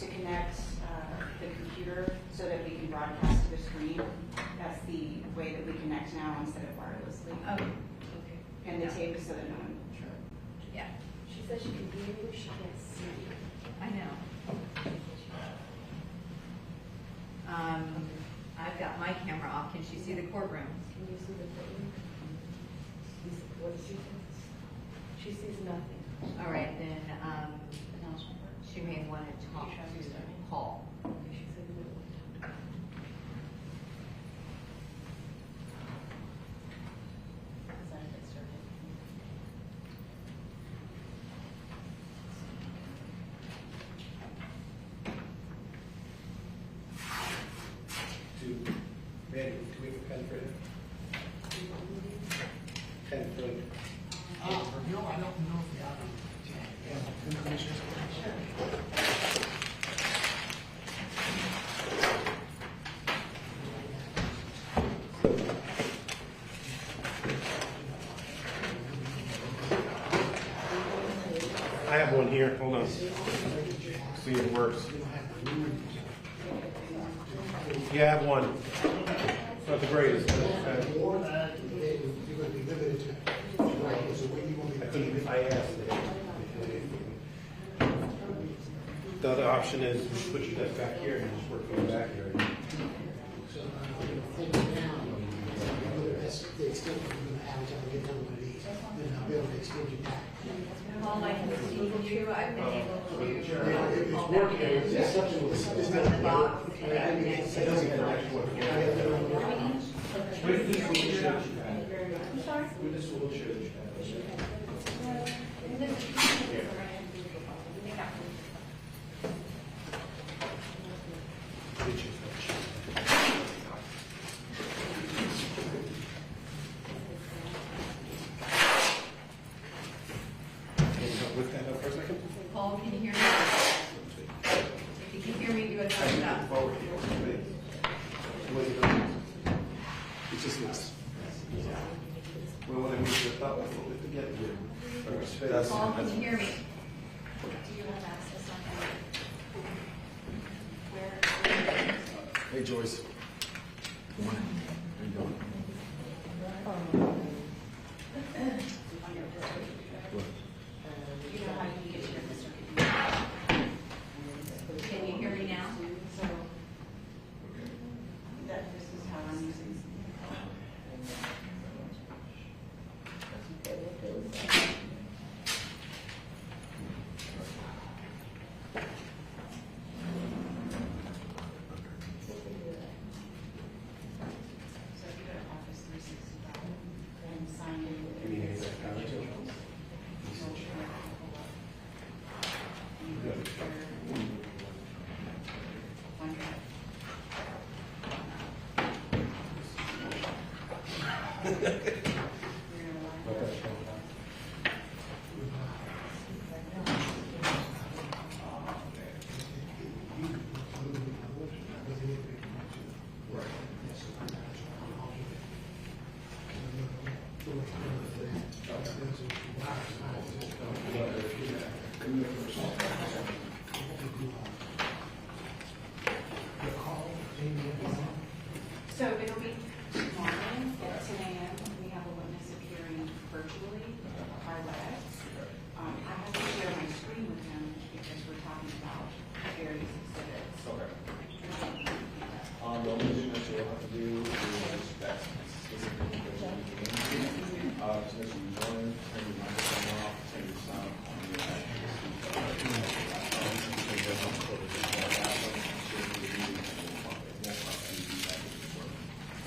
to connect the computer so that we can broadcast to the screen. That's the way that we connect now instead of wirelessly. Oh, okay. And the tape is so that no one will trip. Yeah, She says she can hear you, she can't see you. I know. I've got my camera off. Can she see the courtroom? Can you see the thing? What does she think? She sees nothing. All right, then she may want to talk to Paul. She said we don't want to talk. Manny, do we have a pen for him? Pen for him. No, I don't know if we have information. I have one here. Hold on. See if it works. Yeah, I have one. It's not the greatest. But Or that you're going to be limited to. So when you want to I couldn't if I asked. The other option is just put your desk back here and just work from the back here. So fold it down. That's the extent we're going to have to get done one of these. Then I'll be able to extend it back. Paul, I can see you. I've been able to It's call back working. in. It's something with From the box. It doesn't get an actual one. I'm sorry? With this wheelchair that you have. Lift that up for a second. Paul, can you hear me? If you can hear me, do a thumbs up. Forward here. It's just this. Well, when I move it up, I fold it together here. Paul, can you hear me? Do you have access on that? Where? Hey Joyce. Good morning. How you doing? What? You know how you get to your circuit. Can you hear me now? So that this is how I'm using. So if you go to Office 365 and sign in with You mean it. it's like how it's So it'll be tomorrow at 10 a.m. We have a witness appearing virtually by WebEx. I have to share my screen with him because we're talking about various exhibits. Okay. The only thing that you'll have to do is that's specifically just make sure you join, turn your microphone off, turn your sound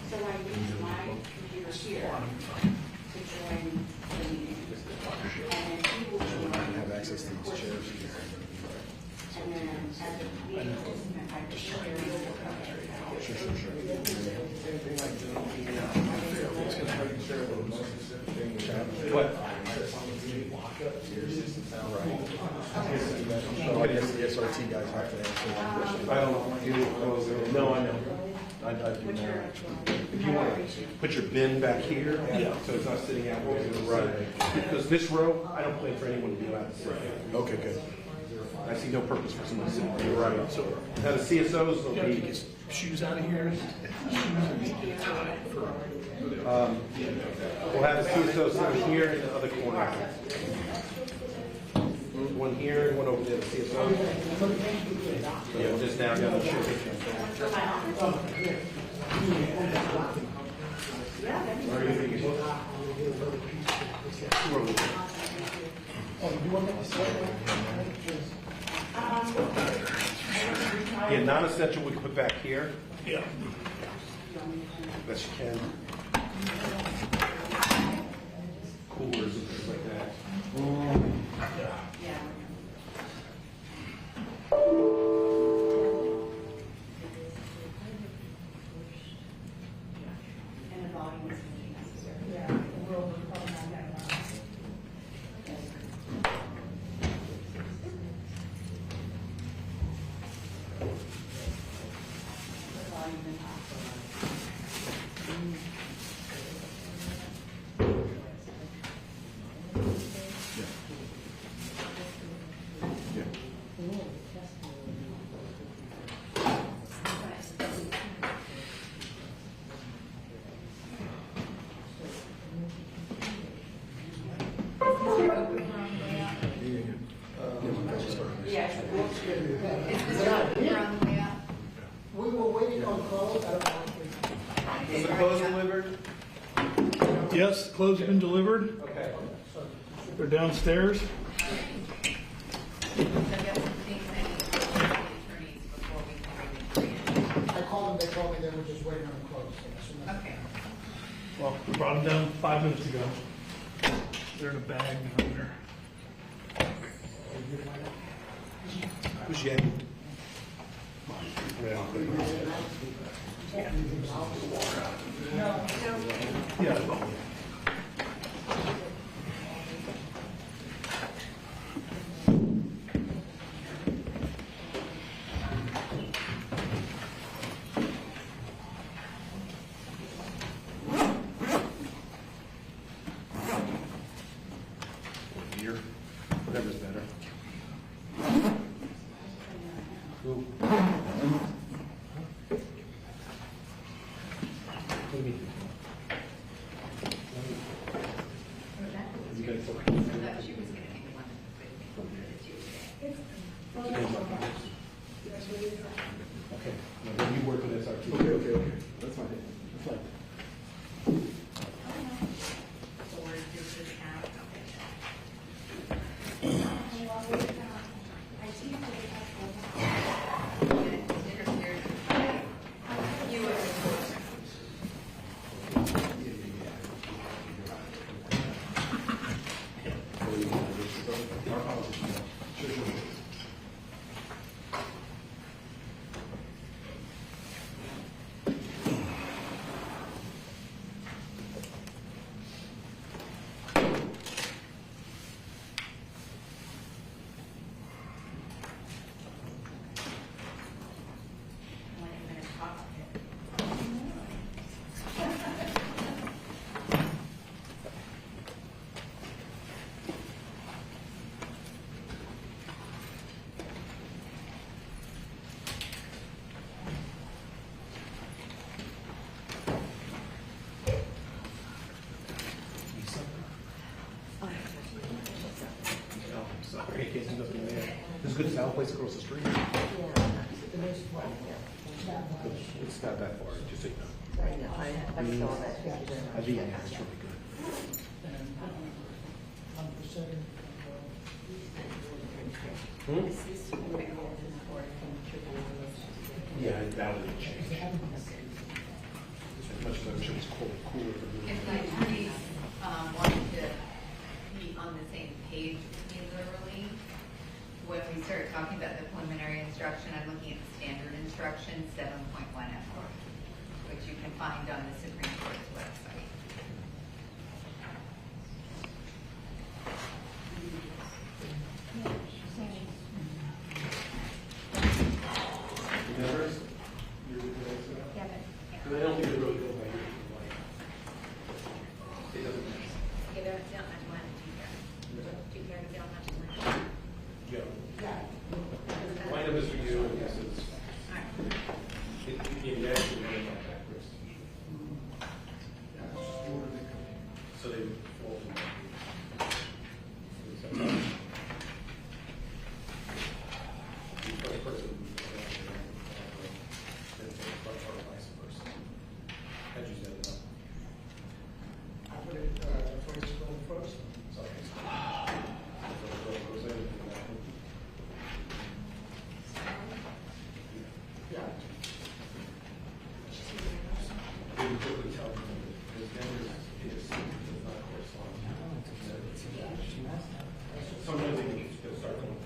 So I use my computer here to join the meeting. And then he will join. have access to these chairs. And then as a meeting participant, I just share it with the Sure. What? Oh, I guess the SRT guys have to answer. I don't know. No, I know. I do now. If you want to put your bin back here, so it's not sitting out where it's right. Because this row, I don't plan for anyone to be allowed to sit there. Okay, good. I see no purpose for someone sitting on the right. So now the CSOs will be, Shoes out of here. we'll have the CSO sitting here in the other corner. One here and one over there, the CSO. Yeah, we'll just now down the shoe. Where are you thinking? Where are we? Yeah, non-essential we can put back here. Yeah. Best you can. Coolers and things like that. Yeah. And the volume is necessary. The volume is We were waiting on close. I don't know. Is the clothes delivered? Yes, the clothes have been delivered. Okay. They're downstairs. So I've got some things I need to tell the attorneys before we can bring the jury in. I called them, they told me they were just waiting on the close. Okay. Well, we brought them down 5 minutes ago. They're in a bag down there. Who's Yang? Yeah. Beer. Whatever's better. Who? What do you mean? You guys I thought she was gonna be the one with me the Tuesday. Okay, now then you work with SRT. Okay. That's fine. That's fine. Or this is out, okay. You were. Sorry, can't do nothing there. There's a good salad place across the street. It's not that far, just so you know. I know, I saw that. Thank you very much. I've eaten it, it's really good. Hmm? Yeah, that would change. As much as I'm sure it's cooler for me. If my attorneys wanted to be on the same page with me literally, when we start talking about the preliminary instruction, I'm looking at the standard instruction 7.1F, which you can find on the Supreme Court's website. Members? Yeah, I don't think they really go by here. It doesn't matter. they don't have one, do you care to be on that one? Yeah. So they fall from that. The first person, then take the front or vice versa. How'd you set it up? I put it, first going first. Sorry. Yeah. Didn't quickly tell them that his numbers is not correspond. Sometimes they can still start going.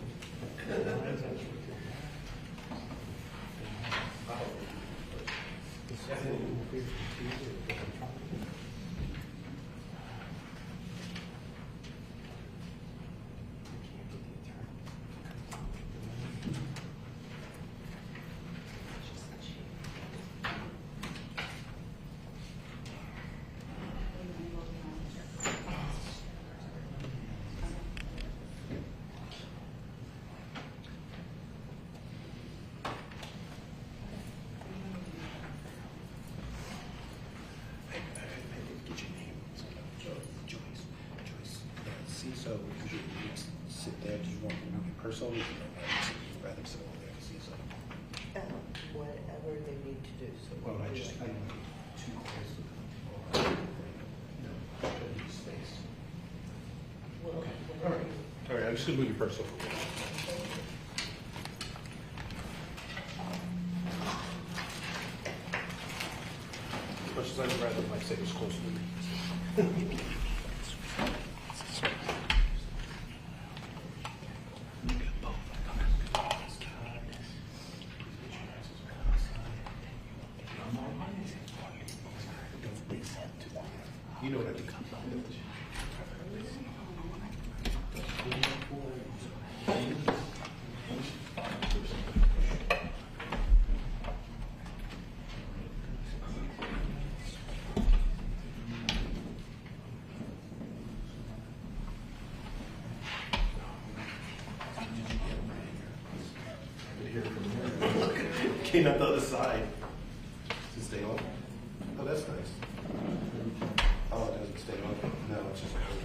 So, could you sit there? Do you want to move your personal? Or would you rather sit over there to see so? Whatever they need to do, so. Well, I don't want to get too close. No, space. Well, Okay. All right. All right. I'm just gonna move your personal. As much as I'd rather my sit as close to me. You know what I mean. Came out the other side. Does it stay on? Oh, that's nice. Oh, it doesn't stay on. No, it's just cold.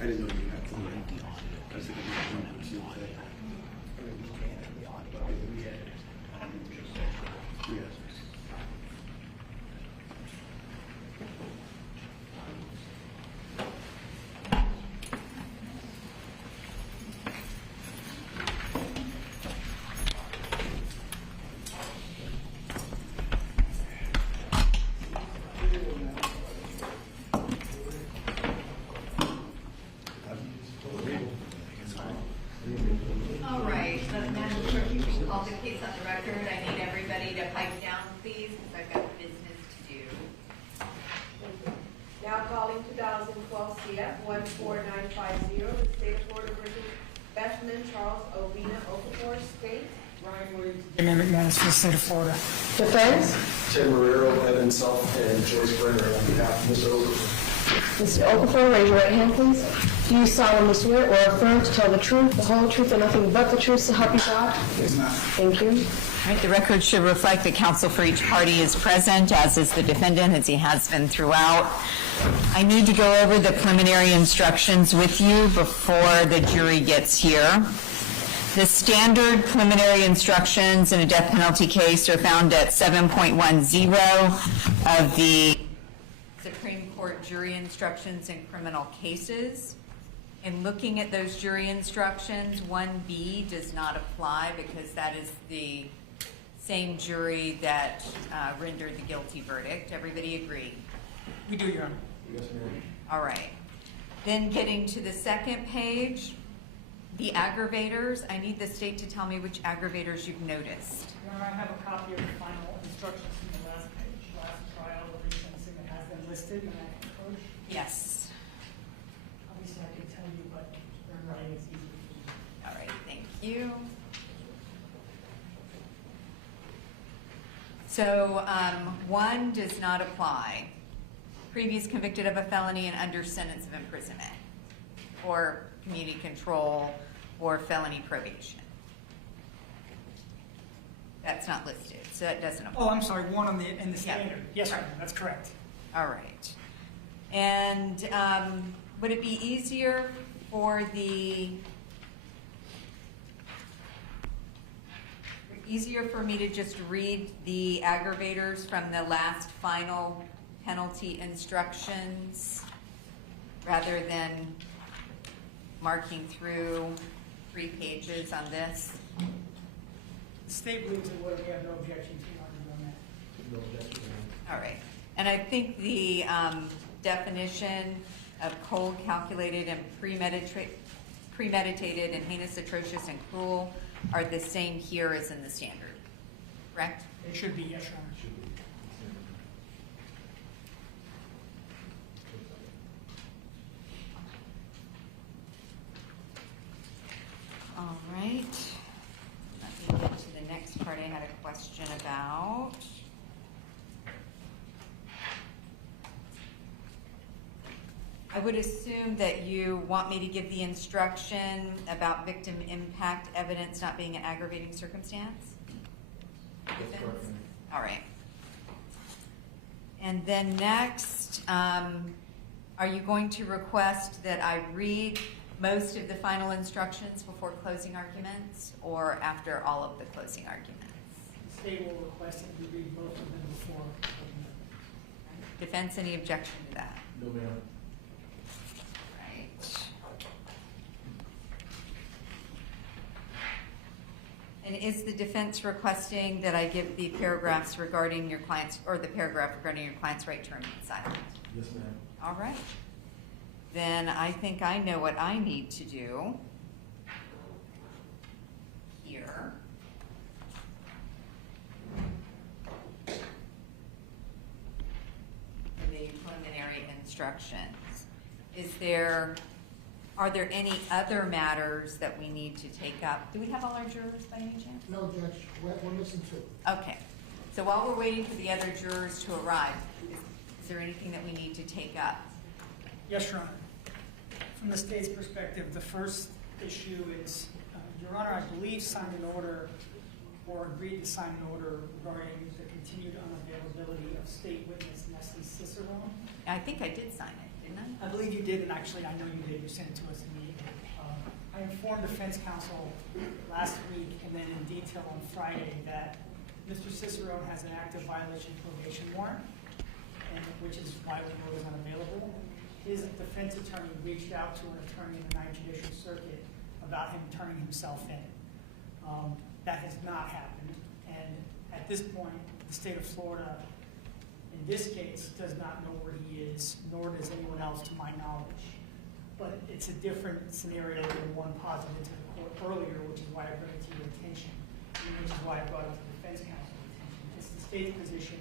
I didn't know you had to. I was thinking you had to. Yes. 2012 CF 14950, the state of Florida versus Bessman Okafor State. Ryan Williams, Jimmy McManus for the state of Florida. Defense? Tim Marrero, Evan Self, and Joyce Brenner on behalf of Mr. Okafor. Mr. Okafor, raise your right hand, please. Do you solemnly swear or affirm to tell the truth, the whole truth, and nothing but the truth to help you God? Yes, ma'am. Thank you. All right, the record should reflect that counsel for each party is present, as is the defendant, as he has been throughout. I need to go over the preliminary instructions with you before the jury gets here. The standard preliminary instructions in a death penalty case are found at 7.10 of the Supreme Court jury instructions in criminal cases. In looking at those jury instructions, 1B does not apply because that is the same jury that rendered the guilty verdict. Everybody agree? We do, Your Honor. Yes, ma'am. All right. Then getting to the second page, the aggravators. I need the state to tell me which aggravators you've noticed. Your Honor, I have a copy of the final instructions from the last page, last trial, the resentencing that has been listed, and I can approach. Yes. Obviously, I can tell you, but in writing it's easy for you. All right, thank you. So 1 does not apply. Previous convicted of a felony and under sentence of imprisonment, or community control, or felony probation. That's not listed, so that doesn't apply. Oh, I'm sorry, 1 in the standard. Yes, Your Right. Honor, that's correct. All right. And would it be easier for me to just read the aggravators from the last final penalty instructions rather than marking through 3 pages on this? The state believes it would, we have no objection to Your Honor doing that. No objection, ma'am. All right. And I think the definition of cold, calculated, and premeditated and heinous, atrocious, and cruel are the same here as in the standard, correct? It should be, yes, Your Honor. All right. Let me get to the next part I had a question about. I would assume that you want me to give the instruction about victim impact evidence not being an aggravating circumstance? That's correct, ma'am. All right. And then next, are you going to request that I read most of the final instructions before closing arguments or after all of the closing arguments? The state will request that we read both of them before. Defense, any objection to that? No, ma'am. Right. And is the defense requesting that I give the paragraphs regarding your client's, or the paragraph regarding your client's right to remain silent? Yes, ma'am. All right. Then I think I know what I need to do here. The preliminary instructions. Are there any other matters that we need to take up? Do we have all our jurors by any chance? No, Judge, we're missing 2. Okay. So while we're waiting for the other jurors to arrive, is there anything that we need to take up? Yes, Your Honor. From the state's perspective, the first issue is, Your Honor, I believe signed an order or agreed to sign an order regarding the continued unavailability of state witness Nestle Cicerone. I think I did sign it, didn't I? I believe you did, and actually I know you did. You sent it to us immediately. I informed defense counsel last week and then in detail on Friday that Mr. Cicerone has an active violation probation warrant, and which is why we know he's unavailable. His defense attorney reached out to an attorney in the Ninth Judicial Circuit about him turning himself in. That has not happened, and at this point, the state of Florida, in this case, does not know where he is, nor does anyone else to my knowledge. But it's a different scenario than the one posited to the court earlier, which is why I brought it to your attention, and which is why I brought it to the defense counsel's attention. It's the state's position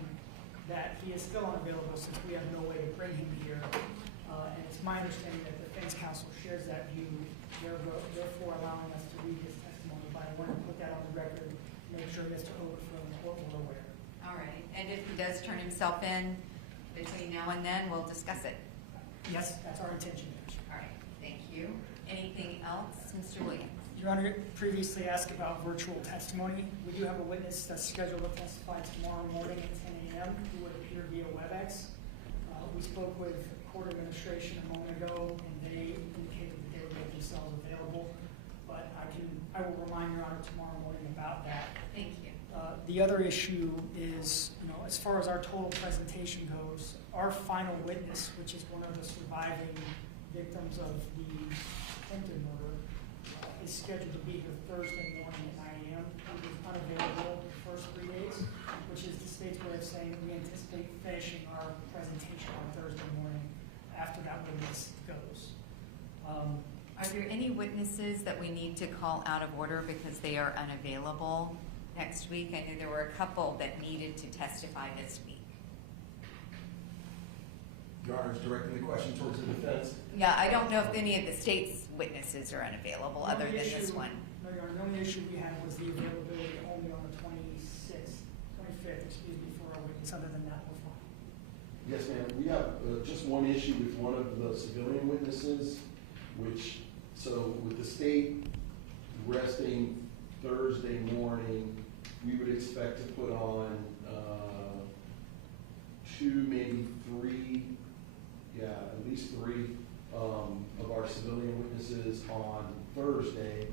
that he is still unavailable since we have no way to bring him here, my understanding that the defense counsel shares that view, therefore allowing us to read his testimony, but I want to put that on the record, make sure Mr. Okafor and the court were aware. All right, and if he does turn himself in between now and then, we'll discuss it. Yes, that's our intention. All right, thank you. Anything else, Mr. Williams? Your Honor, previously asked about virtual testimony. We do have a witness that's scheduled to testify tomorrow morning at 10 a.m. who would appear via WebEx. We spoke with court administration a moment ago, and they indicated that they would make themselves available. But I will remind Your Honor tomorrow morning about that. Thank you. The other issue is, as far as our total presentation goes, our final witness, which is one of the surviving victims of the attempted murder, is scheduled to be here Thursday morning at 9 a.m. He was unavailable the first 3 days, which is the state's way of saying we anticipate finishing our presentation on Thursday morning after that witness goes. Are there any witnesses that we need to call out of order because they are unavailable next week? I knew there were a couple that needed to testify this week. Your Honor is directing the question towards the defense. Yeah, I don't know if any of the state's witnesses are unavailable other than this one. No, Your Honor, the only issue we had was the availability only on the 25th, for our witness. Other than that, we're fine. Yes, ma'am. We have just one issue with one of the civilian witnesses, so with the state resting Thursday morning, we would expect to put on 2, maybe 3, at least 3 of our civilian witnesses on Thursday.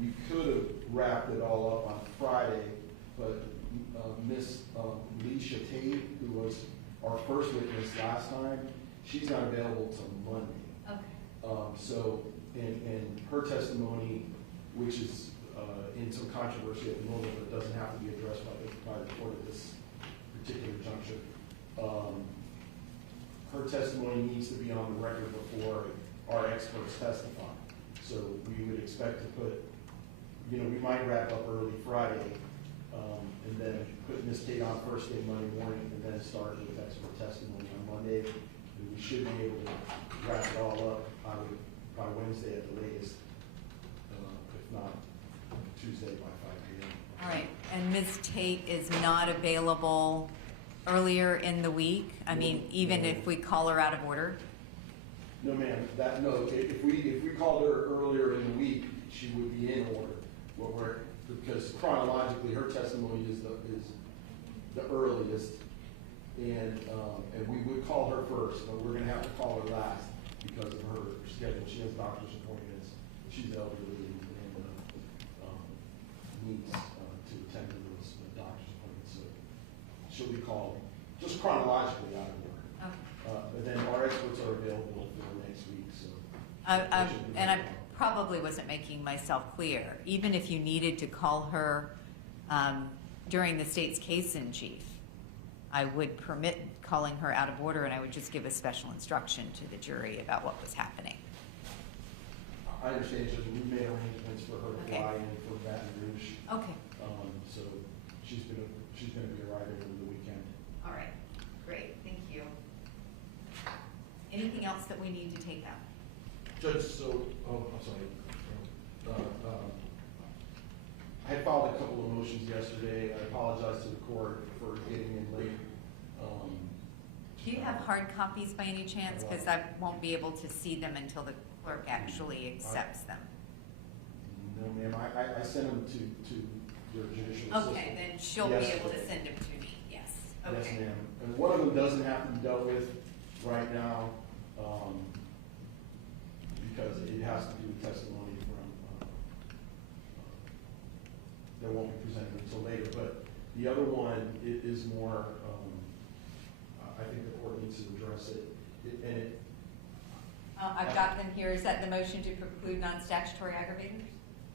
We could have wrapped it all up on Friday, but Miss Leisha Tate, who was our first witness last time, she's not available till Monday. Okay. And her testimony, which is in some controversy at the moment, but doesn't have to be addressed by the court at this particular juncture. Her testimony needs to be on the record before our experts testify. So we would expect to put, we might wrap up early Friday, and then put Ms. Tate on first thing Monday morning, and then start with expert testimony on Monday. And we should be able to wrap it all up by Wednesday at the latest, if not Tuesday by 5 p.m. All right, and Ms. Tate is not available earlier in the week? I mean, even if we call her out of order? No, ma'am. If we called her earlier in the week, she would be in order. Because chronologically, her testimony is the earliest, and we would call her first, but we're going to have to call her last because of her schedule. She has doctor's appointments. She's elderly and needs to attend to those doctor's appointments. So she'll be called just chronologically out of order. Okay. But then our experts are available for next week. So And I probably wasn't making myself clear. Even if you needed to call her during the state's case in chief, I would permit calling her out of order, and I would just give a special instruction to the jury about what was happening. I understand, Judge. We made arrangements for her to fly in for Baton Rouge. Okay. So she's gonna be arriving over the weekend. All right. Great. Thank you. Anything else that we need to take out? Judge, I'm sorry. I had filed a couple of motions yesterday. I apologize to the court for getting in late. Do you have hard copies by any chance? Because I won't be able to see them until the clerk actually accepts them. No, ma'am. I sent them to your judicial assistant. Okay, then she'll be able to send them to me. Yes. Okay. Yes, ma'am. And one of them doesn't have to be dealt with right now, because it has to do with testimony from, that won't be presented until later. But the other one is more, I think the court needs to address it. I've got them here. Is that the motion to preclude non-statutory aggravators?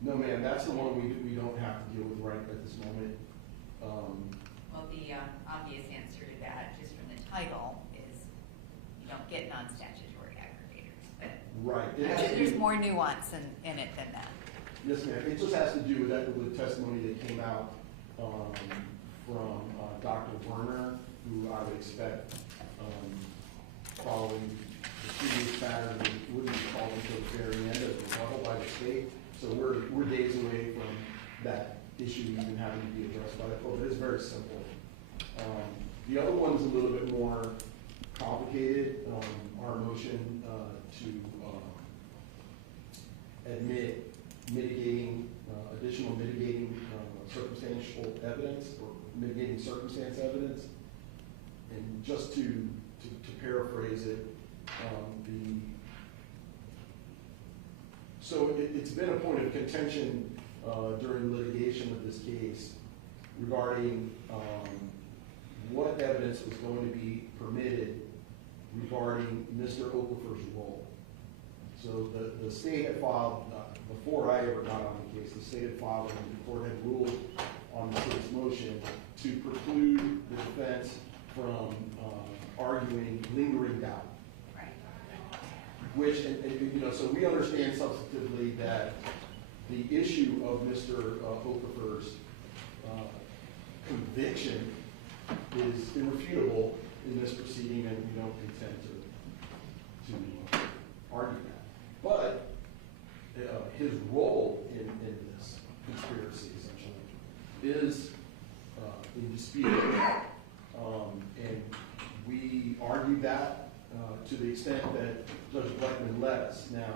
No, ma'am, that's the one we don't have to deal with right at this moment. Well, the obvious answer to that, just from the title, is you don't get non-statutory aggravators. But Right. It has to there's do- more nuance in it than that. Yes, ma'am. It just has to do with that, with the testimony that came out from Dr. Werner, who I would expect, following the previous Saturday wouldn't be called until the very end of the rebuttal by the state. So we're days away from that issue even having to be addressed by the court. But it's very simple. The other one's a little bit more complicated. Our motion to admit additional mitigating circumstantial evidence or mitigating circumstance evidence. And just to paraphrase it, it's been a point of contention during litigation of this case regarding what evidence was going to be permitted regarding Mr. Okafor's role. So the state had filed, before I ever got on the case, the state had filed and the court had ruled on the state's motion to preclude the defense from arguing lingering doubt. Which, so we understand substantively that the issue of Mr. Okafor's conviction is irrefutable in this proceeding, and we don't intend to argue that. But his role in this conspiracy, essentially, is in dispute. And we argue that to the extent that Judge Blackman let us. Now,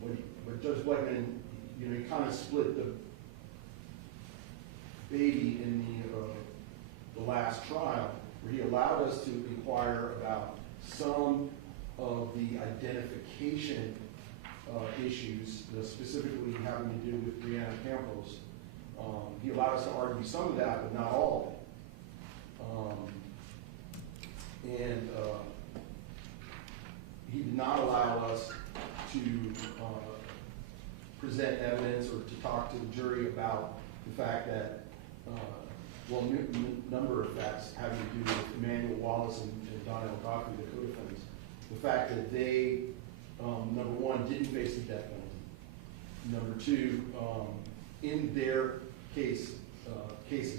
when Judge Blackman, he kind of split the baby in the last trial, where he allowed us to inquire about some of the identification issues, specifically having to do with Brianna Campos. He allowed us to argue some of that, but not all of it. And he did not allow us to present evidence or to talk to the jury about the fact that, a number of facts having to do with Emmanuel Wallace and Donnell Godfrey, the co-defendants. The fact that they, number one, didn't face the death penalty. Number two, in their cases,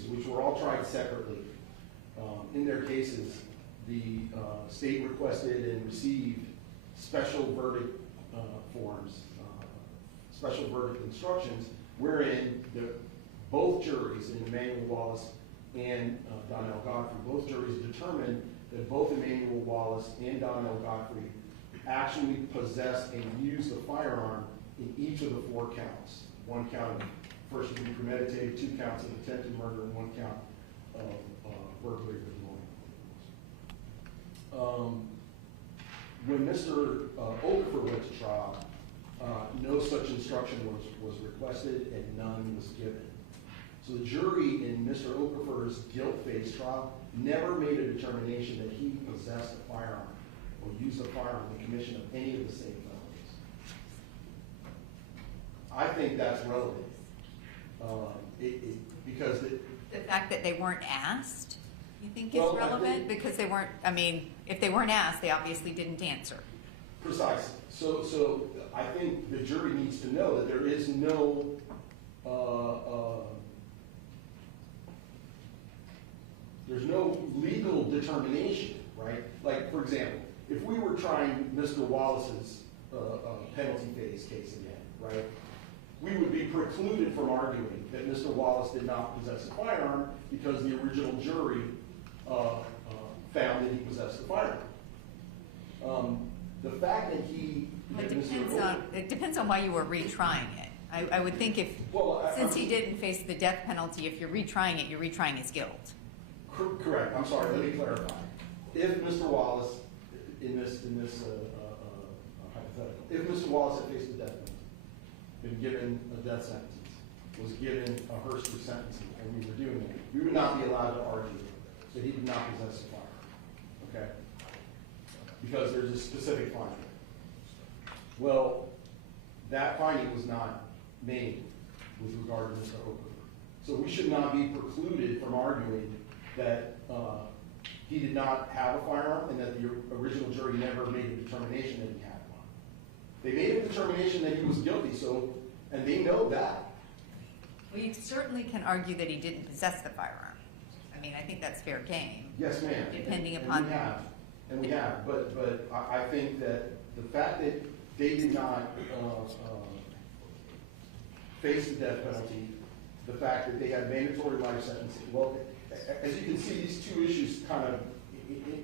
which were all tried separately, in their cases, the state requested and received special verdict forms, special verdict instructions, wherein both juries, in Emmanuel Wallace and Donnell Godfrey, both juries determined that both Emmanuel Wallace and Donnell Godfrey actually possessed and used a firearm in each of the 4 counts. 1 count of first degree premeditated, 2 counts of attempted murder, and 1 count of burglary with knowing. When Mr. Okafor went to trial, no such instruction was requested and none was given. So the jury in Mr. Okafor's guilt phase trial never made a determination that he possessed a firearm or used a firearm in the commission of any of the same felonies. I think that's relevant. Because The fact that they weren't asked, you think is relevant? Because they weren't, if they weren't asked, they obviously didn't answer. Precisely. So I think the jury needs to know that there is no there's no legal determination, right? Like, for example, if we were trying Mr. Wallace's penalty phase case again, right, we would be precluded from arguing that Mr. Wallace did not possess a firearm because the original jury found that he possessed a firearm. The fact that It depends on why you were retrying it. I would think since he didn't face the death penalty, if you're retrying it, you're retrying his guilt. Correct. I'm sorry. Let me clarify. If Mr. Wallace, in this hypothetical, if Mr. Wallace had faced the death penalty, been given a death sentence, was given a Hurst sentencing, and we were doing that, we would not be allowed to argue that he did not possess a firearm. Okay? Because there's a specific finding. Well, that finding was not made with regard to Mr. Okafor. So we should not be precluded from arguing that he did not have a firearm and that the original jury never made a determination that he had one. They made a determination that he was guilty, and they know that. Well, you certainly can argue that he didn't possess the firearm. I think that's fair game. Yes, ma'am. Depending upon... And we have. But I think that the fact that they did not face the death penalty, the fact that they had mandatory life sentences, well, as you can see, these two issues kind of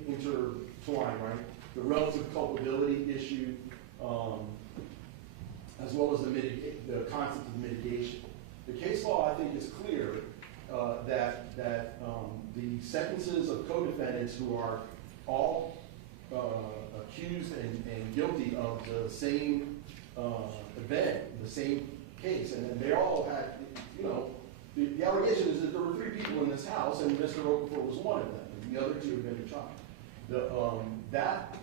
intertwine, right? The relative culpability issue, as well as the concept of mitigation. The case law, I think, is clear that the sentences of co-defendants who are all accused and guilty of the same event, the same case, and they all had, you know, the allegation is that there were 3 people in this house, and Mr. Okafor was one of them, and the other 2 have been tried. That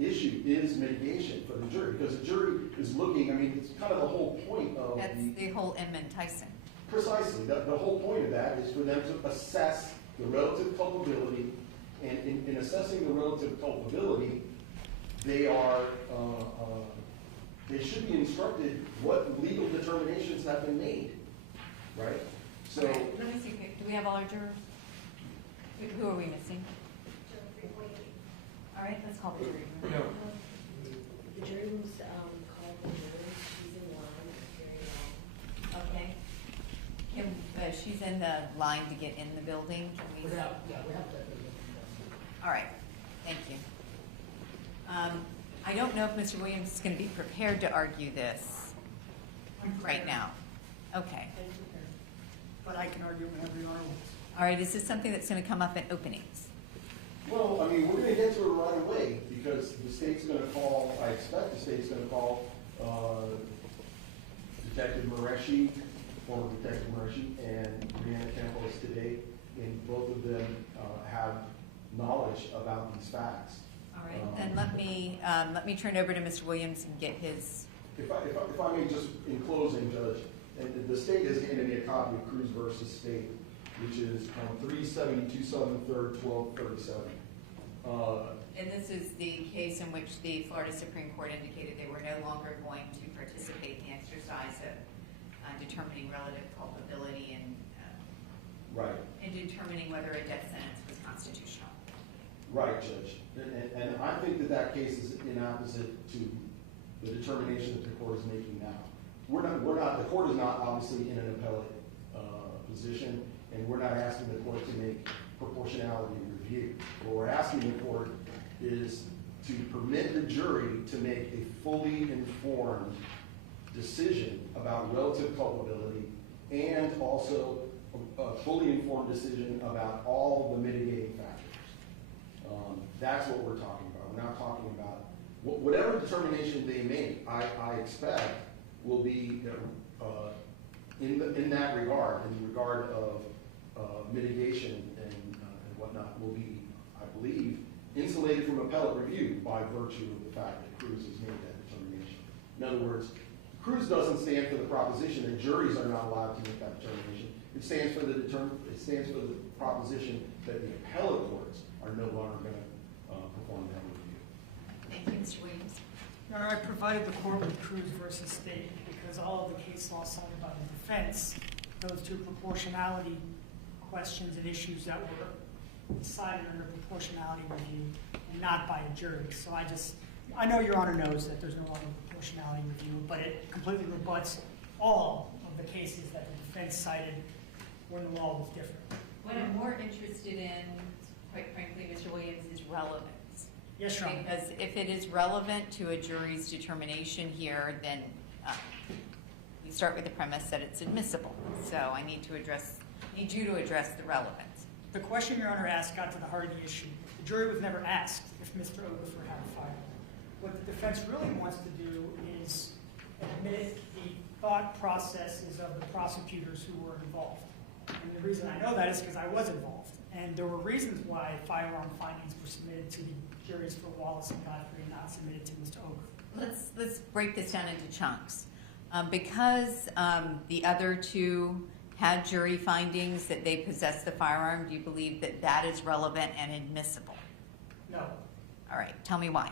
issue is mitigation for the jury, because the jury is looking, I mean, it's kind of the whole point of That's the whole Edmund Tyson. Precisely. The whole point of that is for them to assess the relative culpability, and in assessing the relative culpability, they are, they should be instructed what legal determinations have been made, right? So, Okay, let me see, do we have all our jurors? Who are we missing? All right, let's call the jury. The jury was called the jury. She's in line. Very well. Okay. She's in the line to get in the building. Can we? We have that. All right, thank you. I don't know if Mr. Williams is going to be prepared to argue this right now. Okay. But I can argue whenever you are. All right, is this something that's going to come up in openings? well, I mean, we're going to get to it right away, because the state's going to call, I expect the state's going to call Detective Mareshi, former Detective Mareshi, and Brianna Campos today, and both of them have knowledge about these facts. All right, then let me turn over to Mr. Williams and get his. If I may just, in closing, Judge, and the state has handed me a copy of Cruz versus State, which is 372 Southern 3rd, 1237. And this is the case in which the Florida Supreme Court indicated they were no longer going to participate in the exercise of determining relative culpability and Right. and determining whether a death sentence was constitutional. Right, Judge. And I think that case is inopposite to the determination that the court is making now. The court is not obviously in an appellate position, and we're not asking the court to make proportionality review. What we're asking the court is to permit the jury to make a fully informed decision about relative culpability, and also a fully informed decision about all the mitigating factors. That's what we're talking about. We're not talking about whatever determination they make. I expect will be in that regard, in regard of mitigation and whatnot, will be, I believe, insulated from appellate review by virtue of the fact that Cruz has made that determination. In other words, Cruz doesn't stand for the proposition that juries are not allowed to make that determination. It stands for the proposition that the appellate courts are no longer going to perform that review. Thank you, Mr. Williams. Your Honor, I provided the court with Cruz versus State because all of the case law cited by the defense goes to proportionality questions and issues that were decided under proportionality review and not by a jury. So I know Your Honor knows that there's no longer proportionality review, but it completely rebuts all of the cases that the defense cited when the law was different. What I'm more interested in, quite frankly, Mr. Williams, is relevance. Yes, Your Honor. Because if it is relevant to a jury's determination here, then we start with the premise that it's admissible. So I need you to address the relevance. The question Your Honor asked got to the heart of the issue. The jury was never asked if Mr. Okafor had a firearm. What the defense really wants to do is admit the thought processes of the prosecutors who were involved. And the reason I know that is because I was involved. And there were reasons why firearm findings were submitted to the juries for Wallace and Godfrey and not submitted to Mr. Okafor. Let's break this down into chunks. Because the other two had jury findings that they possessed the firearm, do you believe that that is relevant and admissible? No, All right, tell me why.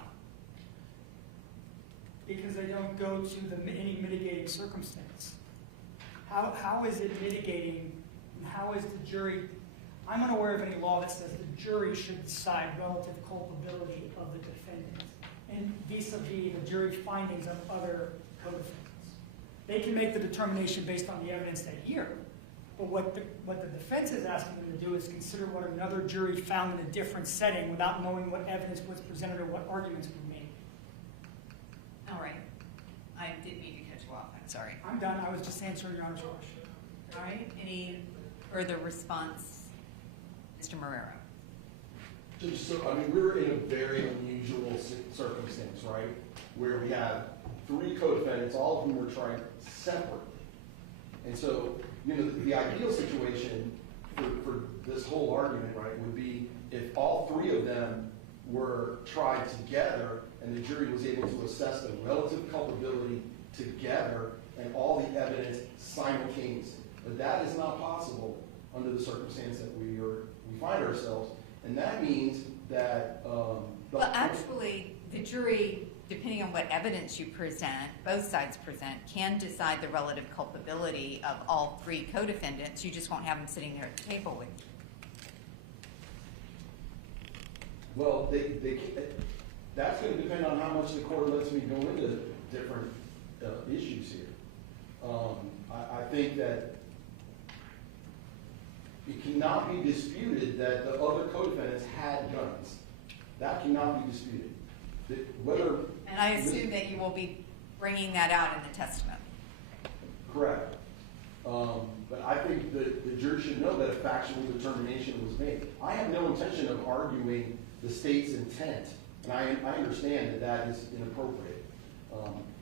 because they don't go to any mitigating circumstance. How is it mitigating, and how is the jury, I'm unaware of any law that says the jury should decide relative culpability of the defendant. and vis-a-vis the jury findings of other co-defendants. They can make the determination based on the evidence they hear, but what the defense is asking them to do is consider what another jury found in a different setting without knowing what evidence was presented or what arguments were made. All right. I didn't mean to cut you off. I'm sorry. I'm done. I was just answering Your Honor's question. All right. Any further response, Mr. Marrero? So, I mean, we're in a very unusual circumstance, right? Where we have 3 co-defendants, all of whom were tried separately. And so, you know, the ideal situation for this whole argument, right, would be if all 3 of them were tried together and the jury was able to assess the relative culpability together and all the evidence simultaneously. But that is not possible under the circumstance that we find ourselves. And that means that Well, actually, the jury, depending on what evidence you present, both sides present, can decide the relative culpability of all 3 co-defendants. You just won't have them sitting there at the table with you. well, that's going to depend on how much the court lets me go into different issues here. I think that it cannot be disputed that the other co-defendants had guns. That cannot be disputed. And I assume that you will be bringing that out in the testimony. Correct. But I think that the jury should know that a factual determination was made. I have no intention of arguing the state's intent, and I understand that that is inappropriate.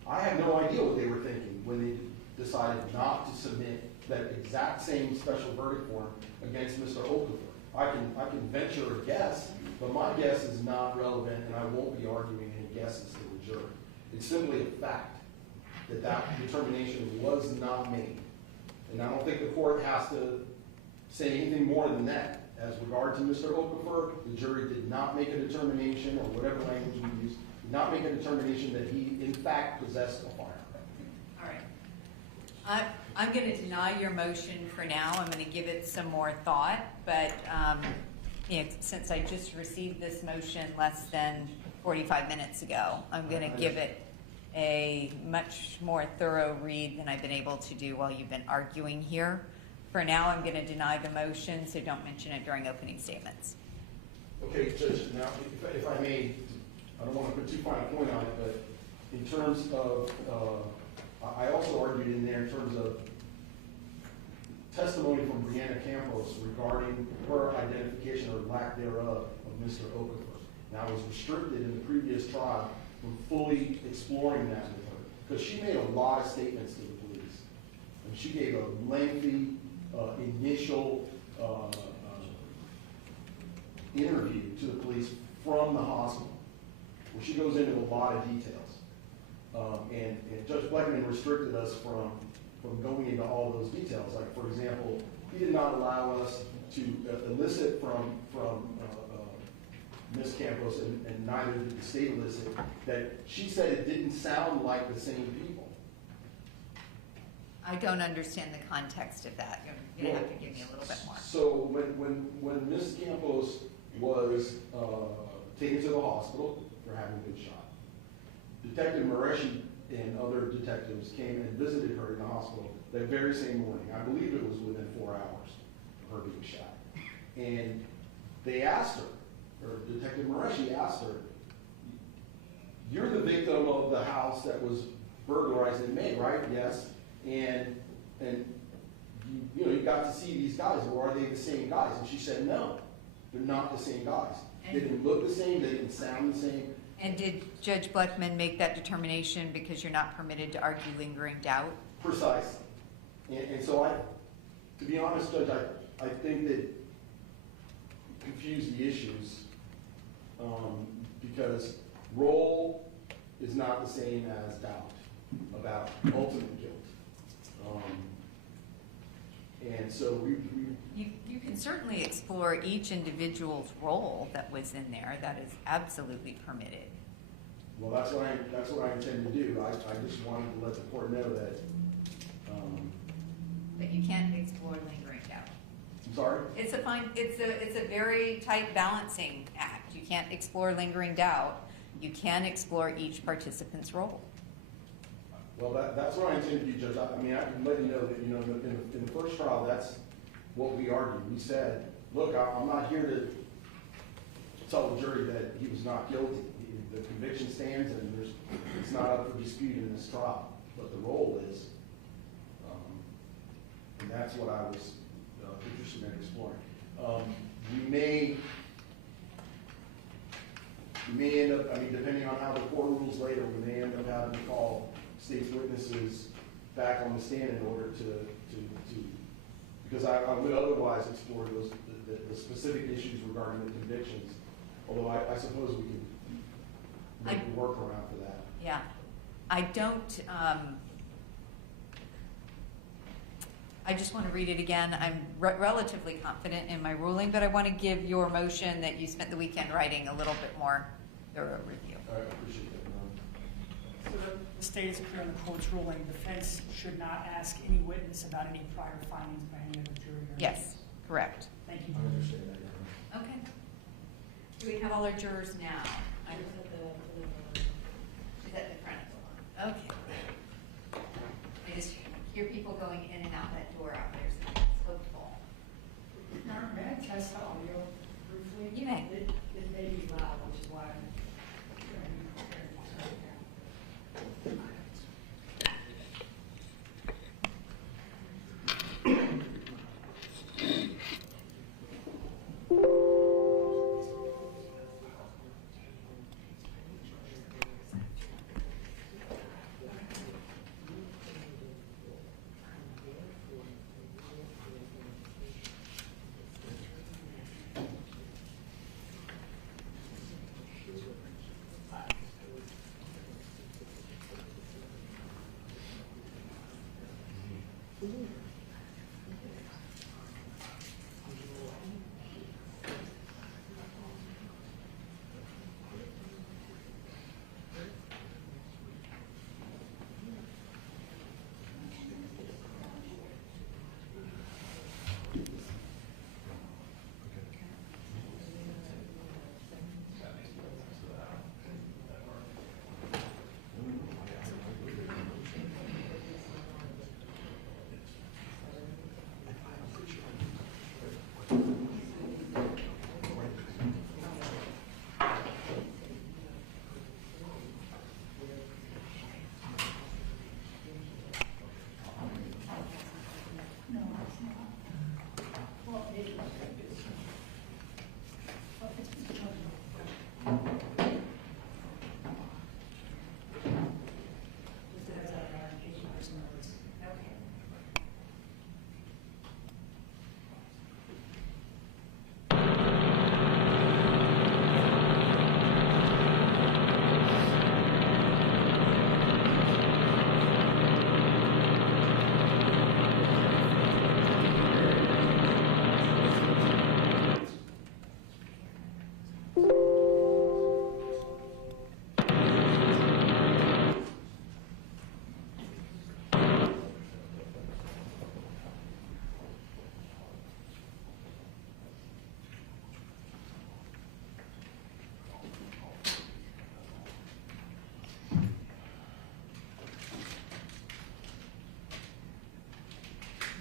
I have no idea what they were thinking when they decided not to submit that exact same special verdict form against Mr. Okafor. I can venture a guess, but my guess is not relevant, and I won't be arguing any guesses to the jury. It's simply a fact that that determination was not made. And I don't think the court has to say anything more than that. As regard to Mr. Okafor, the jury did not make a determination, or whatever language we use, did not make a determination that he, in fact, possessed a firearm. All right. I'm going to deny your motion for now. I'm going to give it some more thought, but since I just received this motion less than 45 minutes ago, I'm going to give it a much more thorough read than I've been able to do while you've been arguing here. For now, I'm going to deny the motion, so don't mention it during opening statements. Okay, Judge, now, if I may, I don't want to put too fine a point on it, but in terms of, I also argued in there in terms of testimony from Brianna Campos regarding her identification or lack thereof of Mr. Okafor. Now, I was restricted in the previous trial from fully exploring that with her, because she made a lot of statements to the police. And she gave a lengthy initial interview to the police from the hospital, where she goes into a lot of details. And Judge Blackman restricted us from going into all those details. Like, for example, he did not allow us to elicit from Ms. Campos, and neither did the state elicit, that she said it didn't sound like the same people. I don't understand the context of that. You're going to have to give me a little bit more. So when Ms. Campos was taken to the hospital for having been shot, Detective Mareshi and other detectives came and visited her in the hospital that very same morning. I believe it was within 4 hours of her being shot. And they asked her, or Detective Mareshi asked her, "You're the victim of the house that was burglarized in May, right?" "Yes." And you got to see these guys. Or are they the same guys? And she said, "No, they're not the same guys. They didn't look the same. They didn't sound the same." And did Judge Blackman make that determination because you're not permitted to argue lingering doubt? Precisely. And so to be honest, Judge, I think that confused the issues because role is not the same as doubt about ultimate guilt. And so You can certainly explore each individual's role that was in there. That is absolutely permitted. well, that's what I intend to do. I just wanted to let the court know that. But you can't explore lingering doubt. I'm sorry? It's a very tight balancing act. You can't explore lingering doubt You can explore each participant's role. Well, that's what I intend to do, Judge. I mean, I can let you know that, you know, in the first trial, that's what we argued. We said, look, I'm not here to tell the jury that he was not guilty. The conviction stands, and it's not up for dispute in this trial. But the role is, and that's what I was interested in exploring. We may end up, I mean, depending on how the court rules later, we may end up having to call state's witnesses back on the stand in order to because I would otherwise explore the specific issues regarding the convictions. Although I suppose we can make a workaround for that. Yeah. I don't, I just want to read it again. I'm relatively confident in my ruling, but I want to give your motion that you spent the weekend writing a little bit more thorough review. I appreciate that. So the state is clear in the court's ruling, the defense should not ask any witness about any prior findings by any of the jury. or- Yes, correct. Thank you. I understand that, Your Honor. Okay. Do we have all our jurors now? She's at the front of the line. Okay. I just hear people going in and out that door out there, so it's so full. May I test the audio briefly? You may. It may be loud, which is why I'm.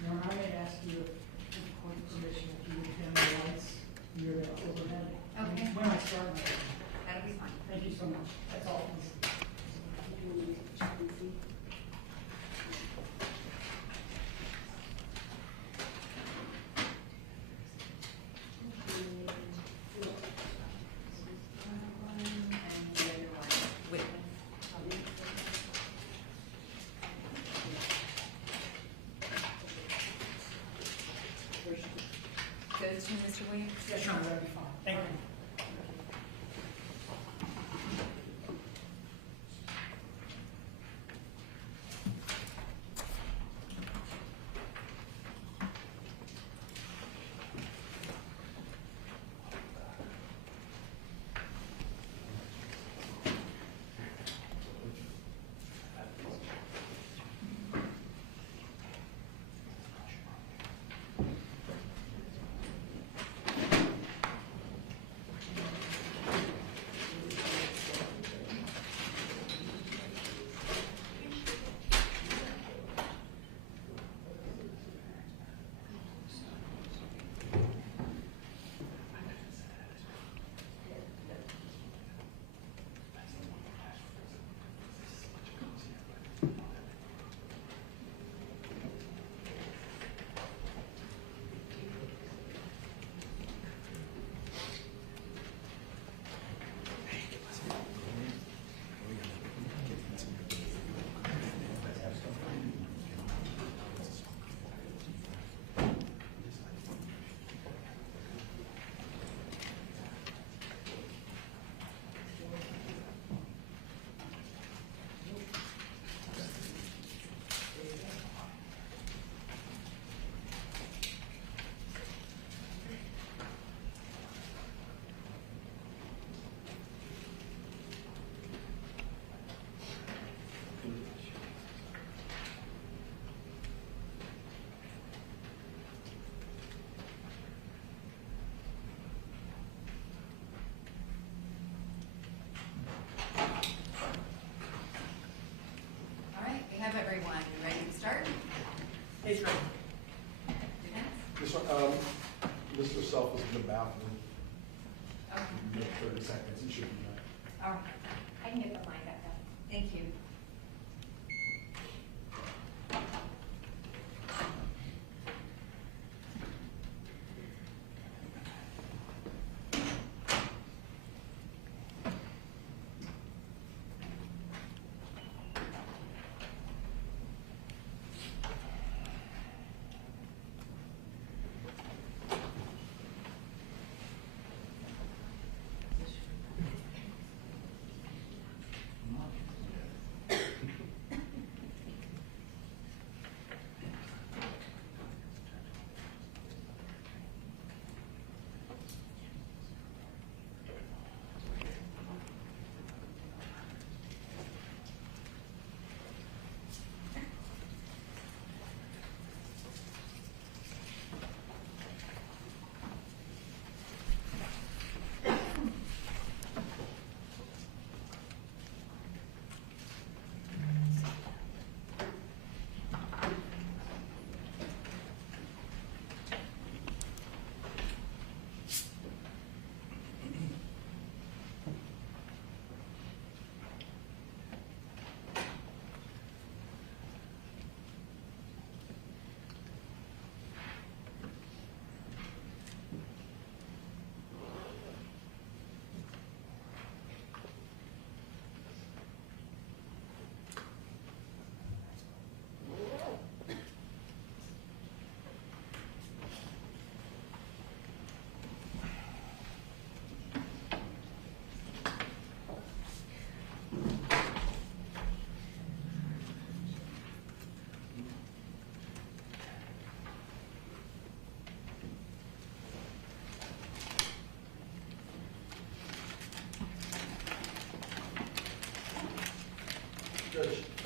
Now, I may ask you, with court permission, if you would dim the lights near the overhead. Okay. When I start, That'll be fine. thank you so much. That's all. And the other one, witness. Goes to Mr. Williams? Yes, Your Honor, that'd be fine. Thank you.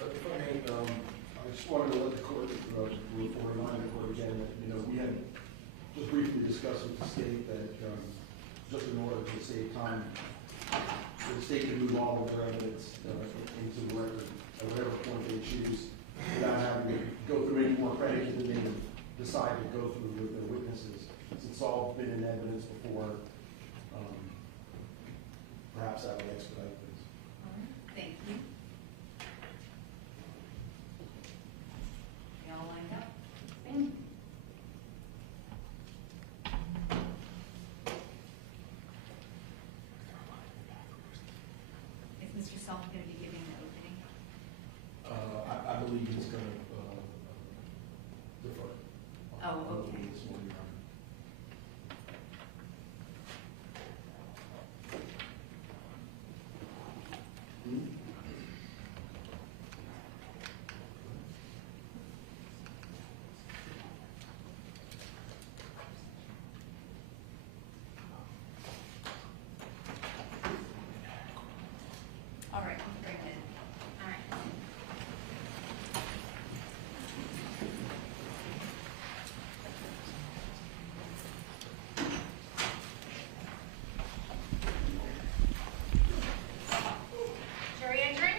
If I may, I just wanted to let the court, remind the court again that, we had just briefly discussed with the state that, just in order to save time, the state can move all of their evidence into the record at whatever point they choose, without having to go through any more credit than they decide to go through with their witnesses. Since it's all been in evidence before, perhaps that would expedite things. All right, thank you. You all lined up? Is Mr. Salt going to be giving the opening? I believe he's going to defer. Oh, okay. This morning, Your Honor. All right, very good. All right. Jury entering?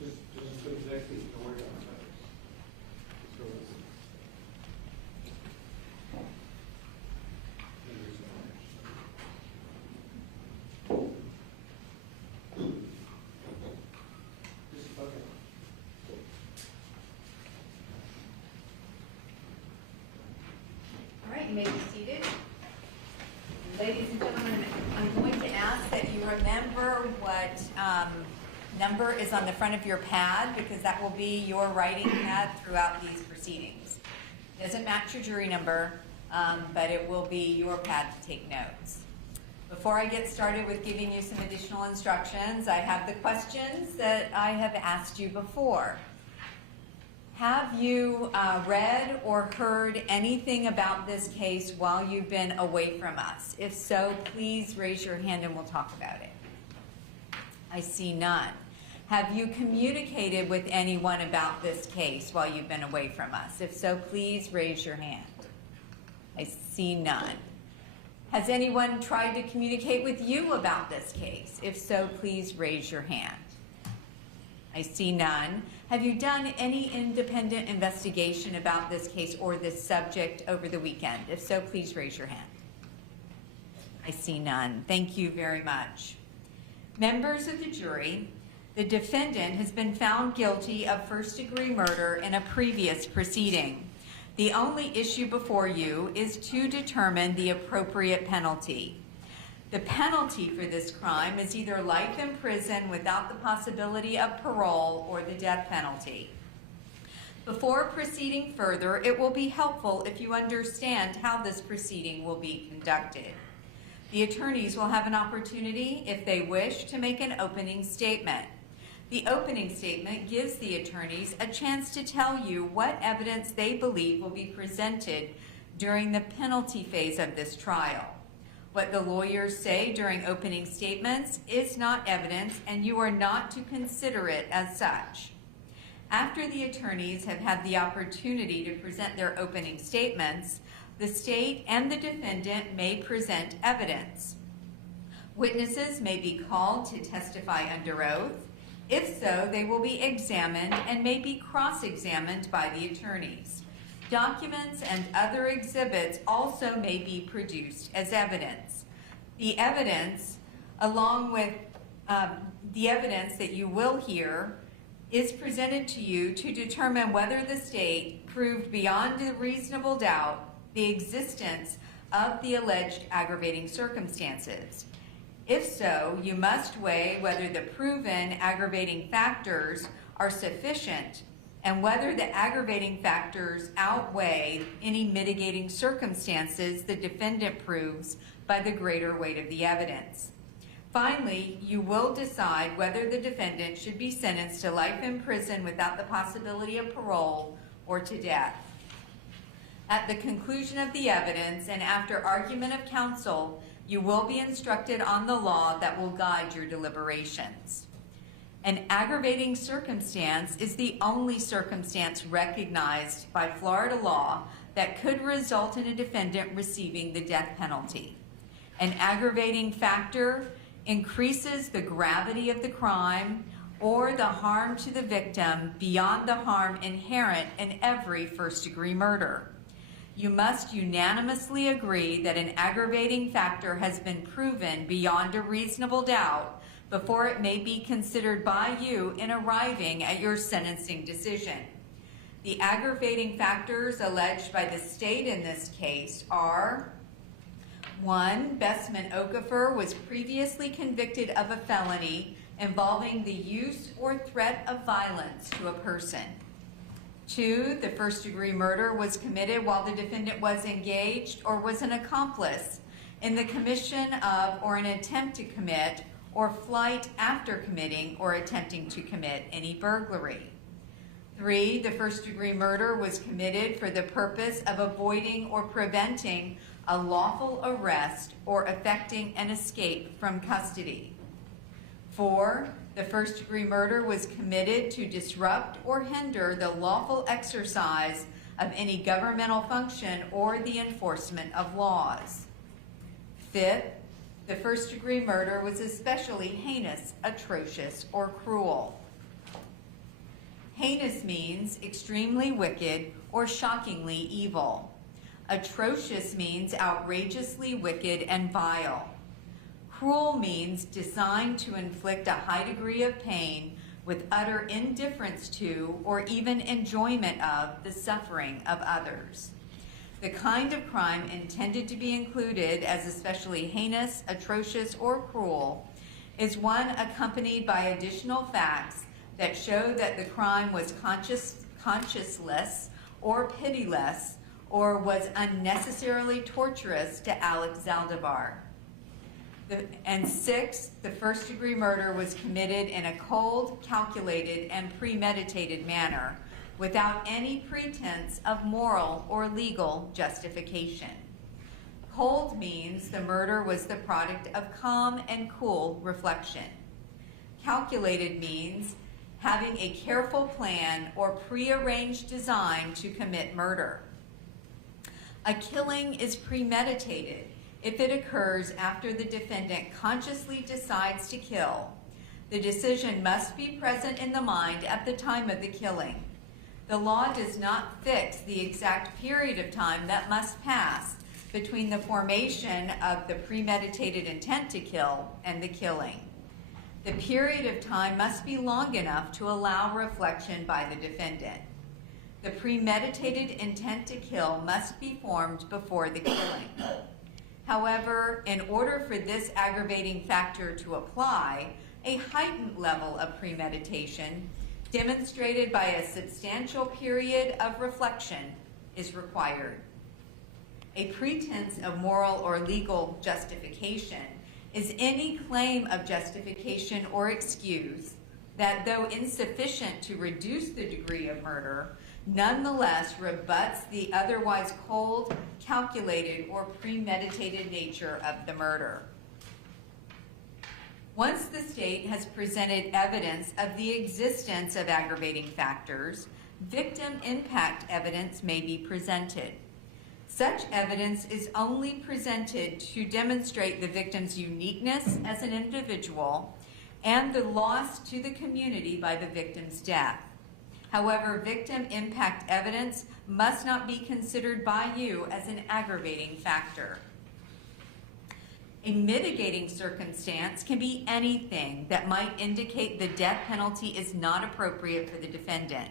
Just put the next piece, don't worry about it. Let's go with it. Okay. All right, you may be seated. Ladies and gentlemen, I'm going to ask that you remember what number is on the front of your pad, because that will be your writing pad throughout these proceedings. It doesn't match your jury number, but it will be your pad to take notes. Before I get started with giving you some additional instructions, I have the questions that I have asked you before. Have you read or heard anything about this case while you've been away from us? If so, please raise your hand and we'll talk about it. I see none. Have you communicated with anyone about this case while you've been away from us? If so, please raise your hand. I see none. Has anyone tried to communicate with you about this case? If so, please raise your hand. I see none. Have you done any independent investigation about this case or this subject over the weekend? If so, please raise your hand. I see none. Thank you very much. Members of the jury, the defendant has been found guilty of first-degree murder in a previous proceeding. The only issue before you is to determine the appropriate penalty. The penalty for this crime is either life in prison without the possibility of parole or the death penalty. Before proceeding further, it will be helpful if you understand how this proceeding will be conducted. The attorneys will have an opportunity, if they wish, to make an opening statement. The opening statement gives the attorneys a chance to tell you what evidence they believe will be presented during the penalty phase of this trial. What the lawyers say during opening statements is not evidence, and you are not to consider it as such. After the attorneys have had the opportunity to present their opening statements, the state and the defendant may present evidence. Witnesses may be called to testify under oath. If so, they will be examined and may be cross-examined by the attorneys. Documents and other exhibits also may be produced as evidence. The evidence, along with the evidence that you will hear, is presented to you to determine whether the state proved beyond a reasonable doubt the existence of the alleged aggravating circumstances. If so, you must weigh whether the proven aggravating factors are sufficient and whether the aggravating factors outweigh any mitigating circumstances the defendant proves by the greater weight of the evidence. Finally, you will decide whether the defendant should be sentenced to life in prison without the possibility of parole or to death. At the conclusion of the evidence and after argument of counsel, you will be instructed on the law that will guide your deliberations. An aggravating circumstance is the only circumstance recognized by Florida law that could result in a defendant receiving the death penalty. An aggravating factor increases the gravity of the crime or the harm to the victim beyond the harm inherent in every first-degree murder. You must unanimously agree that an aggravating factor has been proven beyond a reasonable doubt before it may be considered by you in arriving at your sentencing decision. The aggravating factors alleged by the state in this case are: 1, Bessman Okafor was previously convicted of a felony involving the use or threat of violence to a person. 2, the first-degree murder was committed while the defendant was engaged or was an accomplice in the commission of or an attempt to commit or flight after committing or attempting to commit any burglary. 3, the first-degree murder was committed for the purpose of avoiding or preventing a lawful arrest or effecting an escape from custody. 4, the first-degree murder was committed to disrupt or hinder the lawful exercise of any governmental function or the enforcement of laws. 5th, the first-degree murder was especially heinous, atrocious, or cruel. Heinous means extremely wicked or shockingly evil. Atrocious means outrageously wicked and vile. Cruel means designed to inflict a high degree of pain with utter indifference to or even enjoyment of the suffering of others. The kind of crime intended to be included as especially heinous, atrocious, or cruel is one accompanied by additional facts that show that the crime was conscienceless or pitiless or was unnecessarily torturous to Alex Zaldivar. And 6, the first-degree murder was committed in a cold, calculated, and premeditated manner without any pretense of moral or legal justification. Cold means the murder was the product of calm and cool reflection. Calculated means having a careful plan or prearranged design to commit murder. A killing is premeditated if it occurs after the defendant consciously decides to kill. The decision must be present in the mind at the time of the killing. The law does not fix the exact period of time that must pass between the formation of the premeditated intent to kill and the killing. The period of time must be long enough to allow reflection by the defendant. The premeditated intent to kill must be formed before the killing. However, in order for this aggravating factor to apply, a heightened level of premeditation, demonstrated by a substantial period of reflection, is required. A pretense of moral or legal justification is any claim of justification or excuse that, though insufficient to reduce the degree of murder, nonetheless rebuts the otherwise cold, calculated, or premeditated nature of the murder. Once the state has presented evidence of the existence of aggravating factors, victim impact evidence may be presented. Such evidence is only presented to demonstrate the victim's uniqueness as an individual and the loss to the community by the victim's death. However, victim impact evidence must not be considered by you as an aggravating factor. A mitigating circumstance can be anything that might indicate the death penalty is not appropriate for the defendant.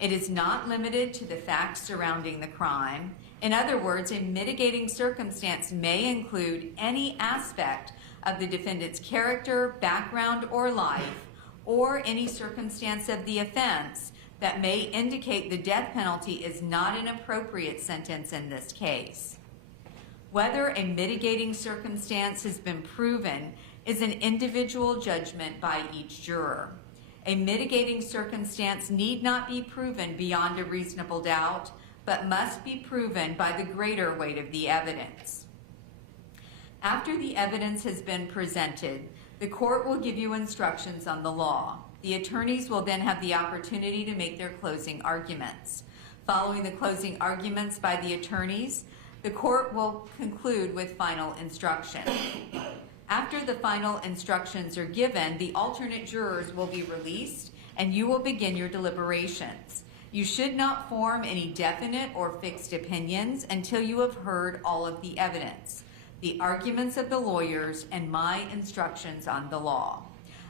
It is not limited to the facts surrounding the crime. In other words, a mitigating circumstance may include any aspect of the defendant's character, background, or life, or any circumstance of the offense that may indicate the death penalty is not an appropriate sentence in this case. Whether a mitigating circumstance has been proven is an individual judgment by each juror. A mitigating circumstance need not be proven beyond a reasonable doubt, but must be proven by the greater weight of the evidence. After the evidence has been presented, the court will give you instructions on the law. The attorneys will then have the opportunity to make their closing arguments. Following the closing arguments by the attorneys, the court will conclude with final instruction. After the final instructions are given, the alternate jurors will be released and you will begin your deliberations. You should not form any definite or fixed opinions until you have heard all of the evidence, the arguments of the lawyers, and my instructions on the law.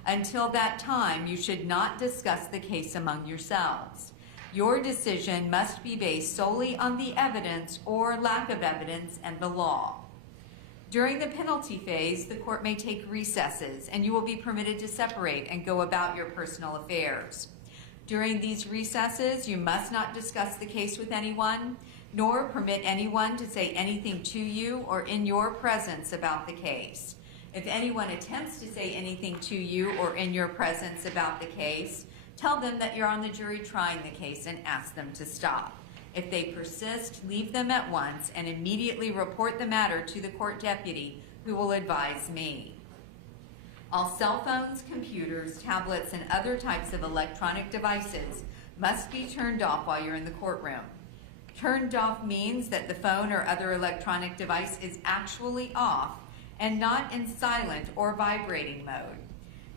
Until that time, you should not discuss the case among yourselves. Your decision must be based solely on the evidence or lack of evidence and the law. During the penalty phase, the court may take recesses and you will be permitted to separate and go about your personal affairs. During these recesses, you must not discuss the case with anyone, nor permit anyone to say anything to you or in your presence about the case. If anyone attempts to say anything to you or in your presence about the case, tell them that you're on the jury trying the case and ask them to stop. If they persist, leave them at once and immediately report the matter to the court deputy, who will advise me. All cell phones, computers, tablets, and other types of electronic devices must be turned off while you're in the courtroom. Turned off means that the phone or other electronic device is actually off and not in silent or vibrating mode.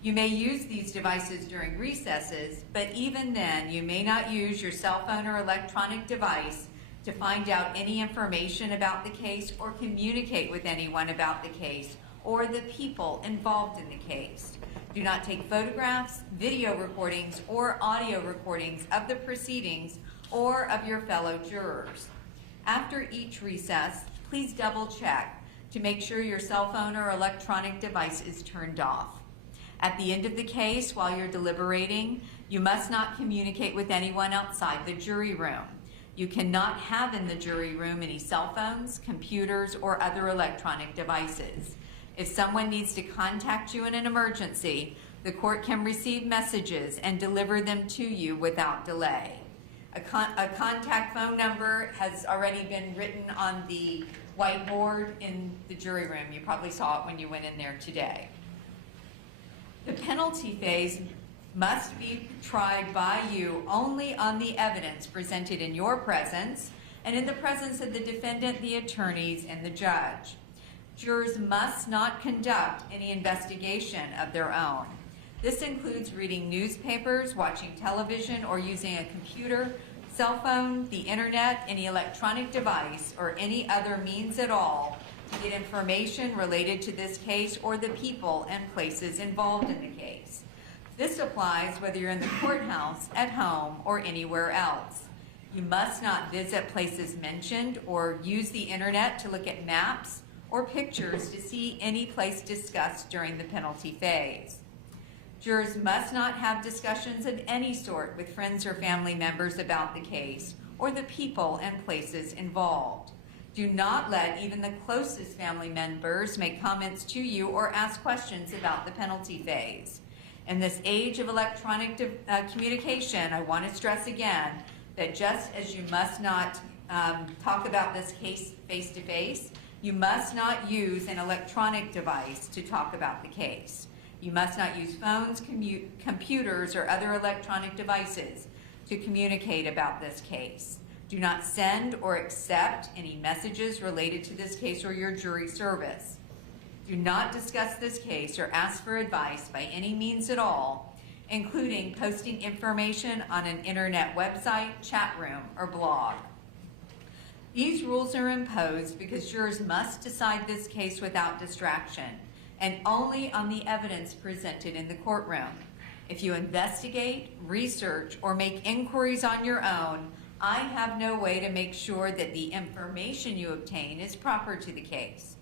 You may use these devices during recesses, but even then, you may not use your cell phone or electronic device to find out any information about the case or communicate with anyone about the case or the people involved in the case. Do not take photographs, video recordings, or audio recordings of the proceedings or of your fellow jurors. After each recess, please double check to make sure your cell phone or electronic device is turned off. At the end of the case, while you're deliberating, you must not communicate with anyone outside the jury room. You cannot have in the jury room any cell phones, computers, or other electronic devices. If someone needs to contact you in an emergency, the court can receive messages and deliver them to you without delay. A contact phone number has already been written on the whiteboard in the jury room. You probably saw it when you went in there today. The penalty phase must be tried by you only on the evidence presented in your presence and in the presence of the defendant, the attorneys, and the judge. Jurors must not conduct any investigation of their own. This includes reading newspapers, watching television, or using a computer, cell phone, the internet, any electronic device, or any other means at all to get information related to this case or the people and places involved in the case. This applies whether you're in the courthouse, at home, or anywhere else. You must not visit places mentioned or use the internet to look at maps or pictures to see any place discussed during the penalty phase. Jurors must not have discussions of any sort with friends or family members about the case or the people and places involved. Do not let even the closest family members make comments to you or ask questions about the penalty phase. In this age of electronic communication, I want to stress again that just as you must not talk about this case face-to-face, you must not use an electronic device to talk about the case. You must not use phones, computers, or other electronic devices to communicate about this case. Do not send or accept any messages related to this case or your jury service. Do not discuss this case or ask for advice by any means at all, including posting information on an internet website, chat room, or blog. These rules are imposed because jurors must decide this case without distraction and only on the evidence presented in the courtroom. If you investigate, research, or make inquiries on your own, I have no way to make sure that the information you obtain is proper to the case.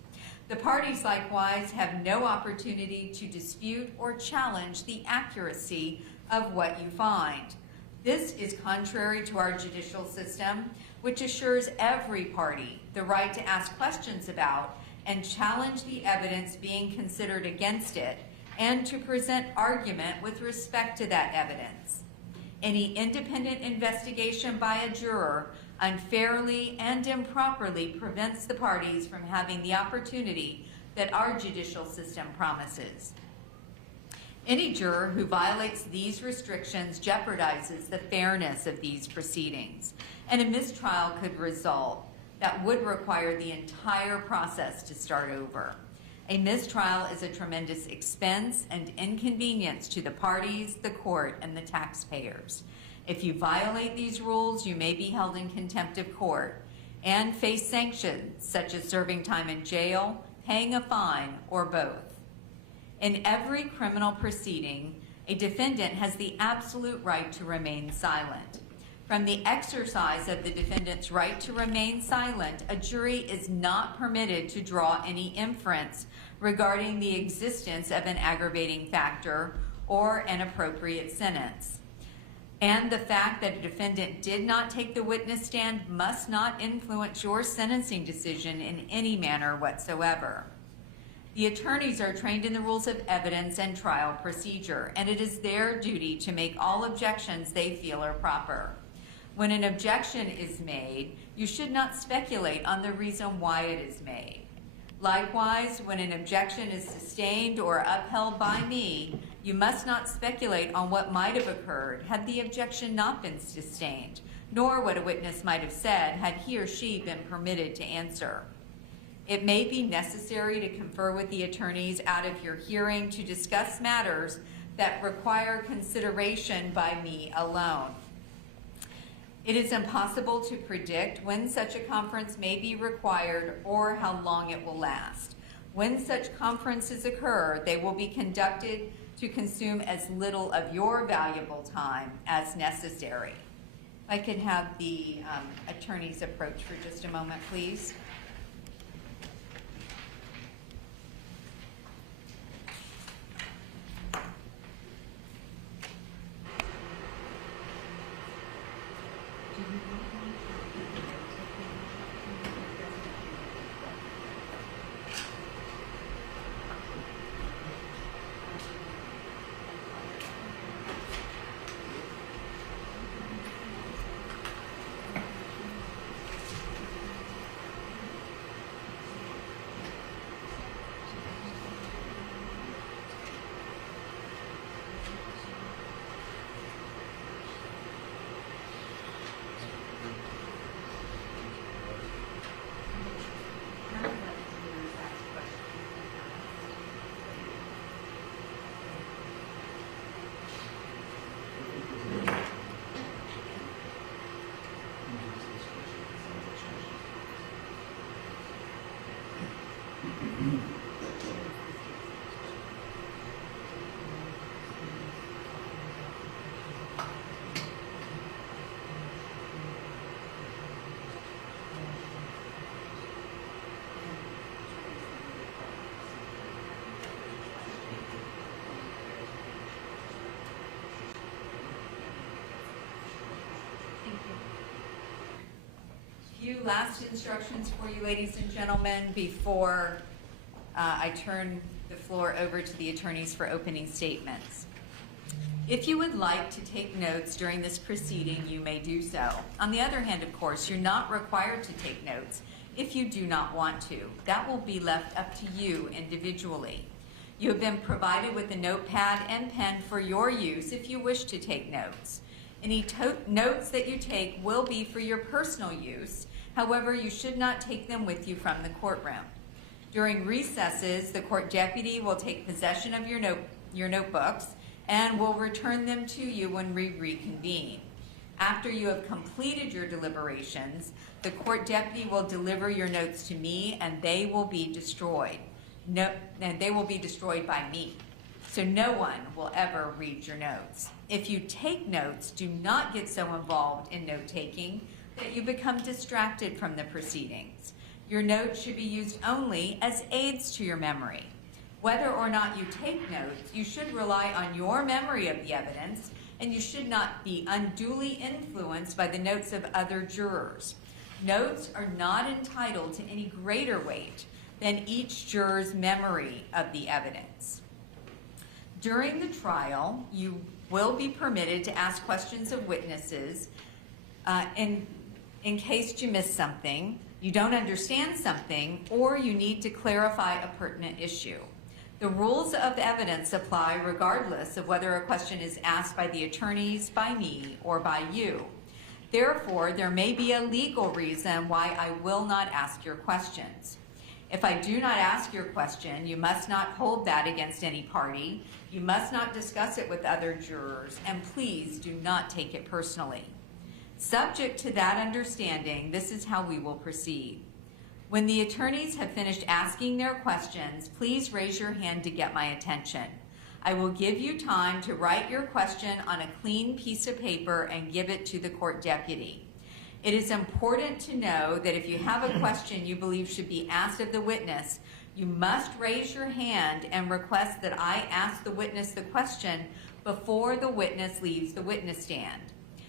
The parties likewise have no opportunity to dispute or challenge the accuracy of what you find. This is contrary to our judicial system, which assures every party the right to ask questions about and challenge the evidence being considered against it, and to present argument with respect to that evidence. Any independent investigation by a juror unfairly and improperly prevents the parties from having the opportunity that our judicial system promises. Any juror who violates these restrictions jeopardizes the fairness of these proceedings, and a mistrial could result that would require the entire process to start over. A mistrial is a tremendous expense and inconvenience to the parties, the court, and the taxpayers. If you violate these rules, you may be held in contempt of court and face sanctions such as serving time in jail, paying a fine, or both. In every criminal proceeding, a defendant has the absolute right to remain silent. From the exercise of the defendant's right to remain silent, a jury is not permitted to draw any inference regarding the existence of an aggravating factor or an appropriate sentence. And the fact that a defendant did not take the witness stand must not influence your sentencing decision in any manner whatsoever. The attorneys are trained in the rules of evidence and trial procedure, and it is their duty to make all objections they feel are proper. When an objection is made, you should not speculate on the reason why it is made. Likewise, when an objection is sustained or upheld by me, you must not speculate on what might have occurred had the objection not been sustained, nor what a witness might have said had he or she been permitted to answer. It may be necessary to confer with the attorneys out of your hearing to discuss matters that require consideration by me alone. It is impossible to predict when such a conference may be required or how long it will last. When such conferences occur, they will be conducted to consume as little of your valuable time as necessary. If I could have the attorneys approach for just a moment, please. Few last instructions for you, ladies and gentlemen, before I turn the floor over to the attorneys for opening statements. If you would like to take notes during this proceeding, you may do so. On the other hand, of course, you're not required to take notes if you do not want to. That will be left up to you individually. You have been provided with a notepad and pen for your use if you wish to take notes. Any notes that you take will be for your personal use. However, you should not take them with you from the courtroom. During recesses, the court deputy will take possession of your notebooks and will return them to you when we reconvene. After you have completed your deliberations, the court deputy will deliver your notes to me and they will be destroyed. They will be destroyed by me. So no one will ever read your notes. If you take notes, do not get so involved in note-taking that you become distracted from the proceedings. Your notes should be used only as aids to your memory. Whether or not you take notes, you should rely on your memory of the evidence, and you should not be unduly influenced by the notes of other jurors. Notes are not entitled to any greater weight than each juror's memory of the evidence. During the trial, you will be permitted to ask questions of witnesses, and in case you missed something, you don't understand something, or you need to clarify a pertinent issue. The rules of evidence apply regardless of whether a question is asked by the attorneys, by me, or by you. Therefore, there may be a legal reason why I will not ask your questions. If I do not ask your question, you must not hold that against any party. You must not discuss it with other jurors, and please do not take it personally. Subject to that understanding, this is how we will proceed. When the attorneys have finished asking their questions, please raise your hand to get my attention. I will give you time to write your question on a clean piece of paper and give it to the court deputy. It is important to know that if you have a question you believe should be asked of the witness, you must raise your hand and request that I ask the witness the question before the witness leaves the witness stand.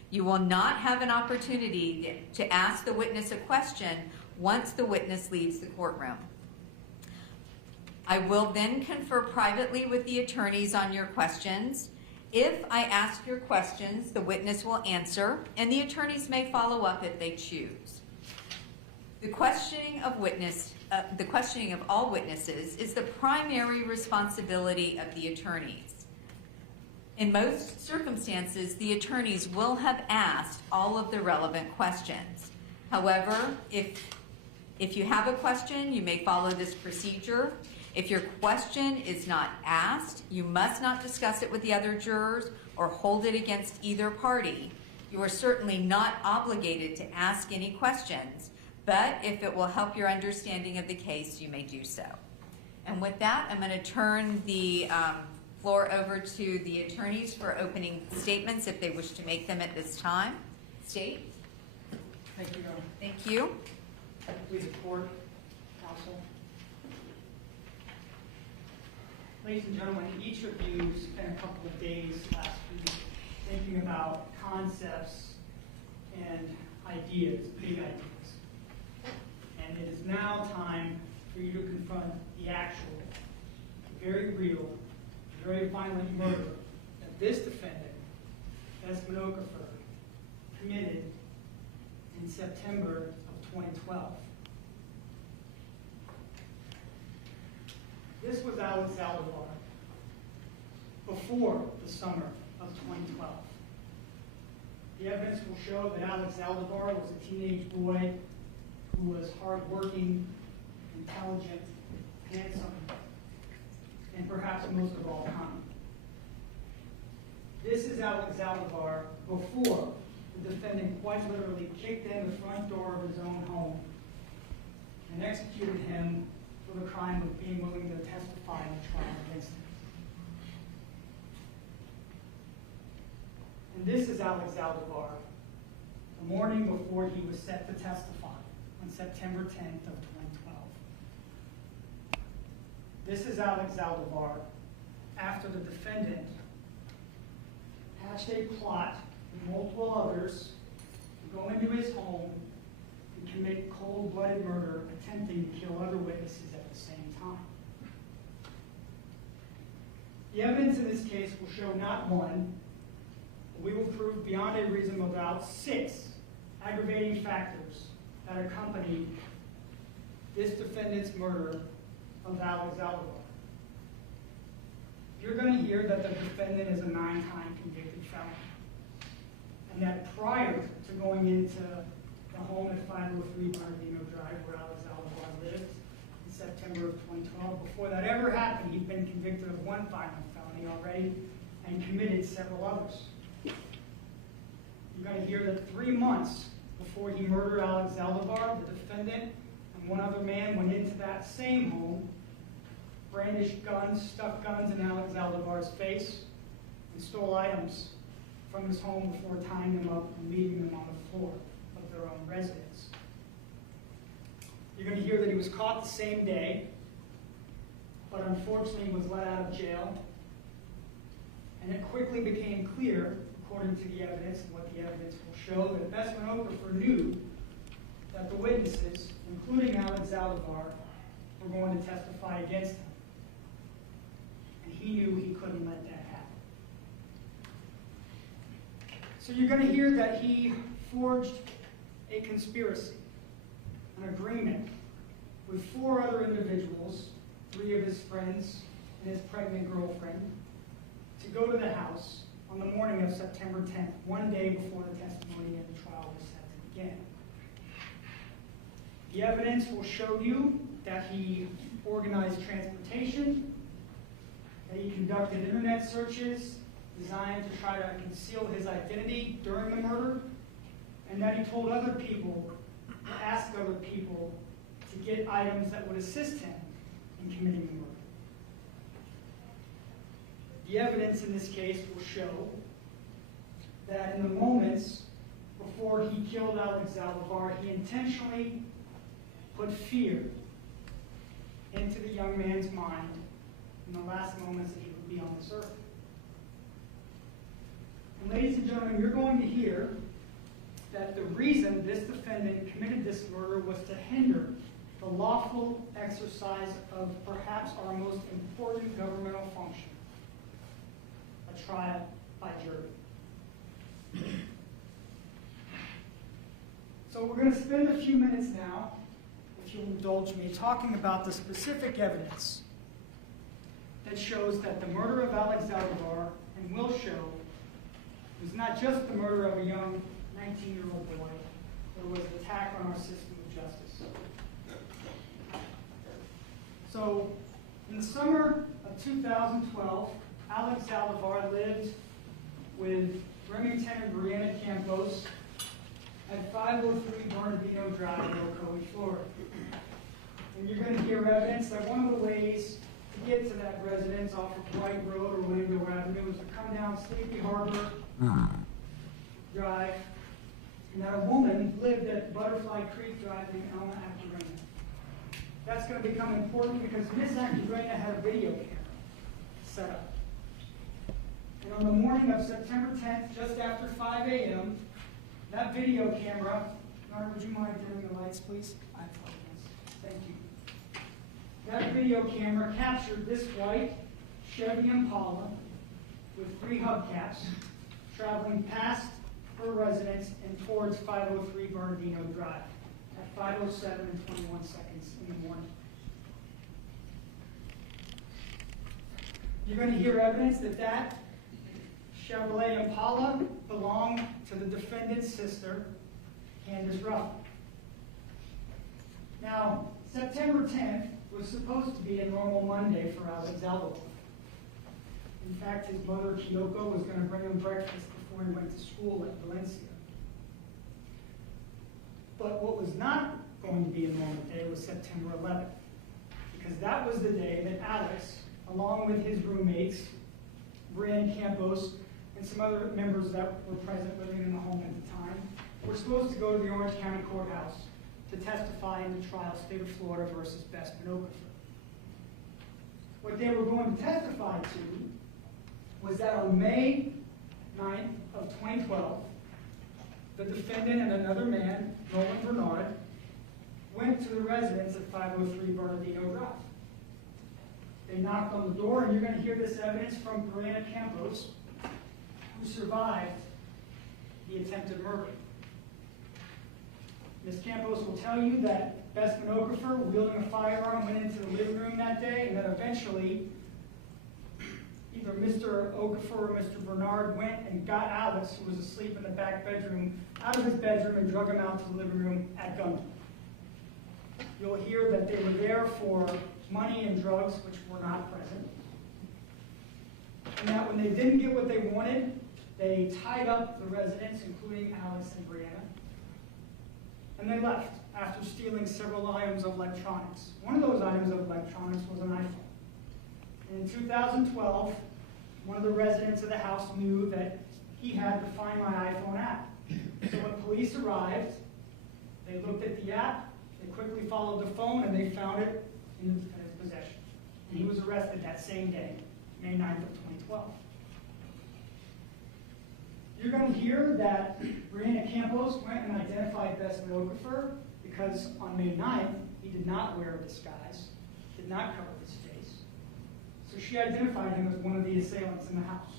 You will not have an opportunity to ask the witness a question once the witness leaves the courtroom. I will then confer privately with the attorneys on your questions. If I ask your questions, the witness will answer, and the attorneys may follow up if they choose. The questioning of all witnesses is the primary responsibility of the attorneys. In most circumstances, the attorneys will have asked all of the relevant questions. However, if you have a question, you may follow this procedure. If your question is not asked, you must not discuss it with the other jurors or hold it against either party. You are certainly not obligated to ask any questions, but if it will help your understanding of the case, you may do so. And with that, I'm going to turn the floor over to the attorneys for opening statements if they wish to make them at this time. State. Thank you, Your Honor. Thank you. Please report, counsel. Ladies and gentlemen, each of you spent a couple of days last week thinking about concepts and ideas, big ideas. And it is now time for you to confront the actual, very real, very violent murder that this defendant, Bessman Okafor, committed in September of 2012. This was Alex Aldebar before the summer of 2012. The evidence will show that Alex Aldebar was a teenage boy who was hardworking, intelligent, handsome, and perhaps most of all, kind. This is Alex Aldebar before the defendant quite literally kicked in the front door of his own home and executed him for the crime of being willing to testify in a trial against him. And this is Alex Aldebar the morning before he was set to testify on September 10th of 2012. This is Alex Aldebar after the defendant hatched a plot with multiple others to go into his home and commit cold-blooded murder, attempting to kill other witnesses at the same time. The evidence in this case will show not one, but we will prove beyond a reasonable doubt 6 aggravating factors that accompany this defendant's murder of Alex Aldebar. You're going to hear that the defendant is a 9-time convicted felon, and that prior to going into the home at 503 Bernardino Drive where Alex Aldebar lived in September of 2012, before that ever happened, he'd been convicted of 1 violent felony already and committed several others. You're going to hear that 3 months before he murdered Alex Aldebar, the defendant and one other man went into that same home, brandished guns, stuck guns in Alex Aldebar's face, and stole items from his home before tying them up and leaving them on the floor of their own residence. You're going to hear that he was caught the same day, but unfortunately was let out of jail. And it quickly became clear, according to the evidence and what the evidence will show, that Bessman Okafor knew that the witnesses, including Alex Aldebar, were going to testify against him. And he knew he couldn't let that happen. So you're going to hear that he forged a conspiracy, an agreement with 4 other individuals, 3 of his friends and his pregnant girlfriend, to go to the house on the morning of September 10th, one day before the testimony and the trial was set to begin. The evidence will show you that he organized transportation, that he conducted internet searches designed to try to conceal his identity during the murder, and that he told other people, asked other people to get items that would assist him in committing the murder. The evidence in this case will show that in the moments before he killed Alex Zaldivar, he intentionally put fear into the young man's mind in the last moments that he would be on this earth. And ladies and gentlemen, you're going to hear that the reason this defendant committed this murder was to hinder the lawful exercise of perhaps our most important governmental function, a trial by jury. So we're going to spend a few minutes now, if you'll indulge me, talking about the specific evidence that shows that the murder of Alex Zaldivar and will show was not just the murder of a young 19-year-old boy, but was an attack on our system of justice. So, in the summer of 2012, Alex Zaldivar lived with Remington and Brianna Campos at 503 Bernardino Drive, Ocoee, Florida. And you're going to hear evidence that one of the ways to get to that residence off of White Road or Winnebago Avenue is to come down Sleepy Harbor Drive, and that a woman lived at Butterfly Creek Drive in Elma Acurena. That's going to become important because Miss Acurena had a video camera set up. And on the morning of September 10th, just after 5 a.m., that video camera, Nora, would you mind dimming the lights, please? I apologize. Thank you. That video camera captured this white Chevy Impala with 3 hubcaps traveling past her residence and towards 503 Bernardino Drive at 5:07 and 21 seconds in the morning. You're going to hear evidence that that Chevrolet Impala belonged to the defendant's sister, Candace Ruffin. Now, September 10th was supposed to be a normal Monday for Alex Zaldivar. In fact, his mother, Kyoko, was going to bring him breakfast before he went to school at Valencia. But what was not going to be a normal day was September 11th, because that was the day that Alex, along with his roommates, Brianna Campos, and some other members that were present living in the home at the time, were supposed to go to the Orange County Courthouse to testify in the trial, State of Florida versus Bessman Okafor. What they were going to testify to was that on May 9th of 2012, the defendant and another man, Nolan Bernard, went to the residence at 503 Bernardino Drive. They knocked on the door, and you're going to hear this evidence from Brianna Campos, who survived the attempted murder. Ms. Campos will tell you that Bessman Okafor, wielding a firearm, went into the living room that day, and that eventually either Mr. Okafor or Mr. Bernard went and got Alex, who was asleep in the back bedroom, out of his bedroom and drug him out to the living room at gunpoint. You'll hear that they were there for money and drugs, which were not present. And that when they didn't get what they wanted, they tied up the residents, including Alex and Brianna, and they left after stealing several items of electronics. One of those items of electronics was an iPhone. And in 2012, one of the residents of the house knew that he had the Find My iPhone app. So when police arrived, they looked at the app, they quickly followed the phone, and they found it in the defendant's possession. And he was arrested that same day, May 9th of 2012. You're going to hear that Brianna Campos went and identified Bessman Okafor because on May 9th, he did not wear a disguise, did not cover his face. So she identified him as one of the assailants in the house.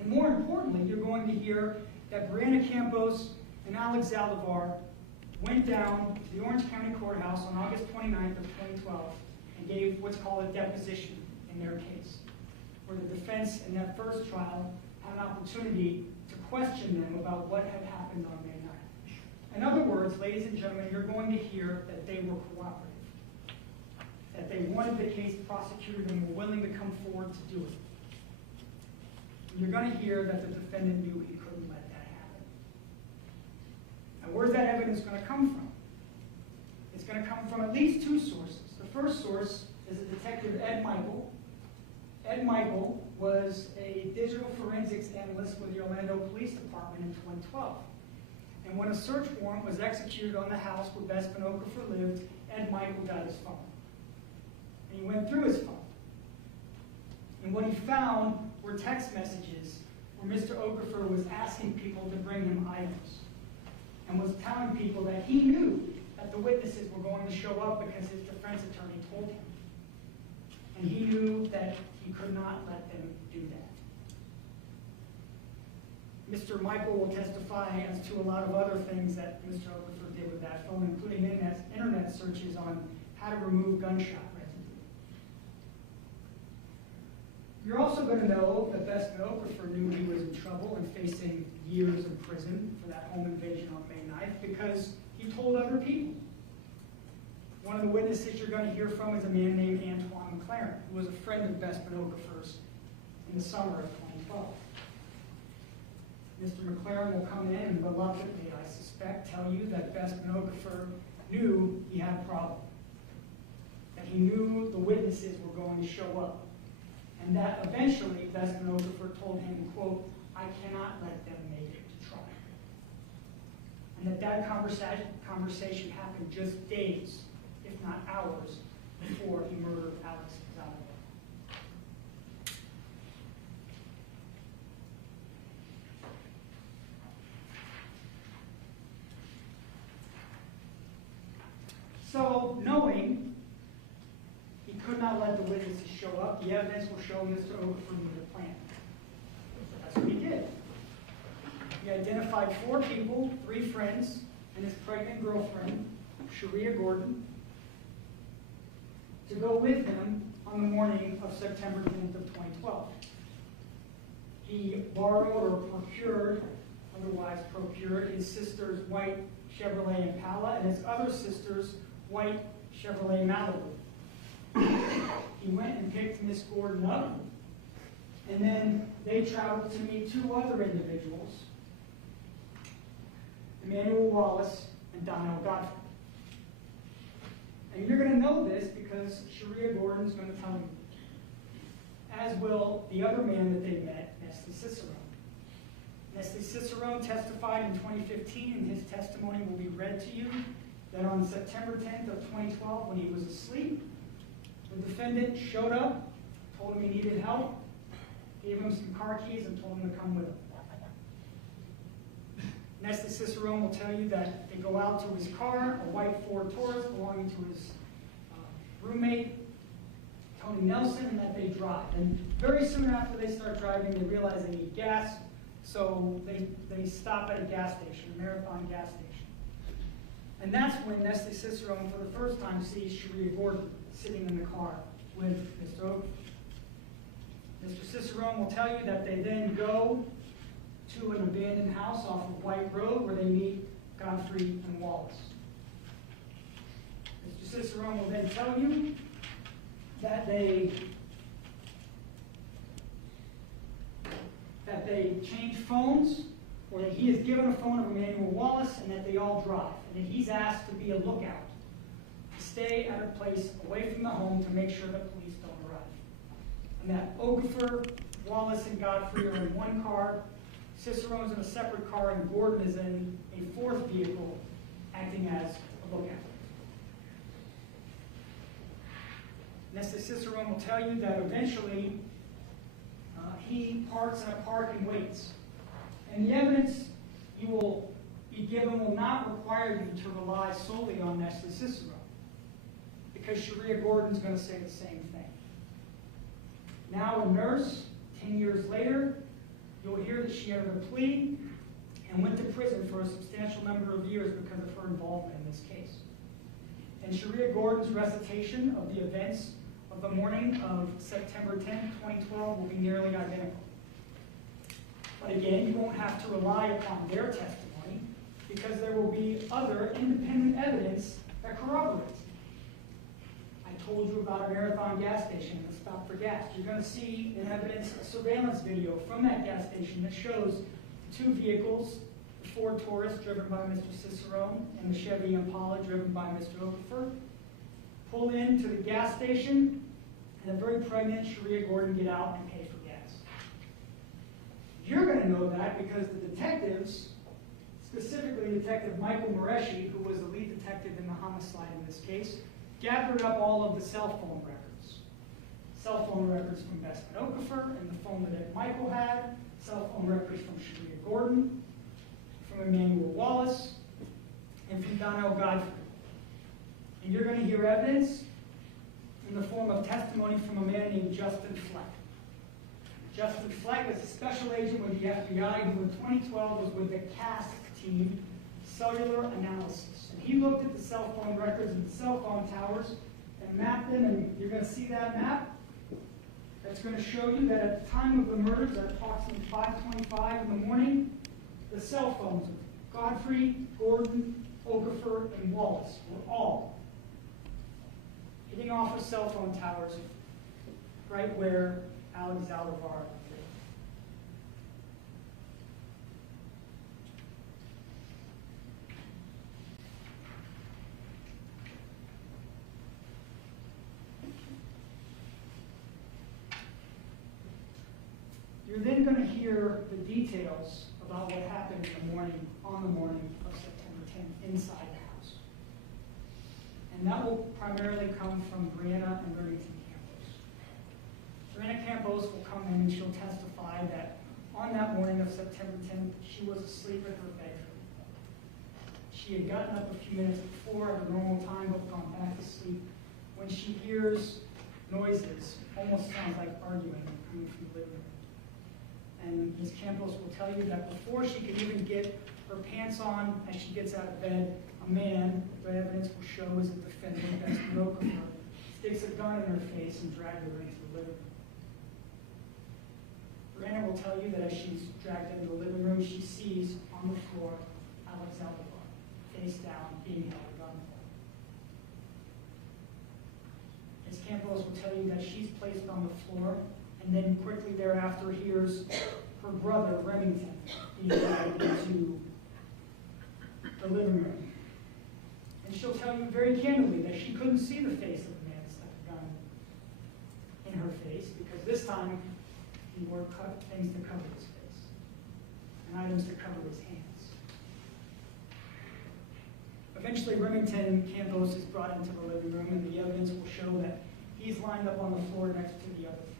And more importantly, you're going to hear that Brianna Campos and Alex Zaldivar went down to the Orange County Courthouse on August 29th of 2012 and gave what's called a deposition in their case, where the defense in that first trial had an opportunity to question them about what had happened on May 9th. In other words, ladies and gentlemen, you're going to hear that they were cooperative, that they wanted the case prosecuted and were willing to come forward to do it. And you're going to hear that the defendant knew he couldn't let that happen. Now, where's that evidence going to come from? It's going to come from at least two sources. The first source is a detective, Ed Michael. Ed Michael was a digital forensics analyst with the Orlando Police Department in 2012. And when a search warrant was executed on the house where Bessman Okafor lived, Ed Michael got his phone. And he went through his phone. And what he found were text messages where Mr. Okafor was asking people to bring him items and was telling people that he knew that the witnesses were going to show up because his defense attorney told him. And he knew that he could not let them do that. Mr. Michael will testify as to a lot of other things that Mr. Okafor did with that phone, including internet searches on how to remove gunshot residue. You're also going to know that Bessman Okafor knew he was in trouble and facing years in prison for that home invasion on May 9th because he told other people. One of the witnesses you're going to hear from is a man named Antoine McLaren, who was a friend of Bessman Okafor's in the summer of 2012. Mr. McLaren will come in and reluctantly, I suspect, tell you that Bessman Okafor knew he had a problem, that he knew the witnesses were going to show up, and that eventually Bessman Okafor told him, quote, "I cannot let them make it to trial." And that conversation happened just days, if not hours, before he murdered Alex Zaldivar. So, knowing he could not let the witnesses show up, the evidence will show Mr. Okafor knew the plan. That's what he did. He identified 4 people, 3 friends, and his pregnant girlfriend, Sharia Gordon, to go with him on the morning of September 10th of 2012. He borrowed or procured, otherwise procured, his sister's white Chevrolet Impala and his other sister's white Chevrolet Malibu. He went and picked Miss Gordon up, and then they traveled to meet 2 other individuals, Emmanuel Wallace and Donnell Godfrey. And you're going to know this because Sharia Gordon is going to tell you, as will the other man that they met, Nestle Cicerone. Nestle Cicerone testified in 2015, and his testimony will be read to you, that on September 10th of 2012, when he was asleep, the defendant showed up, told him he needed help, gave him some car keys, and told him to come with him. Nestle Cicerone will tell you that they go out to his car, a white Ford Taurus belonging to his roommate, Tony Nelson, and that they drive. And very soon after they start driving, they realize they need gas, so they stop at a gas station, a Marathon gas station. And that's when Nestle Cicerone, for the first time, sees Sharia Gordon sitting in the car with Mr. Okafor. Mr. Cicerone will tell you that they then go to an abandoned house off of White Road where they meet Godfrey and Wallace. Mr. Cicerone will then tell you that they change phones, or that he is given a phone of Emmanuel Wallace, and that they all drive, and that he's asked to be a lookout, to stay at a place away from the home to make sure that police don't arrive. And that Okafor, Wallace, and Godfrey are in one car, Cicerone's in a separate car, and Gordon is in a 4th vehicle acting as a lookout. Nestle Cicerone will tell you that eventually he parks in a park and waits. And the evidence you will be given will not require you to rely solely on Nestle Cicerone, because Sharia Gordon's going to say the same thing. Now a nurse, 10 years later, you'll hear that she entered a plea, and went to prison for a substantial number of years because of her involvement in this case. And Sharia Gordon's recitation of the events of the morning of September 10, 2012 will be nearly identical. But again, you won't have to rely upon their testimony because there will be other independent evidence that corroborates it. I told you about a Marathon gas station and a stop for gas. You're going to see in evidence a surveillance video from that gas station that shows two vehicles, the Ford Taurus driven by Mr. Cicerone and the Chevy Impala driven by Mr. Okafor, pull into the gas station, and a very pregnant Sharia Gordon get out and pay for gas. You're going to know that because the detectives, specifically Detective Michael Moreshi, who was the lead detective in the homicide in this case, gathered up all of the cell phone records. Cell phone records from Bessman Okafor and the phone that Michael had, cell phone records from Sharia Gordon, from Emmanuel Wallace, and from Donnell Godfrey. And you're going to hear evidence in the form of testimony from a man named Justin Fleck. Justin Fleck is a special agent with the FBI who in 2012 was with the CAST team, Cellular Analysis. And he looked at the cell phone records and the cell phone towers and mapped them, and you're going to see that map. That's going to show you that at the time of the murders, at approximately 5:25 in the morning, the cell phones of Godfrey, Gordon, Okafor, and Wallace were all hitting off of cell phone towers right where Alex Alvar lived. You're then going to hear the details about what happened in the morning, on the morning of September 10th, inside the house. And that will primarily come from Brianna and Remington Campos. Brianna Campos will come in and she'll testify that on that morning of September 10th, she was asleep in her bedroom. She had gotten up a few minutes before at a normal time, but gone back to sleep when she hears noises, almost sounds like arguing coming from the living room. And Ms. Campos will tell you that before she could even get her pants on as she gets out of bed, a man, the evidence will show is a defendant, Bessman Okafor, sticks a gun in her face and drags her into the living room. Brianna will tell you that as she's dragged into the living room, she sees on the floor Alex Alvar, face down, being held at gunpoint. Ms. Campos will tell you that she's placed on the floor and then quickly thereafter hears her brother, Remington, being dragged into the living room. And she'll tell you very candidly that she couldn't see the face of the man that stuck a gun in her face because this time he wore things to cover his face and items to cover his hands. Eventually, Remington Campos is brought into the living room and the evidence will show that he's lined up on the floor next to the other three.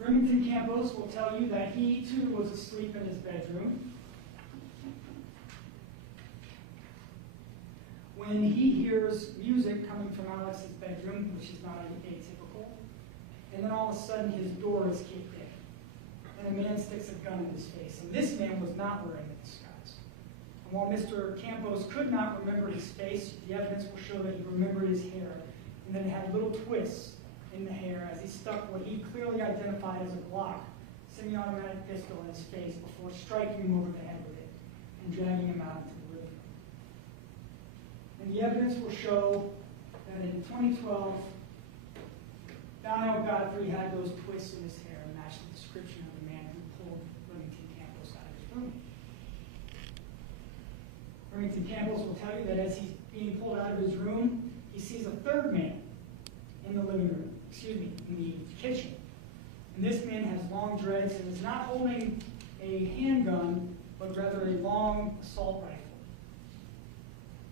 Remington Campos will tell you that he too was asleep in his bedroom when he hears music coming from Alex's bedroom, which is not atypical, and then all of a sudden his door is kicked in, and a man sticks a gun in his face. And this man was not wearing a disguise. And while Mr. Campos could not remember his face, the evidence will show that he remembered his hair, and then it had little twists in the hair as he stuck what he clearly identified as a Glock semi-automatic pistol in his face before striking him over the head with it and dragging him out into the living room. And the evidence will show that in 2012, Donnell Godfrey had those twists in his hair and matched the description of the man who pulled Remington Campos out of his room. Remington Campos will tell you that as he's being pulled out of his room, he sees a third man in the living room, in the kitchen. And this man has long dreads and is not holding a handgun, but rather a long assault rifle.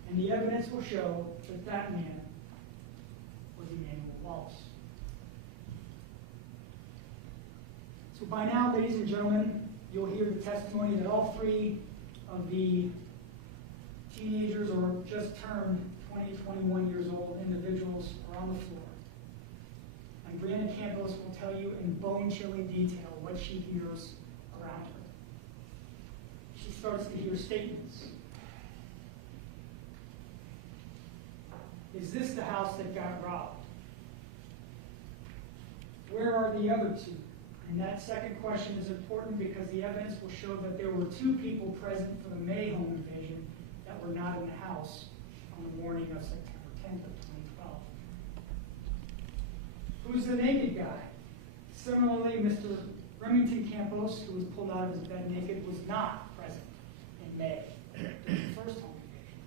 And the evidence will show that that man was Emmanuel Wallace. So by now, ladies and gentlemen, you'll hear the testimony that all three of the teenagers or just turned 20, 21 years old individuals are on the floor. And Brianna Campos will tell you in bone-chilling detail what she hears around her. starts to hear statements. Is this the house that got robbed? Where are the other two? And that second question is important because the evidence will show that there were two people present for the May home invasion that were not in the house on the morning of September 10th of 2012. Who's the naked guy? Similarly, Mr. Remington Campos, who was pulled out of his bed naked, was not present in May during the first home invasion.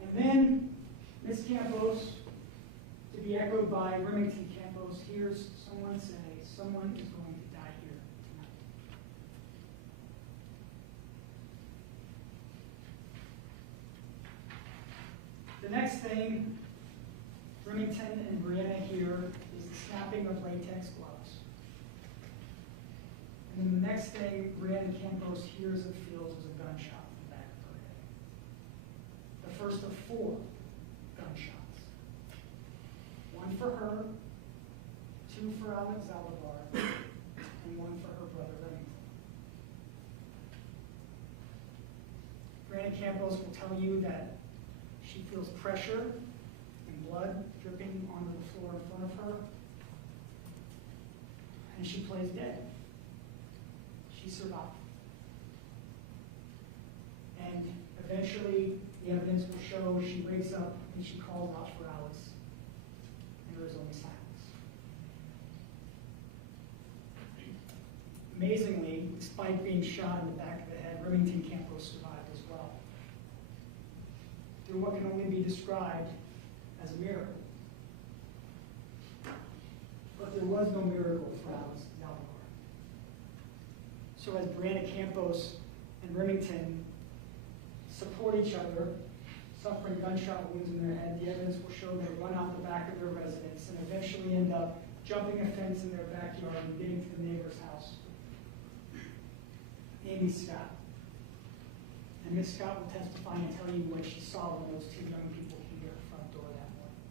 And then Ms. Campos, to be echoed by Remington Campos, hears someone say, someone is going to die here tonight. The next thing Remington and Brianna hear is the snapping of latex gloves. And then the next thing Brianna Campos hears and feels is a gunshot in the back of her head. The first of 4 gunshots. One for her, 2 for Alex Alvarado, and 1 for her brother Remington. Brianna Campos will tell you that she feels pressure and blood dripping onto the floor in front of her, and she plays dead. She survived. And eventually, the evidence will show she wakes up and she calls out for Alex, and there is only silence. Amazingly, despite being shot in the back of the head, Remington Campos survived as well. Through what can only be described as a miracle. But there was no miracle for Alex Alvarado. So as Brianna Campos and Remington support each other, suffering gunshot wounds in their head, the evidence will show they run out the back of their residence and eventually end up jumping a fence in their backyard and getting to the neighbor's house. Amy Scott. And Ms. Scott will testify and tell you what she saw when those 2 young people came to her front door that morning.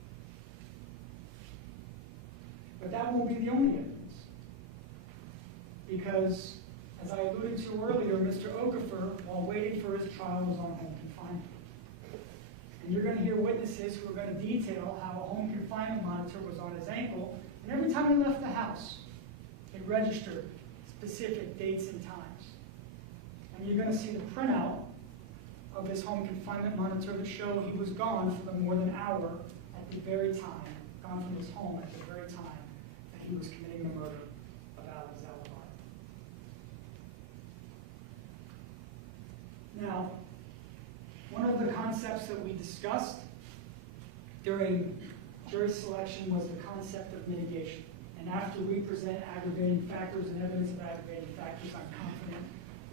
But that won't be the only evidence. Because, as I alluded to earlier, Mr. Okafor, while waiting for his trial, was on home confinement. And you're going to hear witnesses who are going to detail how a home confinement monitor was on his ankle, and every time he left the house, it registered specific dates and times. And you're going to see the printout of his home confinement monitor to show he was gone for more than an hour at the very time, gone from his home at the very time that he was committing the murder of Alex Alvarado. Now, one of the concepts that we discussed during jury selection was the concept of mitigation. And after we present aggravating factors and evidence of aggravating factors, I'm confident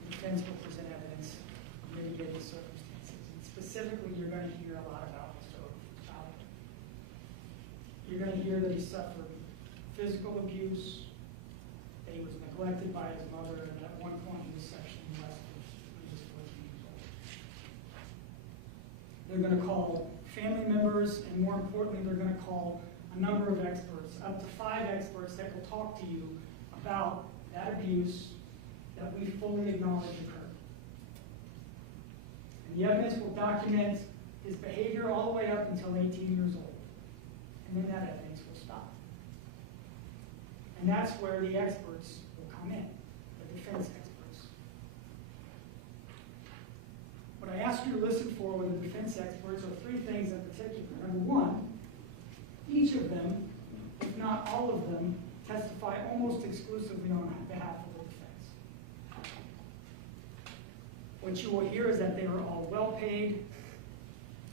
the defense will present evidence of mitigating circumstances. And specifically, you're going to hear a lot about Mr. Okafor's childhood. You're going to hear that he suffered physical abuse, that he was neglected by his mother, and that at one point he was sexually molested when he was 14 years old. They're going to call family members, and more importantly, they're going to call a number of experts, up to 5 experts that will talk to you about that abuse that we fully acknowledge occurred. And the evidence will document his behavior all the way up until 18 years old. And then that evidence will stop. And that's where the experts will come in, the defense experts. What I ask you to listen for with the defense experts are 3 things in particular. Number 1, each of them, if not all of them, testify almost exclusively on behalf of the defense. What you will hear is that they are all well paid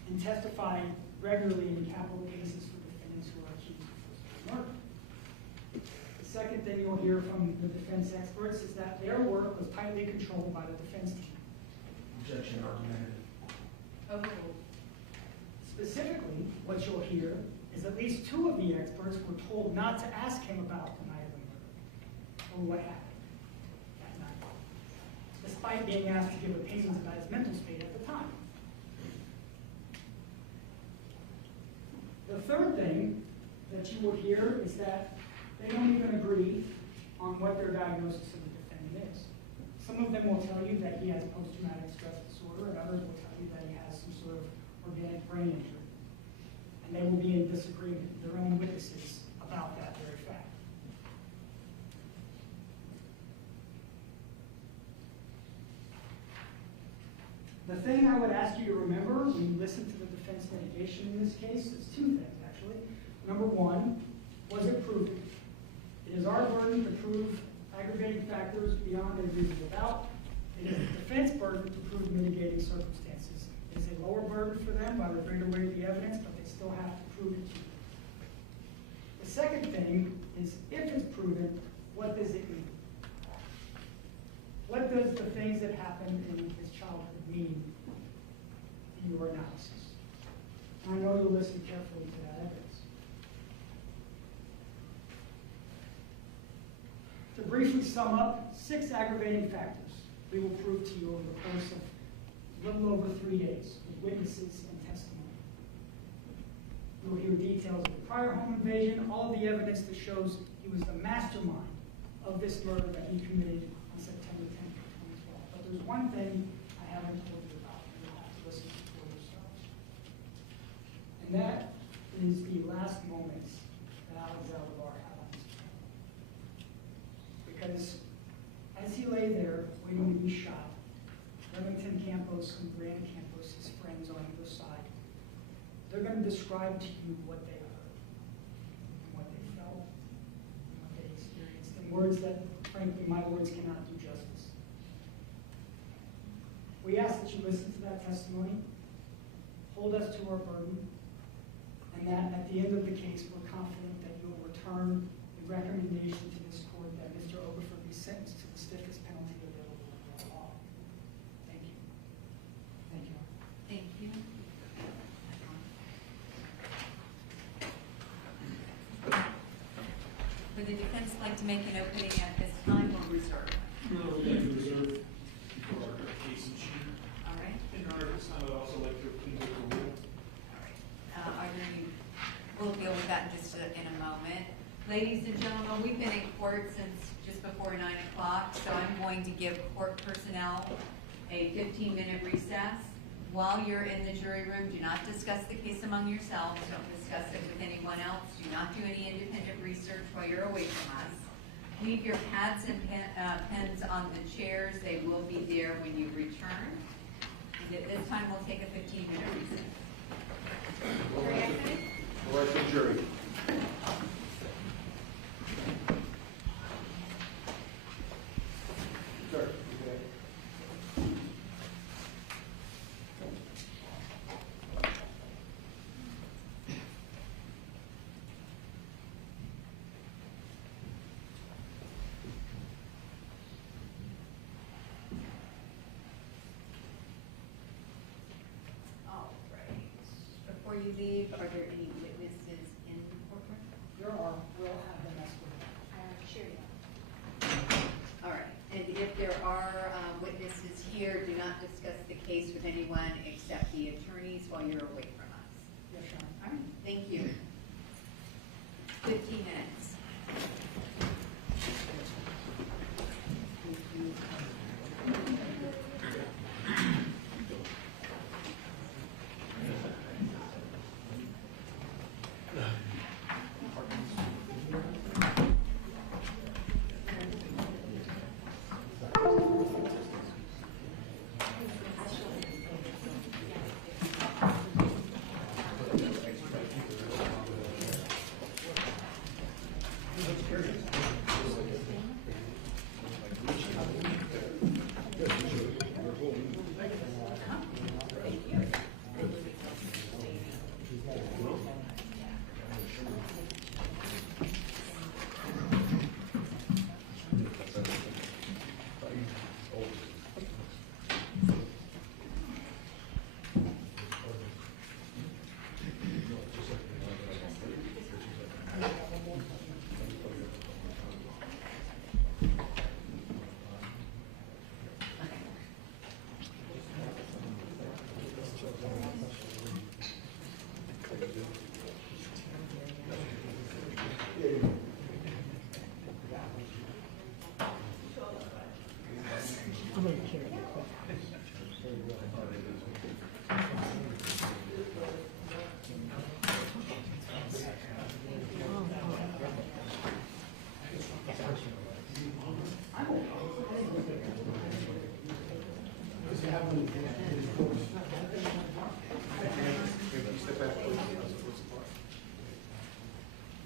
and testify regularly in capital cases for defendants who are accused of first-degree murder. The second thing you'll hear from the defense experts is that their work was tightly controlled by the defense team. Objection argumentative. Overruled. Specifically, what you'll hear is at least 2 of the experts were told not to ask him about the night of the murder, or what happened that night, despite being asked to give opinions about his mental state at the time. The third thing that you will hear is that they don't even agree on what their diagnosis of the defendant is. Some of them will tell you that he has post-traumatic stress disorder, and others will tell you that he has some sort of organic brain injury. And they will be in disagreement with their own witnesses about that very fact. The thing I would ask you to remember when you listen to the defense mitigation in this case is two things, actually. Number one, was it proven? It is our burden to prove aggravating factors beyond a reasonable doubt. It is the defense burden to prove mitigating circumstances. It is a lower burden for them by the greater weight of the evidence, but they still have to prove it to you. The second thing is, if it's proven, what does it mean? What does the things that happened in his childhood mean in your analysis? And I know you'll listen carefully to that evidence. To briefly sum up, 6 aggravating factors we will prove to you over the course of a little over 3 days with witnesses and testimony. You will hear details of the prior home invasion, all of the evidence that shows he was the mastermind of this murder that he committed on September 10th, 2012. But there's one thing I haven't told you about, and you'll have to listen to for yourselves. And that is the last moments that Alex Alvar had on his trial. Because as he lay there waiting to be shot, Remington Campos and Brianna Campos, his friends on either side, they're going to describe to you what they heard, and what they felt, and what they experienced, in words that, frankly, my words cannot do justice. We ask that you listen to that testimony, hold us to our burden, and that at the end of the case, we're confident that you'll return the recommendation to this court that Mr. Okafor be sentenced to the stiffest penalty available under the law. Thank you. Thank you. Thank you. Would the defense like to make an opening at this time or reserve? No, we're going to reserve for our case in chief. All right. And Your Honor, at this time, I'd also like to plead with the rule. All right. Are there any, we'll deal with that in just in a moment. Ladies and gentlemen, we've been in court since just before 9 o'clock, so I'm going to give court personnel a 15-minute recess. While you're in the jury room, do not discuss the case among yourselves. Don't discuss it with anyone else. Do not do any independent research while you're away from us. Leave your pads and pens on the chairs. They will be there when you return. And at this time, we'll take a 15-minute recess. All right, the jury. Sir, okay. All right. Before you leave, are there any witnesses in the courtroom? There are, we'll have them escorted. Sure. All right. And if there are witnesses here, do not discuss the case with anyone except the attorneys while you're away from us. Yes, Your Honor. All right. Thank you. 15 minutes.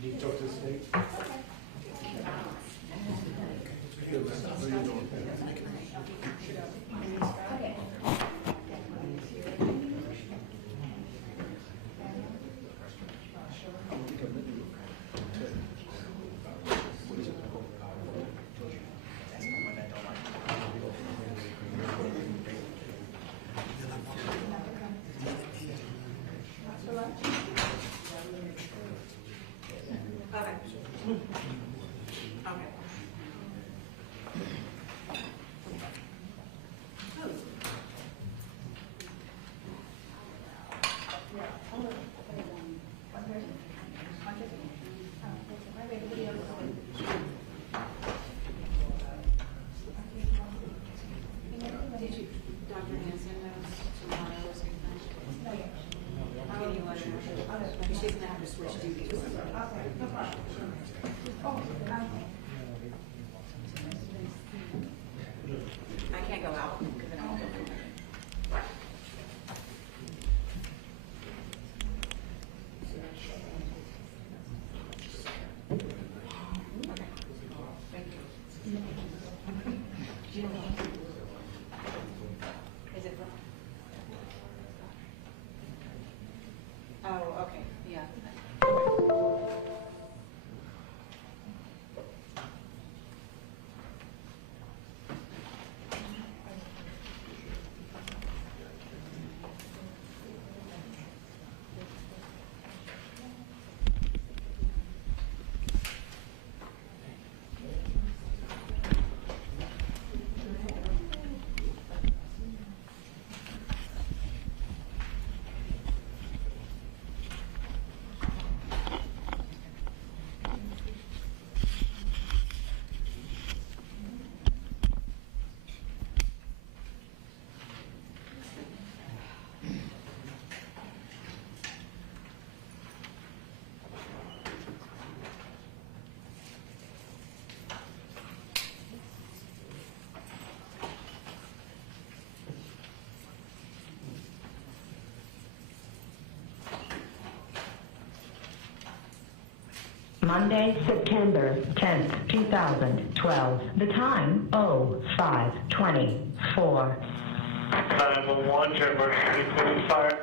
Need to talk to the state? Did you, Dr. Hanson knows tomorrow is good night? Can you let her know? She's gonna have to switch duties. I can't go out because then I won't go. Is it from? Oh, okay, yeah. Monday, September 10th, 2012. The time, 05:24. 911, your emergency police fire.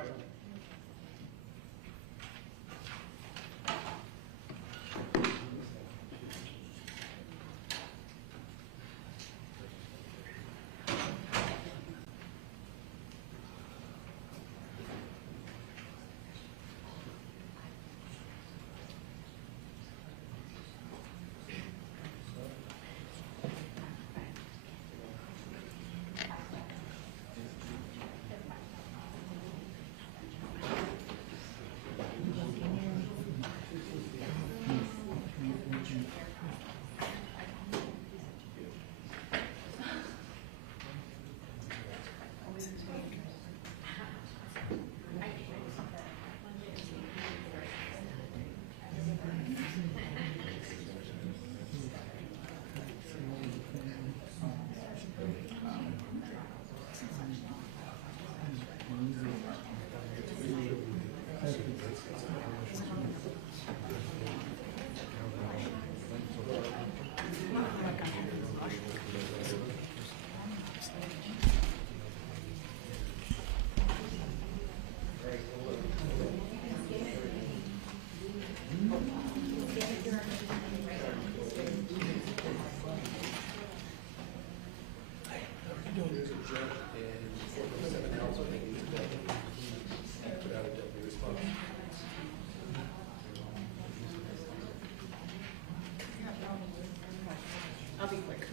I'll be quick.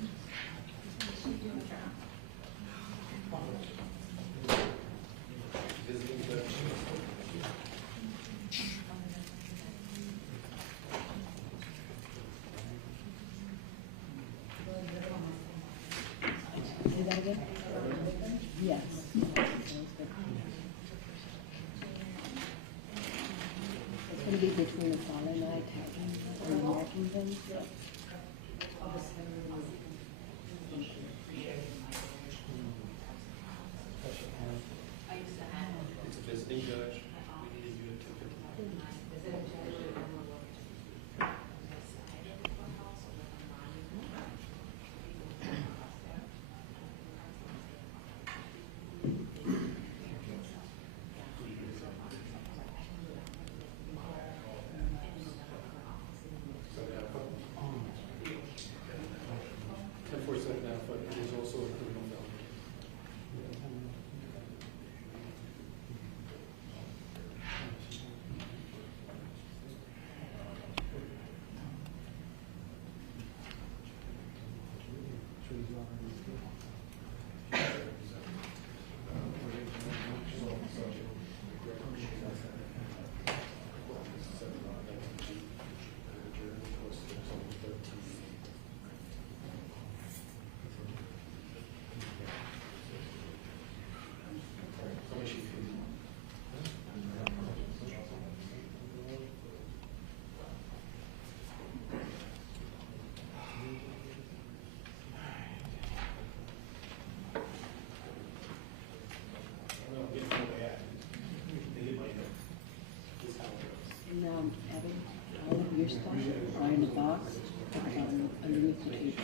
Do that again? Yes. It's gonna be between the fall and night and the marking things. It's a visiting judge. We needed you at 2:50. your stuff are in the box underneath the table.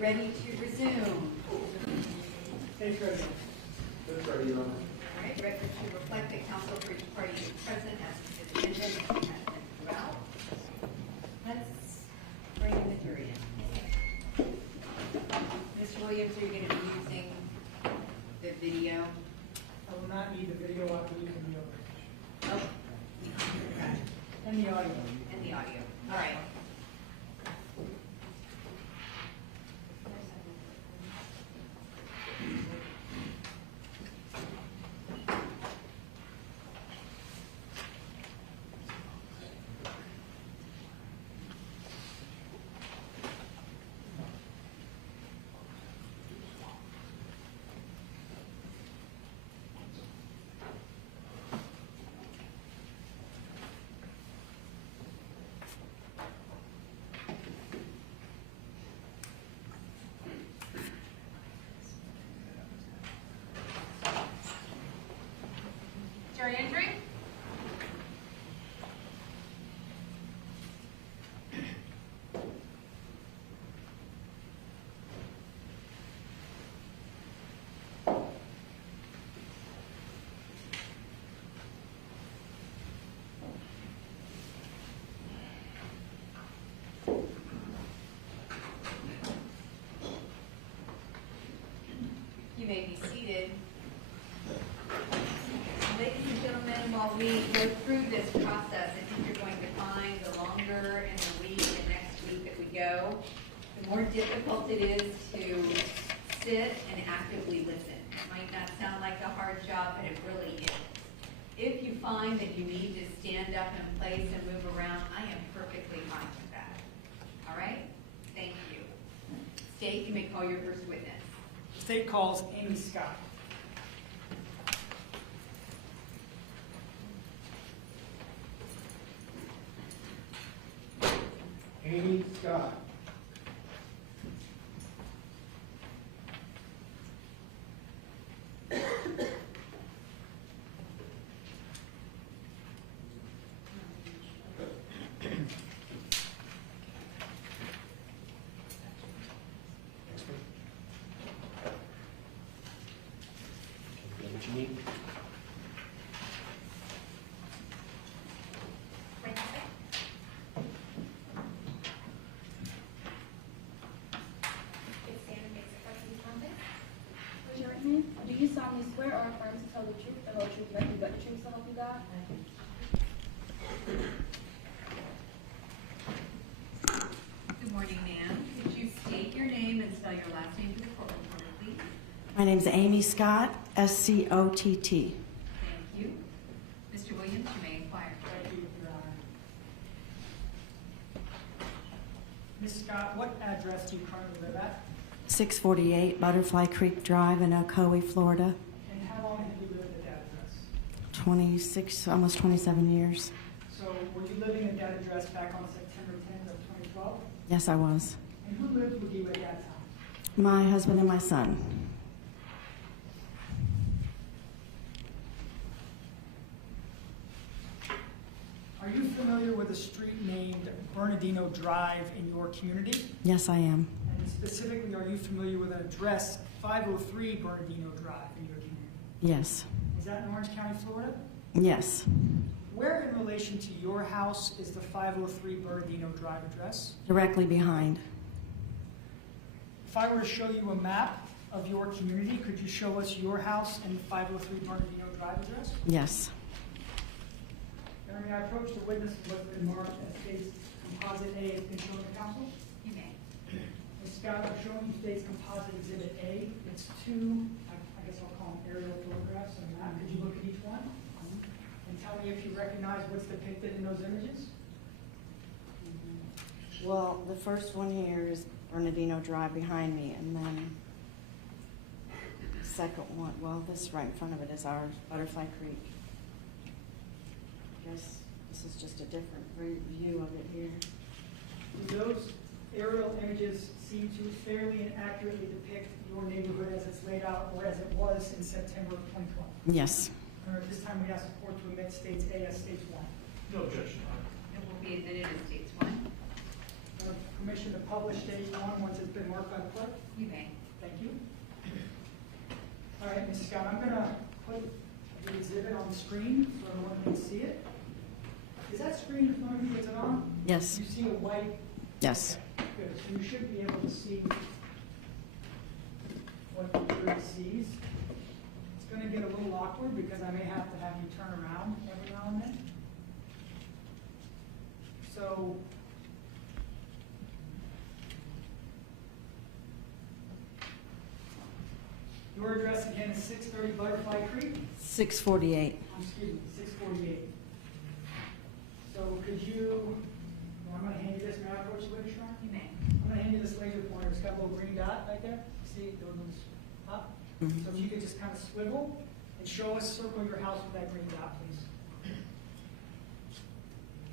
ready to resume? Thanks, Reggie. That's right, Your Honor. All right, record to reflect that counsel for each party is present as the defendant has been throughout. Let's bring the jury in. Mr. Williams, are you going to be using the video? I will not need the video after you can be over. Oh. Okay. And the audio. And the audio. All right. Jury entry? You may be seated. Ladies and gentlemen, while we go through this process, I think you're going to find the longer in the week and next week that we go, the more difficult it is to sit and actively listen. It might not sound like a hard job, but it really is. If you find that you need to stand up in place and move around, I am perfectly fine with that. All right? Thank you. State, you may call your first witness. State calls Amy Scott. Amy Scott. What you need? Raise your right hand. Do you solemnly swear or affirm to tell the truth, the whole truth, nothing but the truth, so help you God? Good morning, ma'am. Could you state your name and spell your last name for the court reporter, please? My name's Amy Scott, S-C-O-T-T. Thank you. Mr. Williams, you may inquire. Thank you, Your Honor. Ms. Scott, what address do you currently live at? 648 Butterfly Creek Drive in Ocoee, Florida. And how long have you lived at that address? 26, almost 27 years. So were you living at that address back on September 10th of 2012? Yes, I was. And who lived with you at that time? My husband and my son. Are you familiar with a street named Bernardino Drive in your community? Yes, I am. And specifically, are you familiar with an address, 503 Bernardino Drive in your community? Yes. Is that in Orange County, Florida? Yes. Where in relation to your house is the 503 Bernardino Drive address? Directly behind. If I were to show you a map of your community, could you show us your house and the 503 Bernardino Drive address? Yes. And I approached the witness with what's been marked as state's composite A has been shown to counsel. You may. Ms. Scott, I'm showing you state's composite exhibit A. It's two, I guess I'll call them aerial photographs on a map. Could you look at each one? And tell me if you recognize what's depicted in those images? Well, the first one here is Bernardino Drive behind me, and then the second one, well, this right in front of it is ours, Butterfly Creek. I guess this is just a different view of it here. Do those aerial images seem to fairly and accurately depict your neighborhood as it's laid out or as it was in September of 2012? Yes. At this time, we ask the court to admit states A as states one. No objection. It will be admitted as states one. permission to publish date one once it's been marked by the clerk? You may. Thank you. All right, Mrs. Scott, I'm gonna put the exhibit on the screen so everyone can see it. Is that screen in front of you, is it on? Yes. You see a white? Yes. Okay, good, so you should be able to see what the jury sees. It's gonna get a little awkward because I may have to have you turn around every now and then. So, your address again is 630 Butterfly Creek? 648. Excuse me, 648. So could you, well, I'm gonna hand you this, may I approach you with it, Sharon? You may. I'm gonna hand you this laser pointer, it's got a little green dot right there, see, it goes up. Mhm. So if you could just kind of swivel and show us, circle your house with that green dot, please.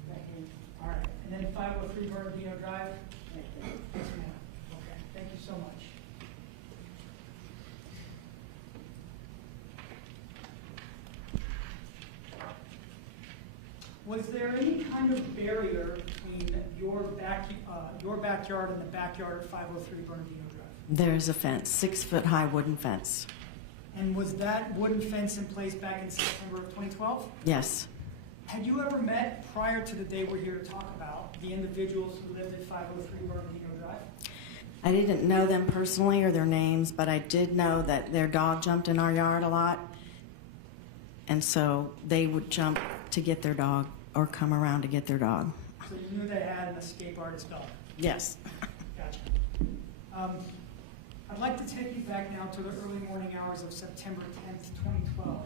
Right here. All right, and then 503 Bernardino Drive? Yes, ma'am. Okay, thank you so much. Was there any kind of barrier between your backyard and the backyard at 503 Bernardino Drive? There's a fence, 6-foot-high wooden fence. And was that wooden fence in place back in September of 2012? Yes. Had you ever met, prior to the day we're here to talk about, the individuals who lived at 503 Bernardino Drive? I didn't know them personally or their names, but I did know that their dog jumped in our yard a lot. And so they would jump to get their dog or come around to get their dog. So you knew they had an escape artist dog? Yes. Gotcha. I'd like to take you back now to the early morning hours of September 10th, 2012.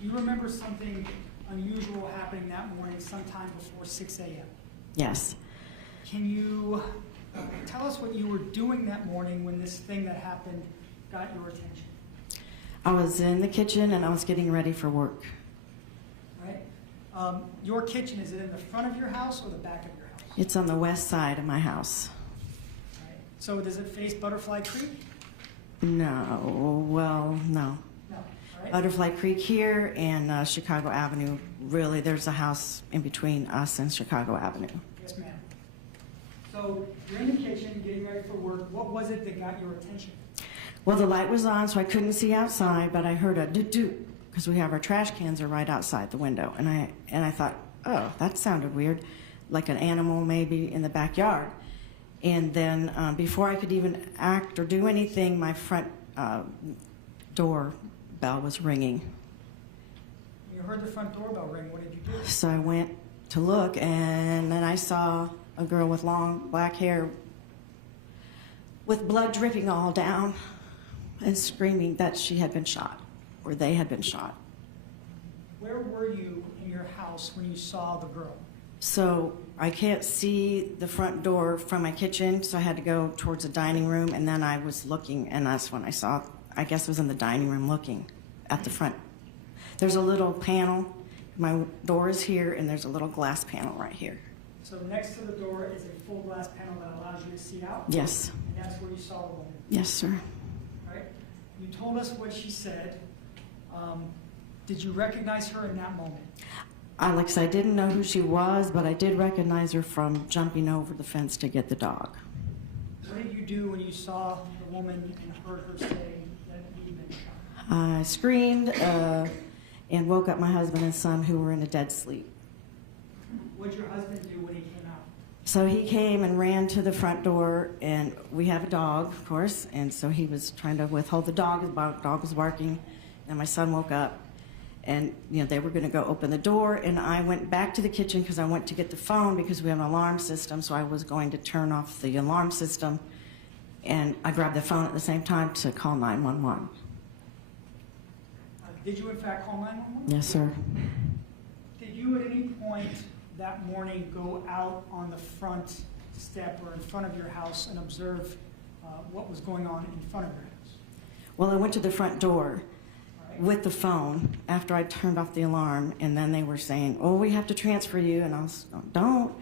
Do you remember something unusual happening that morning sometime before 6 a.m.? Yes. Can you tell us what you were doing that morning when this thing that happened got your attention? I was in the kitchen and I was getting ready for work. Right? Your kitchen, is it in the front of your house or the back of your house? It's on the west side of my house. Right. So does it face Butterfly Creek? No, well, no. No. All right. Butterfly Creek here and Chicago Avenue. Really, there's a house in between us and Chicago Avenue. Yes, ma'am. So you're in the kitchen getting ready for work. What was it that got your attention? Well, the light was on, so I couldn't see outside, but I heard a doot-doot, because we have our trash cans are right outside the window. And I thought, oh, that sounded weird, like an animal maybe in the backyard. And then before I could even act or do anything, my front door bell was ringing. You heard the front doorbell ring. What did you do? So I went to look, and then I saw a girl with long black hair with blood dripping all down and screaming that she had been shot, or they had been shot. Where were you in your house when you saw the girl? So I can't see the front door from my kitchen, so I had to go towards the dining room, and then I was looking, and that's when I saw, I guess it was in the dining room looking at the front. There's a little panel. My door is here, and there's a little glass panel right here. So next to the door is a full glass panel that allows you to see out? Yes. And that's where you saw the woman? Yes, sir. All right. You told us what she said. Did you recognize her in that moment? Alex, I didn't know who she was, but I did recognize her from jumping over the fence to get the dog. What did you do when you saw the woman and heard her say that he'd been shot? I screamed and woke up my husband and son, who were in a dead sleep. What did your husband do when he came out? So he came and ran to the front door, and we have a dog, of course, and so he was trying to withhold the dog. The dog was barking, and my son woke up, and they were going to go open the door, and I went back to the kitchen because I went to get the phone because we have an alarm system, so I was going to turn off the alarm system, and I grabbed the phone at the same time to call 911. Did you in fact call 911? Yes, sir. Did you at any point that morning go out on the front step or in front of your house and observe what was going on in front of your house? Well, I went to the front door with the phone after I turned off the alarm, and then they were saying, oh, we have to transfer you, and I was, oh, don't.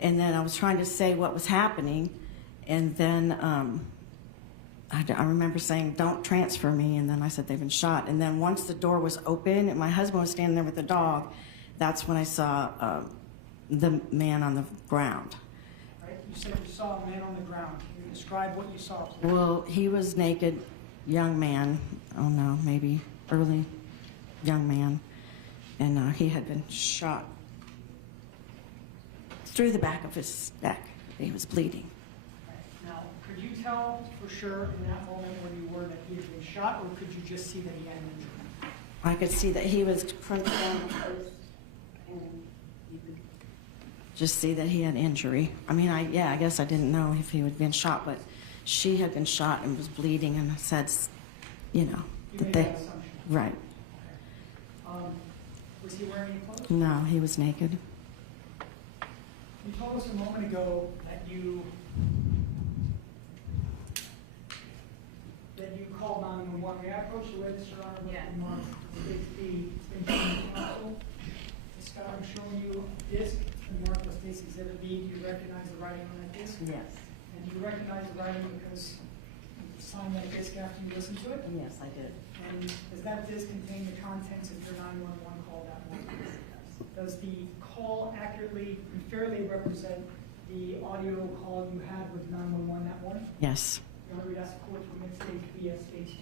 And then I was trying to say what was happening, and then I remember saying, don't transfer me, and then I said, they've been shot. And then once the door was open and my husband was standing there with the dog, that's when I saw the man on the ground. Right. You said you saw a man on the ground. Can you describe what you saw, please? Well, he was naked, young man, oh no, maybe early young man, and he had been shot through the back of his neck. He was bleeding. Now, could you tell for sure in that moment where you were that he had been shot, or could you just see that he had an injury? I could see that he was crunched down close, and you could just see that he had injury. I mean, I guess I didn't know if he had been shot, but she had been shot and was bleeding, and said, you know, You that made they, that assumption. right. Was he wearing any clothes? No, he was naked. You told us a moment ago that you called 911. May I approach the witness, Your Honor, with remarks? It's been counsel. Scott, I'm showing you a disc from Northwest State's Exhibit B. Do you recognize the writing on that disc? Yes. And do you recognize the writing because you signed that disc after you listened to it? Yes, I did. And does that disc contain the contents of your 911 call that morning? Does the call accurately and fairly represent the audio call you had with 911 that morning? Yes. Your Honor, we'd ask the court to admit stage B as stage 2.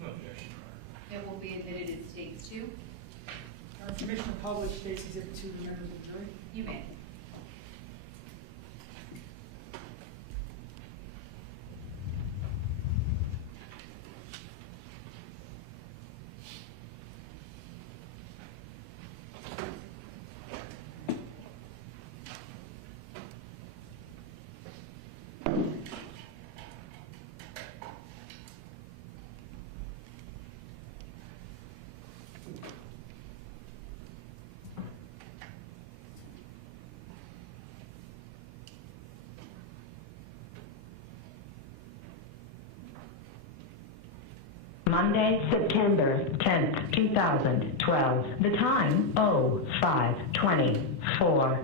No objection, Your Honor. It will be admitted at stage 2. Commissioner published states exhibit 2 to the members of the jury. You may. Monday, September 10th, 2012. The time, 05:24.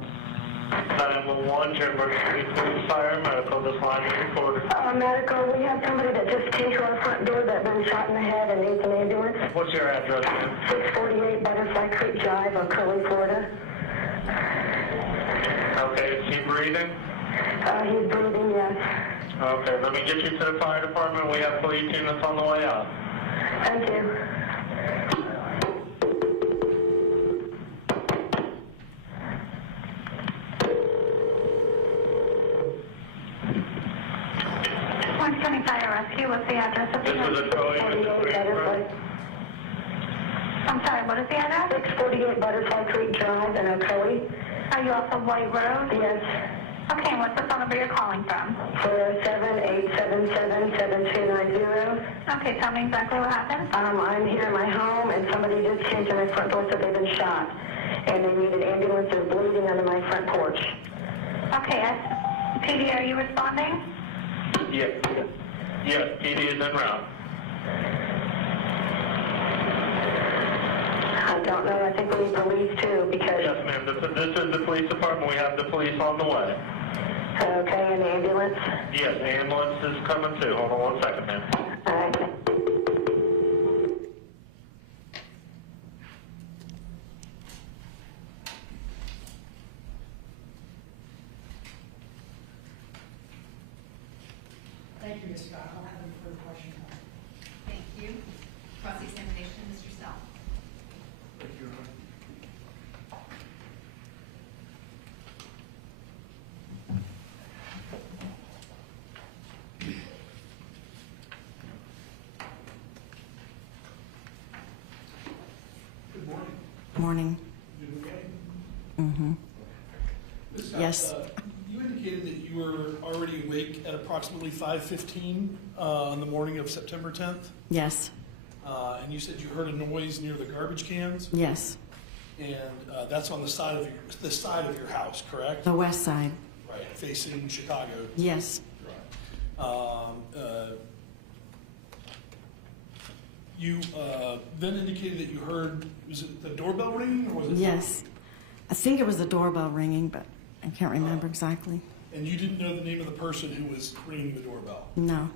911, your emergency police, fire, medical, this line is recorded. Medical, we have somebody that just came to our front door that been shot in the head and needs an ambulance. What's your address? 648 Butterfly Creek Drive, Curly, Florida. Okay, is he breathing? He's breathing, yes. Okay, let me get you to the fire department. We have police units on the way out. Thank you. Fire Rescue, what's the address of the... This is a Troy. I'm sorry, what is the address? 648 Butterfly Creek Drive in Curly. Are you off of White Road? Yes. Okay, and what's the phone number you're calling from? 407-877-7290. Okay, tell me exactly what happened. I'm here in my home, and somebody just came to my front door, said they've been shot, and they need an ambulance. They're bleeding under my front porch. Okay, PD, are you responding? Yes. Yes, PD is en route. I don't know. I think we need police too, because... Yes, ma'am. This is the police department. We have the police on the way. Okay, and the ambulance? Yes, the ambulance is coming too. Hold on 1 second, ma'am. All right. Thank you, Ms. Scott. I don't have any further questions. Thank you. Cross-examination, Mr. Sell. Thank you, Your Honor. Good morning. Morning. You doing okay? Mm-hmm. Ms. Scott, Yes. You indicated that you were already awake at approximately 5:15 on the morning of September 10th, Yes. and you said you heard a noise near the garbage cans, Yes. and that's on the side of your house, correct? The west side. Right, facing Chicago. Yes. You then indicated that you heard, was it the doorbell ringing, or was it? Yes. I think it was the doorbell ringing, but I can't remember exactly. And you didn't know the name of the person who was ringing the doorbell, No.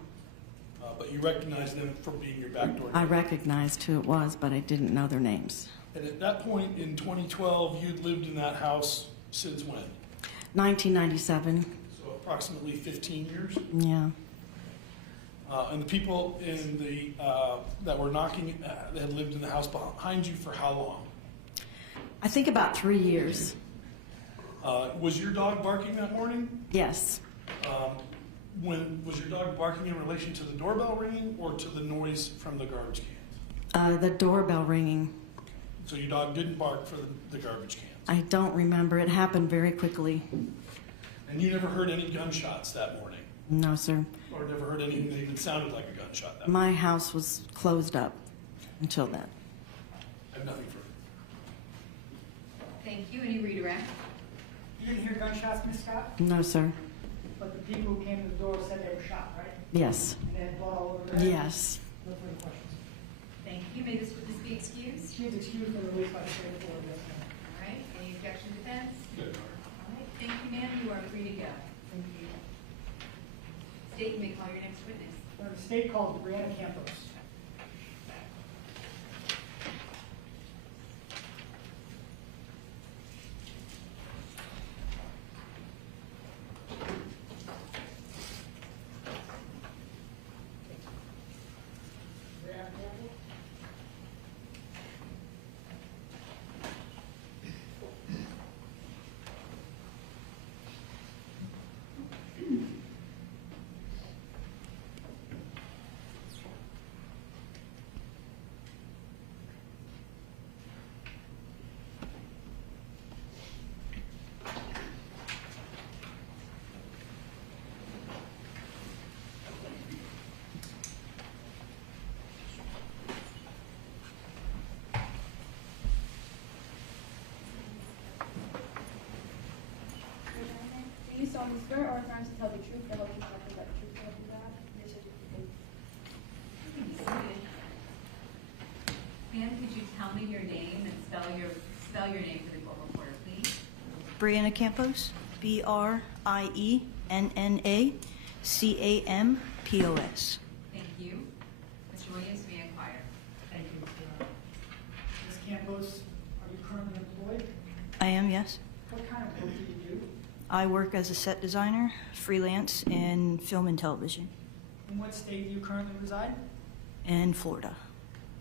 but you recognized them from being your back door I neighbor. recognized who it was, but I didn't know their names. And at that point in 2012, you'd lived in that house since when? 1997. So approximately 15 years. Yeah. And the people in the, that were knocking, that had lived in the house behind you for how long? I think about 3 years. Was your dog barking that morning? Yes. Was your dog barking in relation to the doorbell ringing or to the noise from the garbage cans? The doorbell ringing. So your dog didn't bark for the garbage cans? I don't remember. It happened very quickly. And you never heard any gunshots that morning? No, sir. Or never heard anything that even sounded like a gunshot that My morning? house was closed up until then. I have nothing further. Thank you. Any redirect? You didn't hear gunshots, Ms. Scott? No, sir. But the people who came to the door said they were shot, right? Yes. And they had blood all over their head? Yes. No further questions. Thank you. May this witness be excused? She is excused for release by the state board, yes, ma'am. All right. Any objection to defense? Good. All right. Thank you, ma'am. You are free to go. Thank you. State, you may call your next witness. The state calls Brianna Campos. Brianna Campos? Do you solemnly swear or affirm to tell the truth, the whole truth, nothing but the truth, so help you God? Yes, I do. Ma'am, could you tell me your name and spell your name for the court reporter, please? Brianna Campos, BriannaCampos. Thank you. Mr. Williams, may I inquire? Thank you. Ms. Campos, are you currently employed? I am, yes. What kind of work do you do? I work as a set designer, freelance in film and television In what state do you currently reside? in Florida.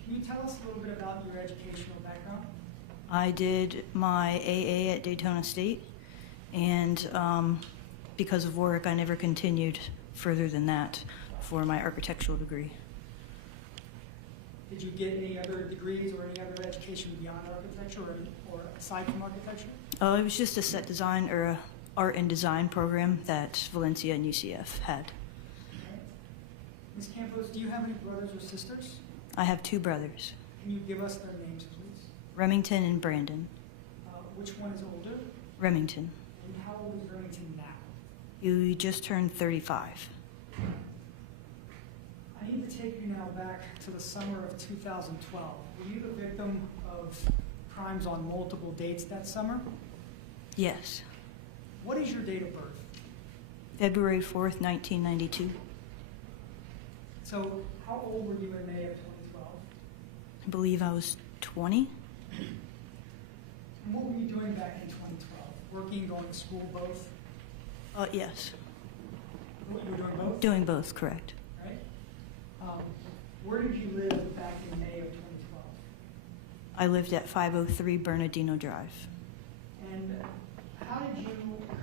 Can you tell us a little bit about your educational background? I did my AA at Daytona State, and because of work, I never continued further than that for my architectural degree. Did you get any other degrees or any other education beyond architecture or aside from architecture? It was just a set design or a art and design program that Valencia and UCF had. Right. Ms. Campos, do you have any brothers or sisters? I have two brothers, Can you give us their names, please? Remington and Brandon. Which one is older? Remington. And how old is Remington now? You just turned 35. I need to take you now back to the summer of 2012. Were you the victim of crimes on multiple dates that summer? Yes. What is your date of birth? February 4th, 1992. So how old were you in May of 2012? I believe I was 20. And what were you doing back in 2012? Working, going to school, both? Yes. What, you were doing both? Doing both, correct. Right? Where did you live back in May of 2012? I lived at 503 Bernardino Drive. And how did you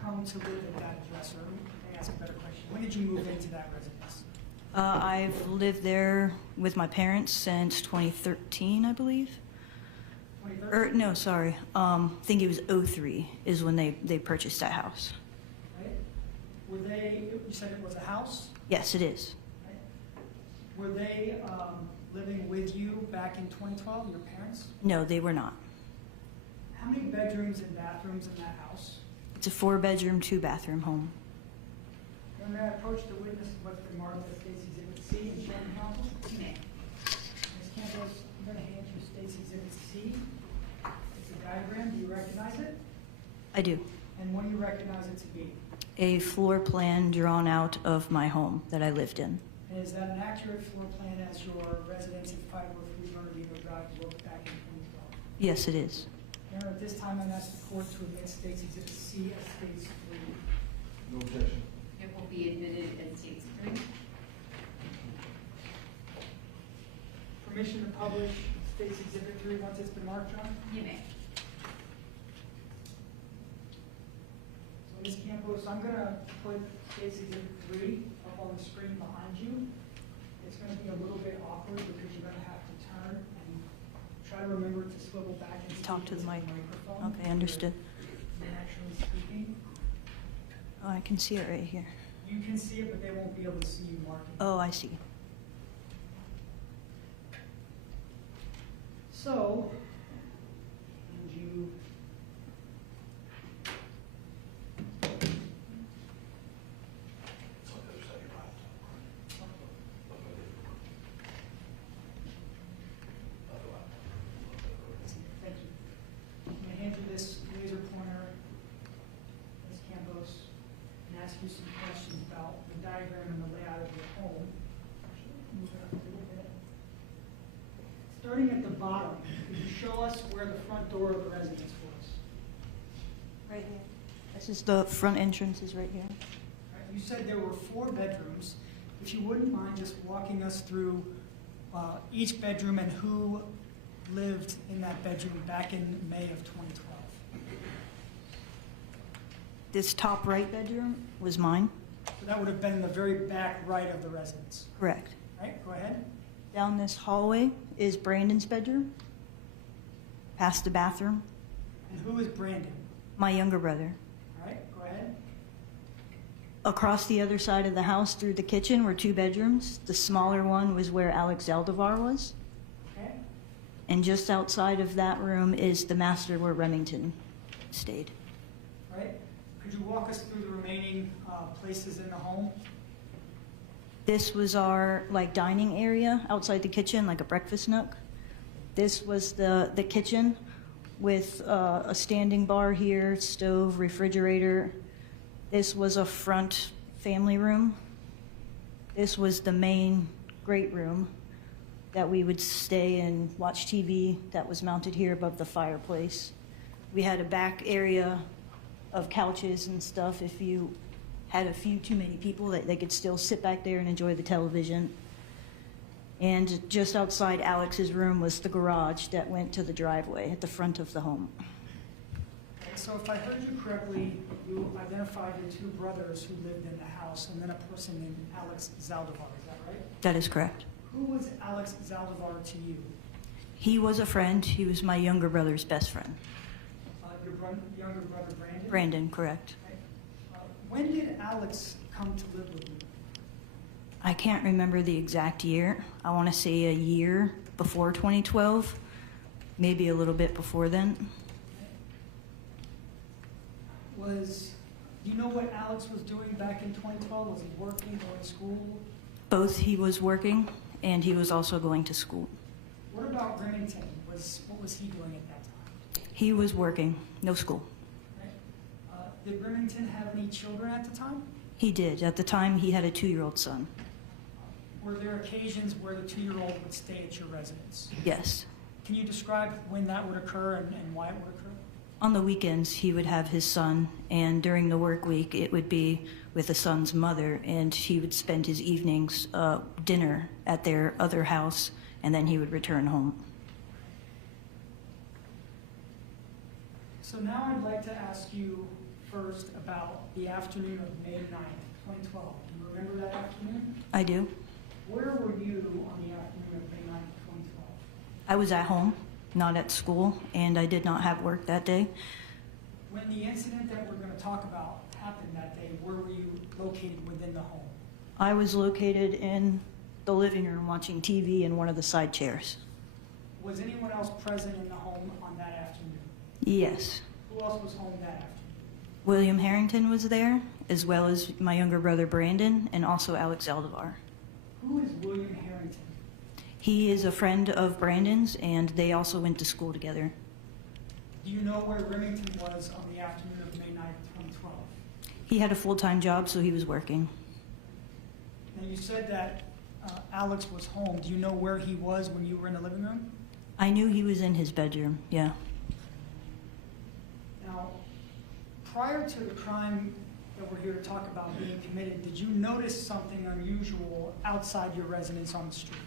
come to live at that address? Or let me ask a better question. When did you move into that residence? I've lived there with my parents since 2013, I believe. 2013? No, sorry. I think it was 03 is when they purchased that house. Right? Were they, you said it was a house? Yes, it is. Right? Were they living with you back in 2012, your parents? No, they were not. How many bedrooms and bathrooms in that house? It's a 4-bedroom, 2-bathroom home. May I approach the witness of what's been marked as State's Exhibit C in Shilling Council? You may. Ms. Campos, I'm going to hand you State's Exhibit C. It's a diagram. Do you recognize it? I do. And what do you recognize it to be? A floor plan drawn out of my home that I lived in. And is that an accurate floor plan as your residence at 503 Bernardino Drive looked back in 2012? Yes, it is. Mayor, at this time, I'm asked the court to admit State's Exhibit C as State's 3. No objection. will be admitted as state secrets. Permission to publish State's Exhibit 3 once it's been marked, John? You may. So Ms. Campos, I'm gonna put State's Exhibit 3 up on the screen behind you. It's gonna be a little bit awkward because you're gonna have to turn and try to remember to swivel back and Talk to the speak mic. into microphone. Okay, understood. You're actually speaking. Oh, I can see it right here. You can see it, but they won't be able to see you marking. Oh, I see. So, and you. Thank you. I'm going to hand you this laser pointer, Ms. Campos, and ask you some questions about the diagram and the layout of your home. Actually, move it up a little bit. Starting at the bottom, could you show us where the front door of the residence was? Right here. This is the front entrance is right here. All right, you said there were 4 bedrooms. If you wouldn't mind just walking us through each bedroom and who lived in that bedroom back in May of 2012. This top right bedroom was mine. So that would have been the very back right of the residence. Correct. All right, go ahead. Down this hallway is Brandon's bedroom, past the bathroom. And who is Brandon? My younger brother. All right, go ahead. Across the other side of the house through the kitchen were 2 bedrooms. The smaller one was where Alex Zaldivar was. Okay. And just outside of that room is the master where Remington stayed. All right. Could you walk us through the remaining places in the home? This was our dining area outside the kitchen, like a breakfast nook. This was the kitchen with a standing bar here, stove, refrigerator. This was a front family room. This was the main great room that we would stay and watch TV that was mounted here above the fireplace. We had a back area of couches and stuff if you had a few too many people that they could still sit back there and enjoy the television. And just outside Alex's room was the garage that went to the driveway at the front of the home. Okay, so if I heard you correctly, you identified your 2 brothers who lived in the house and then a person named Alex Zaldivar, is that right? That is correct. Who was Alex Zaldivar to you? He was a friend. He was my younger brother's best friend. Your younger brother, Brandon? Brandon, correct. Okay. When did Alex come to live with you? I can't remember the exact year. I want to say a year before 2012, maybe a little bit before then. Do you know what Alex was doing back in 2012? Was he working, going to school? Both. He was working and he was also going to school. What about Remington? What was he doing at that time? He was working, no school. Right. Did Remington have any children at the time? He did. At the time, he had a 2-year-old son. Were there occasions where the 2-year-old would stay at your residence? Yes. Can you describe when that would occur and why it would occur? On the weekends, he would have his son, and during the work week, it would be with the son's mother, and he would spend his evenings dinner at their other house, and then he would return home. So now I'd like to ask you first about the afternoon of May 9th, 2012. Do you remember that afternoon? I do. Where were you on the afternoon of May 9th, 2012? I was at home, not at school, and I did not have work that day. When the incident that we're going to talk about happened that day, where were you located within the home? I was located in the living room watching TV in one of the side chairs. Was anyone else present in the home on that afternoon? Yes. Who else was home that afternoon? William Harrington was there, as well as my younger brother Brandon, and also Alex Zaldivar. Who is William Harrington? He is a friend of Brandon's, and they also went to school together. Do you know where Remington was on the afternoon of May 9th, 2012? He had a full-time job, so he was working. Now, you said that Alex was home. Do you know where he was when you were in the living room? I knew he was in his bedroom, yeah. Now, prior to the crime that we're here to talk about being committed, did you notice something unusual outside your residence on the street?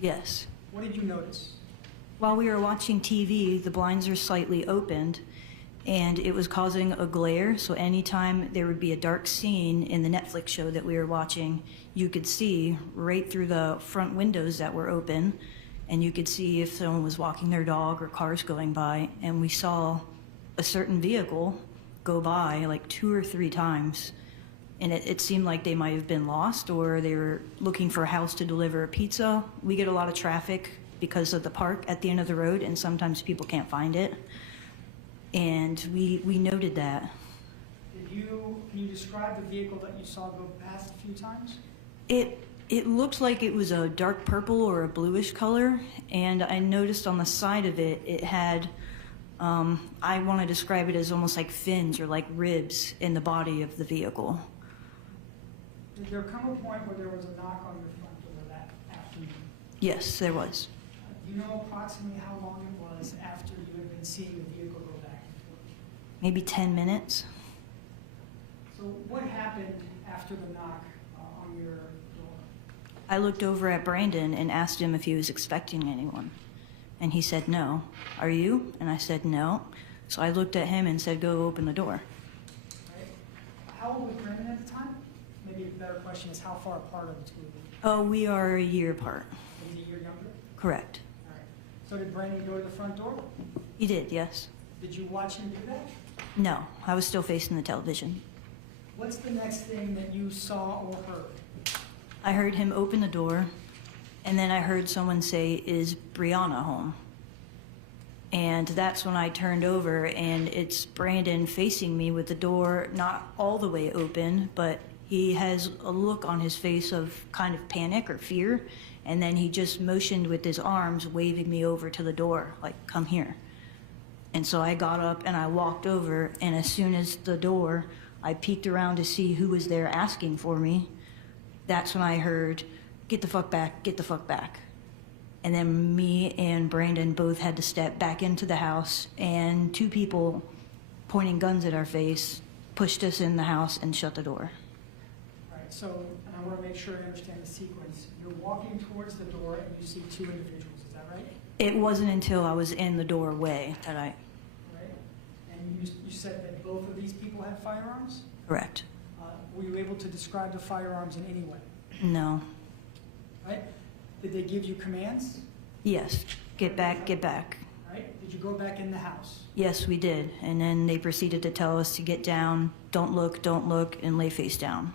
Yes. What did you notice? While we were watching TV, the blinds are slightly opened, and it was causing a glare, so anytime there would be a dark scene in the Netflix show that we were watching, you could see right through the front windows that were open, and you could see if someone was walking their dog or cars going by, and we saw a certain vehicle go by like 2 or 3 times, and it seemed like they might have been lost or they were looking for a house to deliver a pizza. We get a lot of traffic because of the park at the end of the road, and sometimes people can't find it. And we noted that. Can you describe the vehicle that you saw go past a few times? It looked like it was a dark purple or a bluish color, and I noticed on the side of it, it had, I want to describe it as almost like fins or like ribs in the body of the vehicle. Did there come a point where there was a knock on your front door that afternoon? Yes, there was. Do you know approximately how long it was after you had been seeing the vehicle go back and forth? Maybe 10 minutes. So what happened after the knock on your door? I looked over at Brandon and asked him if he was expecting anyone. And he said, no. Are you? And I said, no. So I looked at him and said, go open the door. Right. How old was Brandon at the time? Maybe a better question is how far apart are the two of you? Oh, we are a year apart. Was he a year younger? Correct. All right. So did Brandon go to the front door? He did, yes. Did you watch him do that? No, I was still facing the television. What's the next thing that you saw or heard? I heard him open the door, and then I heard someone say, is Brianna home? And that's when I turned over, and it's Brandon facing me with the door not all the way open, but he has a look on his face of kind of panic or fear, and then he just motioned with his arms, waving me over to the door, like, come here. And so I got up and I walked over, and as soon as the door, I peeked around to see who was there asking for me. That's when I heard, get the fuck back, get the fuck back. And then me and Brandon both had to step back into the house, and 2 people pointing guns at our face pushed us in the house and shut the door. All right, so, and I want to make sure I understand the sequence. You're walking towards the door and you see 2 individuals, is that right? It wasn't until I was in the doorway that I... Right. And you said that both of these people had firearms? Correct. Were you able to describe the firearms in any way? No. Right? Did they give you commands? Yes. Get back, get back. Right? Did you go back in the house? Yes, we did. And then they proceeded to tell us to get down, don't look, and lay face down.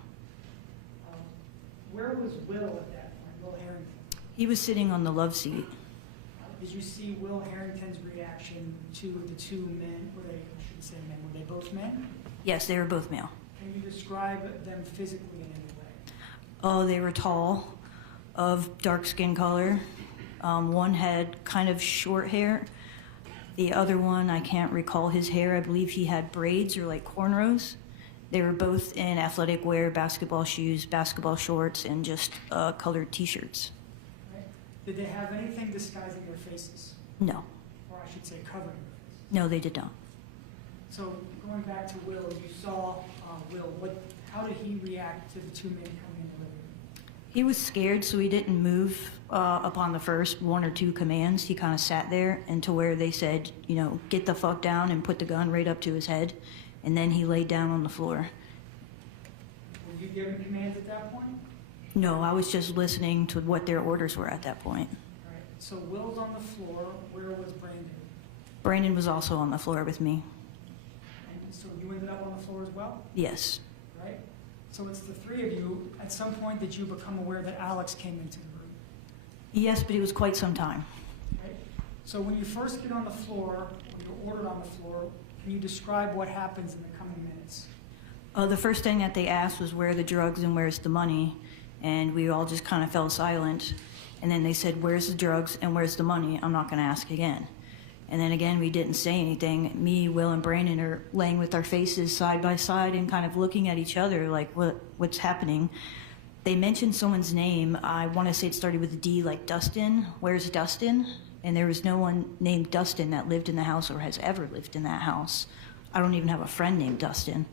Where was Will at that point, Will Harrington? He was sitting on the love seat. Did you see Will Harrington's reaction to the 2 men? Were they, I shouldn't say men, were they both men? Yes, they were both male. Can you describe them physically in any way? Oh, they were tall, of dark skin color. One had kind of short hair. The other one, I can't recall his hair. I believe he had braids or like cornrows. They were both in athletic wear, basketball shoes, basketball shorts, and just colored t-shirts. Right. Did they have anything disguising their faces? No. Or I should say covering their faces? No, they did not. So going back to Will, you saw Will. How did he react to the 2 men coming in the living room? He was scared, so he didn't move upon the first 1 or 2 commands. He kind of sat there until where they said, you know, get the fuck down, and put the gun right up to his head. And then he laid down on the floor. Were you giving commands at that point? No, I was just listening to what their orders were at that point. All right. So Will's on the floor. Where was Brandon? Brandon was also on the floor with me. And so you ended up on the floor as well? Yes. Right? So it's the 3 of you. At some point, did you become aware that Alex came into the room? Yes, but it was quite some time. Right? So when you first get on the floor, when you're ordered on the floor, can you describe what happens in the coming minutes? The first thing that they asked was where are the drugs and where's the money, and we all just kind of fell silent. And then they said, where's the drugs and where's the money? I'm not going to ask again. And then again, we didn't say anything. Me, Will, and Brandon are laying with our faces side by side and kind of looking at each other like, what's happening? They mentioned someone's name. I want to say it started with a D, like Dustin. Where's Dustin? And there was no one named Dustin that lived in the house or has ever lived in that house. I don't even have a friend named Dustin.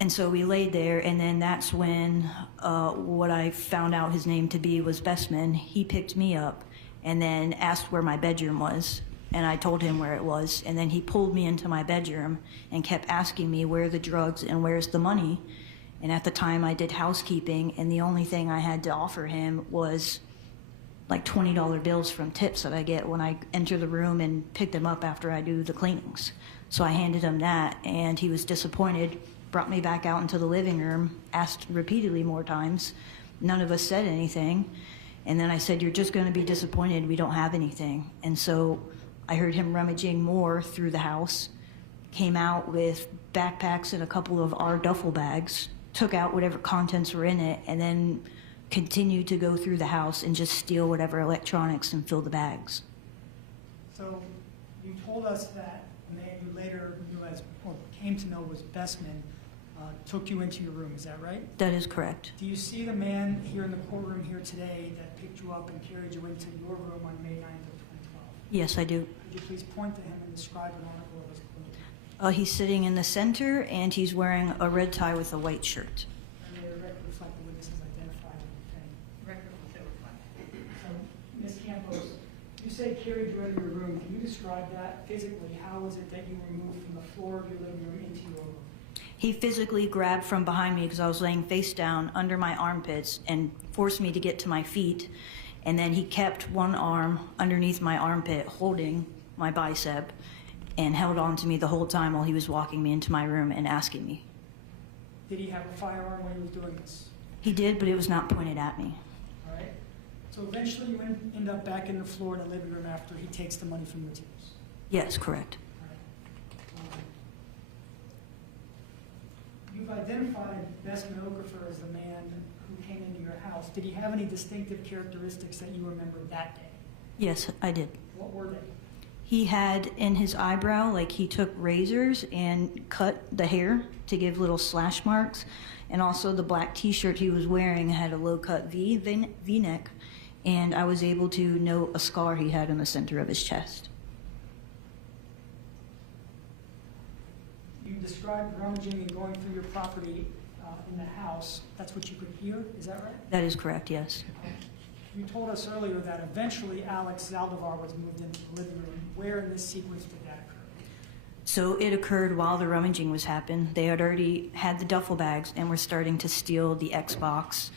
And so we laid there, and then that's when what I found out his name to be was Bessman. He picked me up and then asked where my bedroom was, and I told him where it was, and then he pulled me into my bedroom and kept asking me where are the drugs and where's the money. And at the time I did housekeeping, and the only thing I had to offer him was like $20 bills from tips that I get when I enter the room and pick them up after I do the cleanings. So I handed him that, and he was disappointed, brought me back out into the living room, asked repeatedly more times. None of us said anything. And then I said, you're just going to be disappointed, we don't have anything. And so I heard him rummaging more through the house, came out with backpacks and a couple of our duffel bags, took out whatever contents were in it, and then continued to go through the house and just steal whatever electronics and fill the bags. So you told us that the man you later knew as, or came to know was Bessman, took you into your room, is that right? That is correct. Do you see the man here in the courtroom here today that picked you up and carried you into your room on May 9th of 2012? Yes, I do. Could you please point to him and describe an article of his clothing? He's sitting in the center, and he's wearing a red tie with a white shirt. And may the record reflect the witnesses identified in the thing. Record will show reflect. So, Ms. Campos, you say carried you into your room. Can you describe that physically? How was it that you were moved from the floor of your living room into your room? He physically grabbed from behind me because I was laying face down under my armpits and forced me to get to my feet. And then he kept one arm underneath my armpit holding my bicep and held on to me the whole time while he was walking me into my room and asking me. Did he have a firearm when he was doing this? He did, but it was not pointed at me. All right. So eventually you end up back in the floor in the living room after he takes the money from the tips. Yes, correct. You've identified Bessman Okafor as the man who came into your house. Did he have any distinctive characteristics that you remember that day? Yes, I did. What were they? He had in his eyebrow, like he took razors and cut the hair to give little slash marks. And also the black t-shirt he was wearing had a low-cut V-neck. And I was able to note a scar he had in the center of his chest. You described rummaging and going through your property in the house. That's what you could hear, is that right? That is correct, yes. You told us earlier that eventually Alex Zaldivar was moved into the living room. Where in this sequence did that occur? So it occurred while the rummaging was happening. They had already had the duffel bags and were starting to steal the Xbox.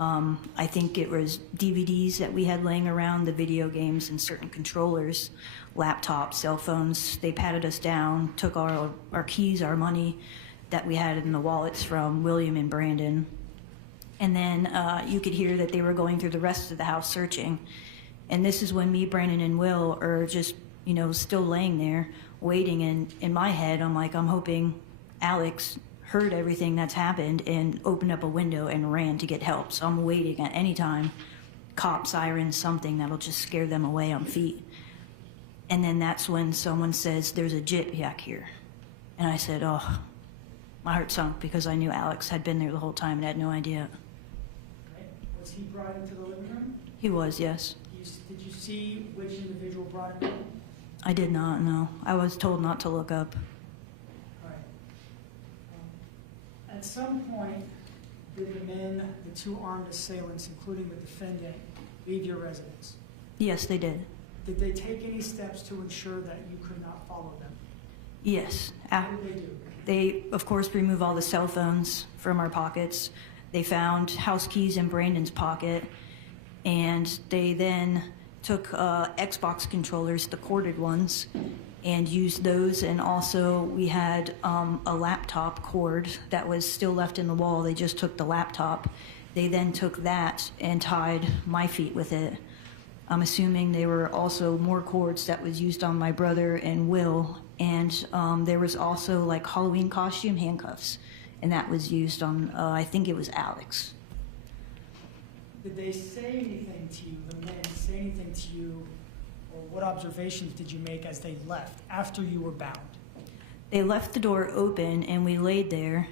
I think it was DVDs that we had laying around, the video games and certain controllers, laptops, cell phones. They patted us down, took our keys, our money that we had in the wallets from William and Brandon. And then you could hear that they were going through the rest of the house searching. And this is when me, Brandon, and Will are just, you know, still laying there waiting. And in my head, I'm like, I'm hoping Alex heard everything that's happened and opened up a window and ran to get help. So I'm waiting at any time, cop siren, something that'll just scare them away on feet. And then that's when someone says, there's a jit back here. And I said, oh, my heart sunk because I knew Alex had been there the whole time and had no idea. Right. Was he brought into the living room? He was, yes. Did you see which individual brought him in? I did not, no. I was told not to look up. Right. At some point, did the men, the two armed assailants, including the defendant, leave your residence? Yes, they did. Did they take any steps to ensure that you could not follow them? Yes. What did they do? They, of course, removed all the cell phones from our pockets. They found house keys in Brandon's pocket, and they then took Xbox controllers, the corded ones, and used those. And also, we had a laptop cord that was still left in the wall. They just took the laptop. They then took that and tied my feet with it. I'm assuming there were also more cords that was used on my brother and Will, and there was also like Halloween costume handcuffs, and that was used on, I think it was Alex. Did they say anything to you, the men say anything to you, or what observations did you make as they left, after you were bound? They left the door open, and we laid there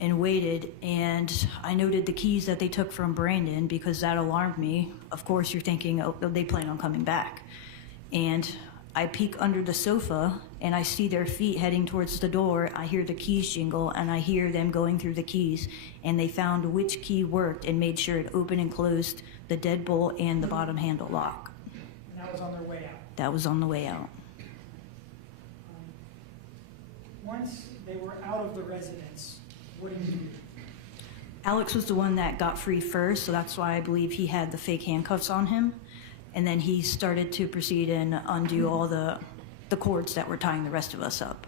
and waited, and I noted the keys that they took from Brandon because that alarmed me. Of course, you're thinking, oh, they plan on coming back. And I peek under the sofa and I see their feet heading towards the door. I hear the keys jingle, and I hear them going through the keys, and they found which key worked and made sure it opened and closed the deadbolt and the bottom handle lock. And that was on their way out. That was on the way out. Once they were out of the residence, what did you do? Alex was the one that got free first, so that's why I believe he had the fake handcuffs on him. And then he started to proceed and undo all the cords that were tying the rest of us up.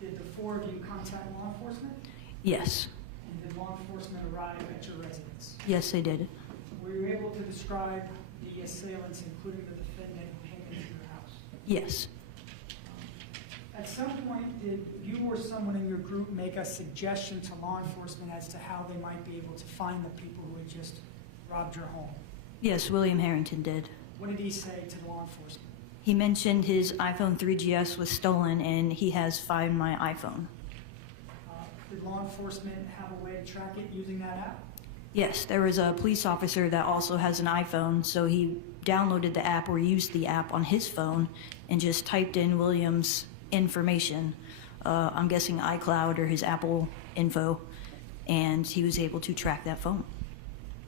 Did the four of you contact law enforcement? Yes. And did law enforcement arrive at your residence? Yes, they did. Were you able to describe the assailants, including the defendant, who came into your house? Yes. At some point, did you or someone in your group make a suggestion to law enforcement as to how they might be able to find the people who had just robbed your home? Yes, William Harrington did. What did he say to law enforcement? He mentioned his iPhone 3GS was stolen, and he has Find My iPhone. Did law enforcement have a way to track it using that app? Yes, there was a police officer that also has an iPhone, so he downloaded the app or used the app on his phone and just typed in William's information, I'm guessing iCloud or his Apple info, and he was able to track that phone.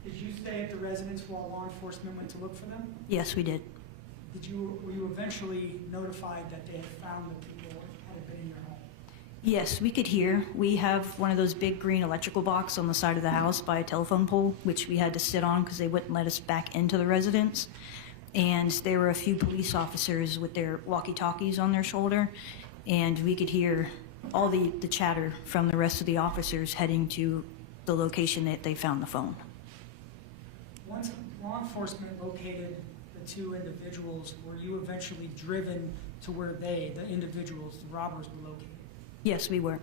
Did you stay at the residence while law enforcement went to look for them? Yes, we did. Were you eventually notified that they had found the people that had been in your home? Yes, we could hear. We have one of those big green electrical box on the side of the house by a telephone pole, which we had to sit on because they wouldn't let us back into the residence. And there were a few police officers with their walkie-talkies on their shoulder, and we could hear all the chatter from the rest of the officers heading to the location that they found the phone. Once law enforcement located the two individuals, were you eventually driven to where the individuals, the robbers, were located? Yes, we were.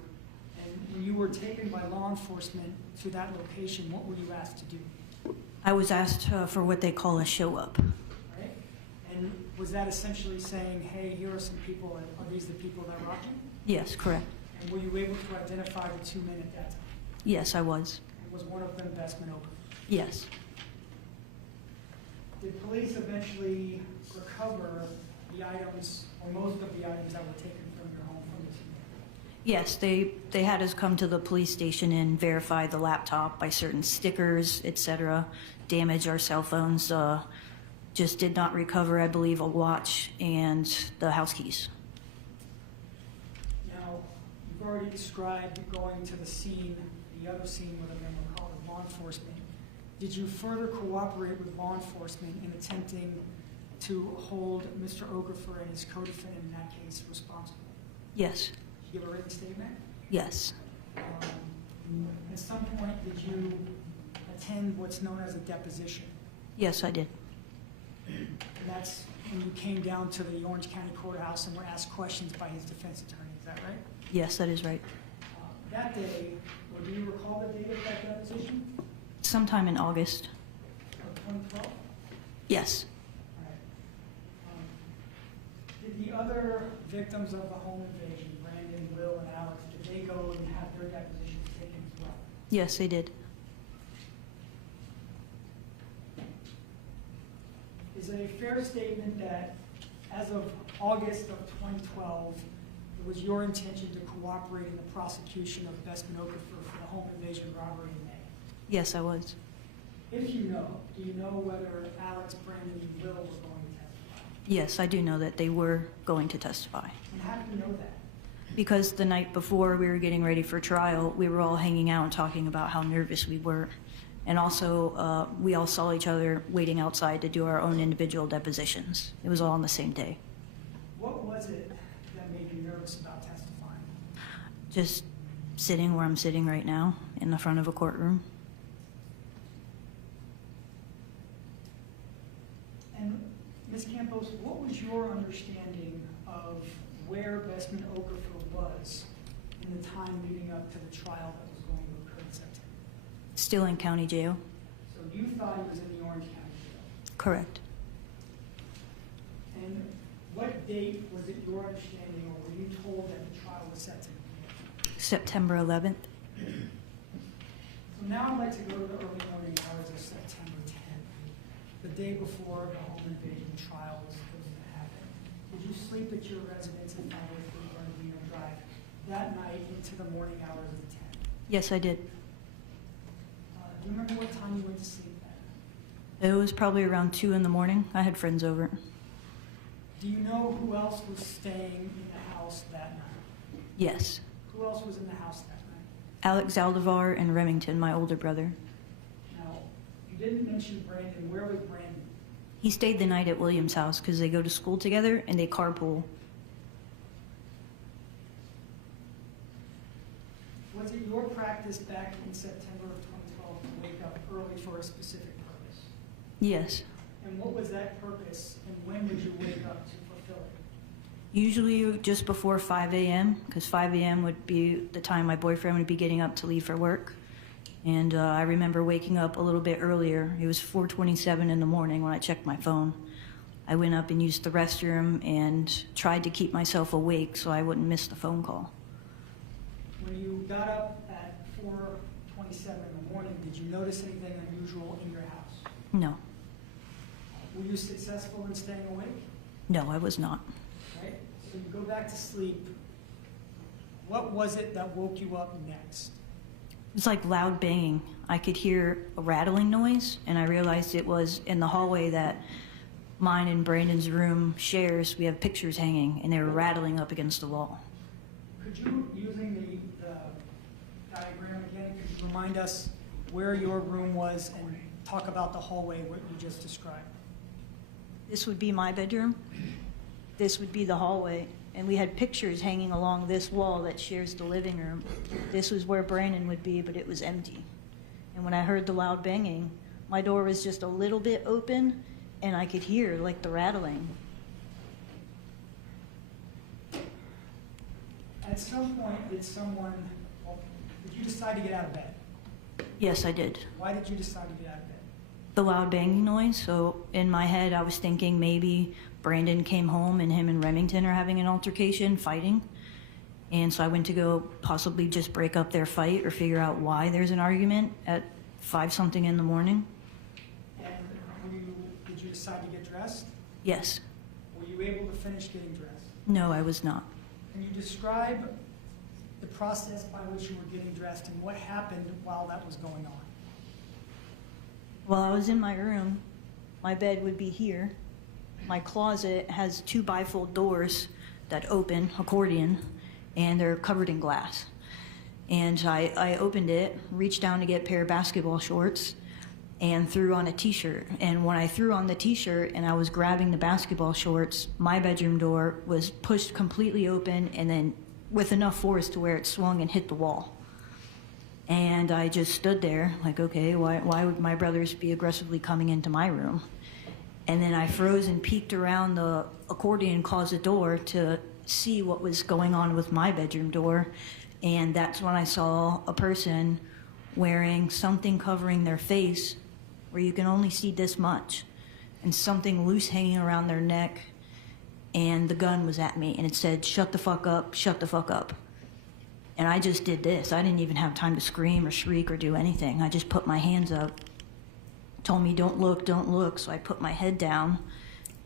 And when you were taken by law enforcement to that location, what were you asked to do? I was asked for what they call a show up. Right? And was that essentially saying, hey, here are some people, and are these the people that robbed you? Yes, correct. And were you able to identify the two men at that time? Yes, I was. And was one of them Bessman Okafor? Yes. Did police eventually recover the items, or most of the items that were taken from your home from the two men? Yes, they had us come to the police station and verify the laptop by certain stickers, etc., damage our cell phones, just did not recover, I believe, a watch and the house keys. Now, you've already described going to the scene, the other scene where the men were called law enforcement. Did you further cooperate with law enforcement in attempting to hold Mr. Okafor and his co-defendant in that case responsible? Yes. Did you give a written statement? Yes. At some point, did you attend what's known as a deposition? Yes, I did. And that's when you came down to the Orange County Courthouse and were asked questions by his defense attorney, is that right? Yes, that is right. That day, or do you recall the date of that deposition? Sometime in August. Of 2012? Yes. All right. Did the other victims of the home invasion, Brandon, Will, and Alex, did they go and have their depositions taken as well? Yes, they did. Is it a fair statement that as of August of 2012, it was your intention to cooperate in the prosecution of Bessman Okafor for the home invasion robbery in May? Yes, I was. If you know, do you know whether Alex, Brandon, and Will were going to testify? Yes, I do know that they were going to testify. And how do you know that? Because the night before we were getting ready for trial, we were all hanging out and talking about how nervous we were. And also, we all saw each other waiting outside to do our own individual depositions. It was all on the same day. What was it that made you nervous about testifying? Just sitting where I'm sitting right now in the front of a courtroom. And Ms. Campos, what was your understanding of where Bessman Okafor was in the time leading up to the trial that was going to occur in September? Still in county jail. So you thought he was in the Orange County jail? Correct. And what date was it your understanding, or were you told that the trial was set to begin? September 11th. So now I'd like to go to the early morning hours of September 10th, the day before the home invasion trial was supposed to happen. Did you sleep at your residence in 503 Bernardino Drive that night into the morning hours of the 10th? Yes, I did. Do you remember what time you went to sleep that night? It was probably around 2 in the morning. I had friends over. Do you know who else was staying in the house that night? Yes. Who else was in the house that night? Alex Zaldivar and Remington, my older brother. Now, you didn't mention Brandon. Where was Brandon? He stayed the night at William's house because they go to school together and they carpool. Was it your practice back in September of 2012 to wake up early for a specific purpose? Yes. And what was that purpose, and when would you wake up to fulfill it? Usually just before 5 a.m., because 5 a.m. would be the time my boyfriend would be getting up to leave for work. And I remember waking up a little bit earlier. It was 4:27 in the morning when I checked my phone. I went up and used the restroom and tried to keep myself awake so I wouldn't miss the phone call. When you got up at 4:27 in the morning, did you notice anything unusual in your house? No. Were you successful in staying awake? No, I was not. Right? So you go back to sleep. What was it that woke you up next? It was like loud banging. I could hear a rattling noise, and I realized it was in the hallway that mine and Brandon's room shares. We have pictures hanging, and they were rattling up against the wall. Could you, using the diagram again, could you remind us where your room was and talk about the hallway what you just described? This would be my bedroom. This would be the hallway. And we had pictures hanging along this wall that shares the living room. This was where Brandon would be, but it was empty. And when I heard the loud banging, my door was just a little bit open, and I could hear, like, the rattling. At some point, did you decide to get out of bed? Yes, I did. Why did you decide to get out of bed? The loud banging noise, so in my head I was thinking maybe Brandon came home and him and Remington are having an altercation, fighting. And so I went to go possibly just break up their fight or figure out why there's an argument at 5-something in the morning. And did you decide to get dressed? Yes. Were you able to finish getting dressed? No, I was not. Can you describe the process by which you were getting dressed and what happened while that was going on? While I was in my room, my bed would be here. My closet has 2 bifold doors that open, accordion, and they're covered in glass. And I opened it, reached down to get a pair of basketball shorts, and threw on a t-shirt. And when I threw on the t-shirt and I was grabbing the basketball shorts, my bedroom door was pushed completely open and then with enough force to where it swung and hit the wall. And I just stood there like, okay, why would my brothers be aggressively coming into my room? And then I froze and peeked around the accordion closet door to see what was going on with my bedroom door. And that's when I saw a person wearing something covering their face where you can only see this much, and something loose hanging around their neck, and the gun was at me, and it said, "Shut the fuck up, shut the fuck up." And I just did this. I didn't even have time to scream or shriek or do anything. I just put my hands up. Told me, don't look, so I put my head down.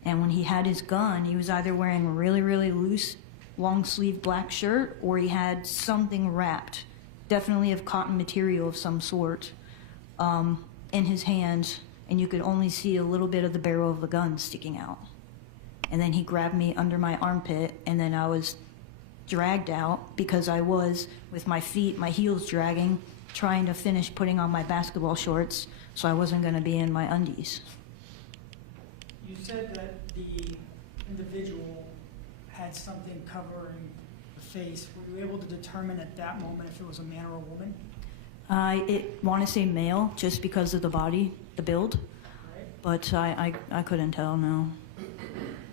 And when he had his gun, he was either wearing a really, really loose, long-sleeve black shirt, or he had something wrapped, definitely of cotton material of some sort, in his hands, and you could only see a little bit of the barrel of the gun sticking out. And then he grabbed me under my armpit, and then I was dragged out because I was, with my feet, my heels dragging, trying to finish putting on my basketball shorts so I wasn't going to be in my undies. You said that the individual had something covering the face. Were you able to determine at that moment if it was a man or a woman? I want to say male just because of the body, the build, Right. but I couldn't tell, no.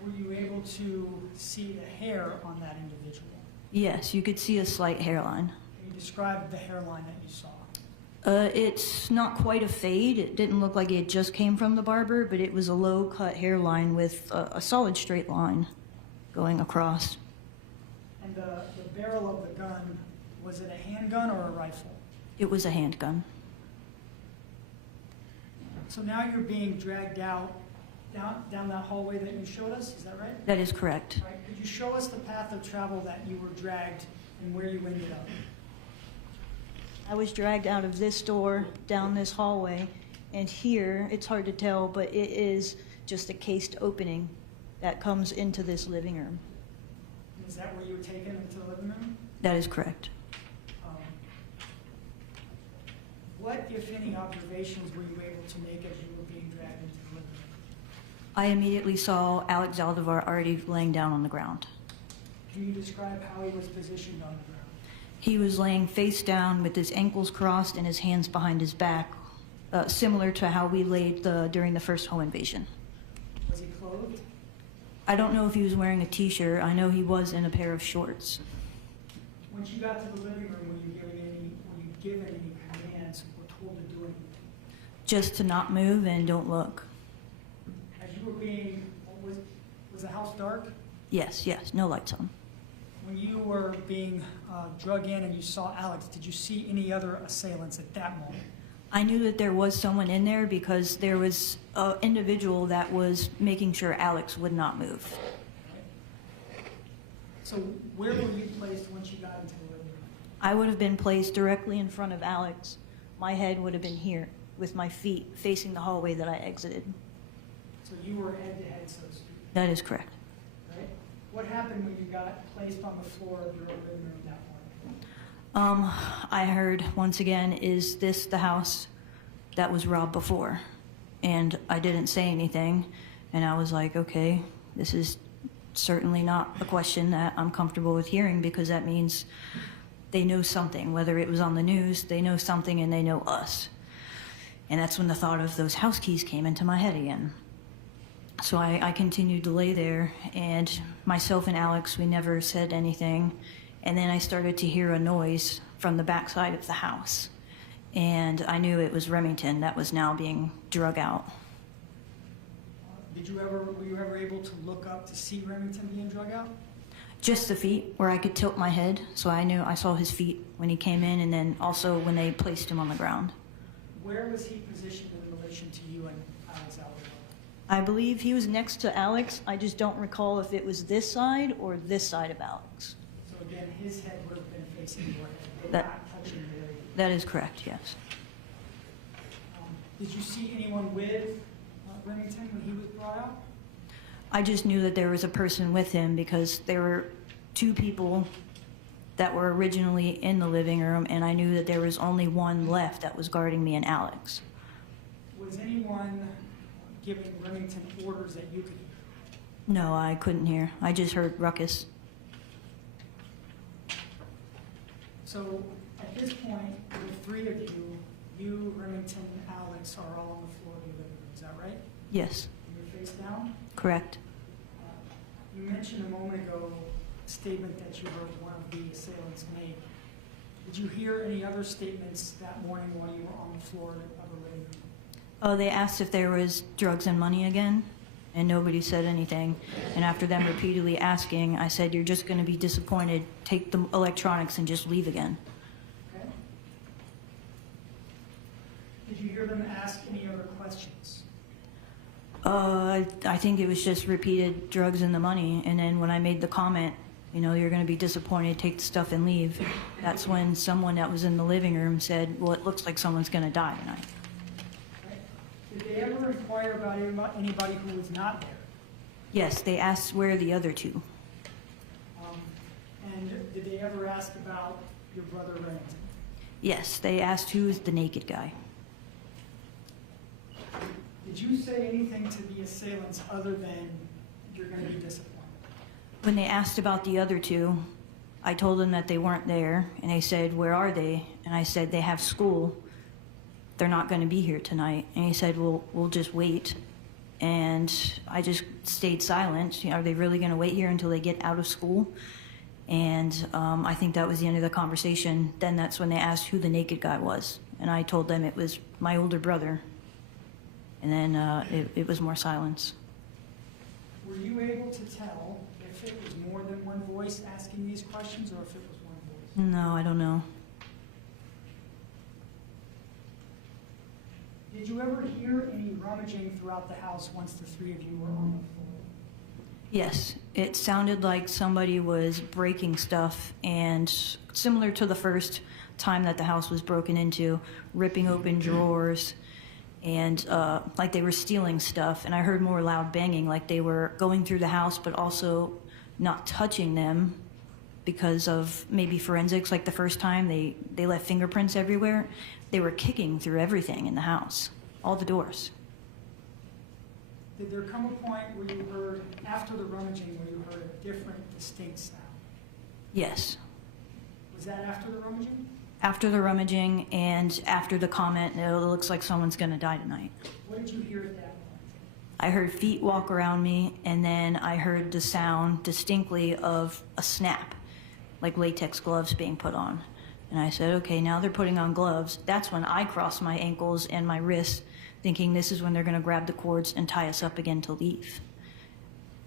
Were you able to see the hair on that individual? Yes, you could see a slight hairline. Can you describe the hairline that you saw? It's not quite a fade. It didn't look like it just came from the barber, but it was a low-cut hairline with a solid straight line going across. And the barrel of the gun, was it a handgun or a rifle? It was a handgun. So now you're being dragged out down that hallway that you showed us, is that right? That is correct. All right, could you show us the path of travel that you were dragged and where you ended up? I was dragged out of this door, down this hallway, and here, it's hard to tell, but it is just a cased opening that comes into this living room. Is that where you were taken into the living room? That is correct. What, if any, observations were you able to make as you were being dragged into the living room? I immediately saw Alex Zaldivar already laying down on the ground. Can you describe how he was positioned on the ground? He was laying face down with his ankles crossed and his hands behind his back, similar to how we laid during the first home invasion. Was he clothed? I don't know if he was wearing a t-shirt. I know he was in a pair of shorts. Once you got to the living room, were you given any commands or told to do anything? Just to not move and don't look. As you were being, was the house dark? Yes, no lights on. When you were being drug in and you saw Alex, did you see any other assailants at that moment? I knew that there was someone in there because there was an individual that was making sure Alex would not move. So where were you placed once you got into the living room? I would have been placed directly in front of Alex. My head would have been here with my feet facing the hallway that I exited. So you were head to head, so to speak. That is correct. Right? What happened when you got placed on the floor of your living room that morning? I heard, once again, is this the house that was robbed before? And I didn't say anything, and I was like, okay, this is certainly not a question that I'm comfortable with hearing, because that means they know something. Whether it was on the news, they know something and they know us. And that's when the thought of those house keys came into my head again. So I continued to lay there, and myself and Alex, we never said anything. And then I started to hear a noise from the backside of the house. And I knew it was Remington that was now being drug out. Were you ever able to look up to see Remington being drug out? Just the feet, where I could tilt my head, so I saw his feet when he came in, and then also when they placed him on the ground. Where was he positioned in relation to you and Alex Alvarado? I believe he was next to Alex. I just don't recall if it was this side or this side of Alex. So again, his head would have been facing your head, not touching the area. That is correct, yes. Did you see anyone with Remington when he was brought out? I just knew that there was a person with him because there were two people that were originally in the living room, and I knew that there was only one left that was guarding me and Alex. Was anyone giving Remington orders that you could hear? No, I couldn't hear. I just heard ruckus. So at this point, the three of you, Remington, and Alex, are all on the floor of your living room, is that right? Yes. And you're face down? Correct. You mentioned a moment ago a statement that you heard one of the assailants make. Did you hear any other statements that morning while you were on the floor of the living room? Oh, they asked if there was drugs and money again, and nobody said anything. And after them repeatedly asking, I said, you're just going to be disappointed. Take the electronics and just leave again. Okay. Did you hear them ask any other questions? I think it was just repeated drugs and the money. And then when I made the comment, you're going to be disappointed, take the stuff and leave, that's when someone that was in the living room said, well, it looks like someone's going to die tonight. Did they ever inquire about anybody who was not there? Yes, they asked where are the other two. And did they ever ask about your brother Remington? Yes, they asked who's the naked guy. Did you say anything to the assailants other than you're going to be disappointed? When they asked about the other two, I told them that they weren't there, and they said, where are they? And I said, they have school. They're not going to be here tonight. And he said, well, we'll just wait. And I just stayed silent. Are they really going to wait here until they get out of school? And I think that was the end of the conversation. Then that's when they asked who the naked guy was. And I told them it was my older brother. And then it was more silence. Were you able to tell if it was more than one voice asking these questions or if it was one voice? No, I don't know. Did you ever hear any rummaging throughout the house once the three of you were on the floor? Yes, it sounded like somebody was breaking stuff, and similar to the first time that the house was broken into, ripping open drawers, and like they were stealing stuff. And I heard more loud banging, like they were going through the house, but also not touching them because of maybe forensics. Like the first time, they left fingerprints everywhere. They were kicking through everything in the house, all the doors. Did there come a point where you heard, after the rummaging, where you heard a different, distinct sound? Yes. Was that after the rummaging? After the rummaging and after the comment, it looks like someone's gonna die tonight. What did you hear at that point? I heard feet walk around me, and then I heard the sound distinctly of a snap, like latex gloves being put on. And I said, okay, now they're putting on gloves. That's when I crossed my ankles and my wrists, thinking this is when they're gonna grab the cords and tie us up again to leave.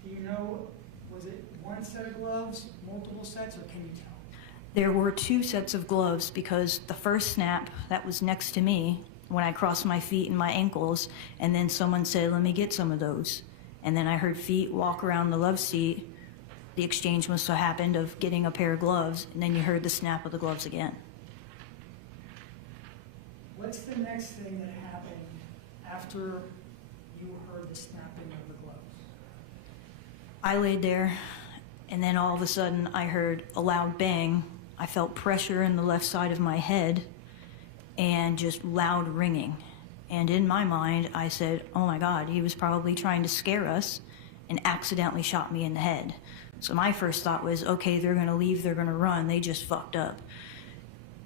Do you know, was it one set of gloves, multiple sets, or can you tell? There were 2 sets of gloves because the first snap that was next to me when I crossed my feet and my ankles, and then someone said, let me get some of those. And then I heard feet walk around the love seat. The exchange must have happened of getting a pair of gloves, and then you heard the snap of the gloves again. What's the next thing that happened after you heard the snapping of the gloves? I laid there, and then all of a sudden I heard a loud bang. I felt pressure in the left side of my head and just loud ringing. And in my mind, I said, oh my God, he was probably trying to scare us and accidentally shot me in the head. So my first thought was, okay, they're gonna leave, they're gonna run, they just fucked up.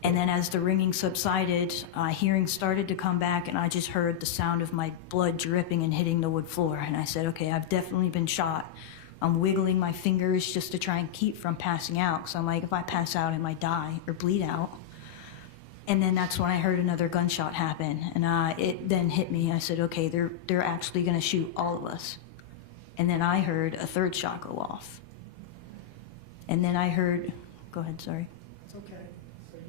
And then as the ringing subsided, hearing started to come back, and I just heard the sound of my blood dripping and hitting the wood floor. And I said, okay, I've definitely been shot. I'm wiggling my fingers just to try and keep from passing out, because I'm like, if I pass out, I might die or bleed out. And then that's when I heard another gunshot happen, and it then hit me. I said, okay, they're actually gonna shoot all of us. And then I heard a third shot go off. And then I heard, go ahead, sorry. It's okay. So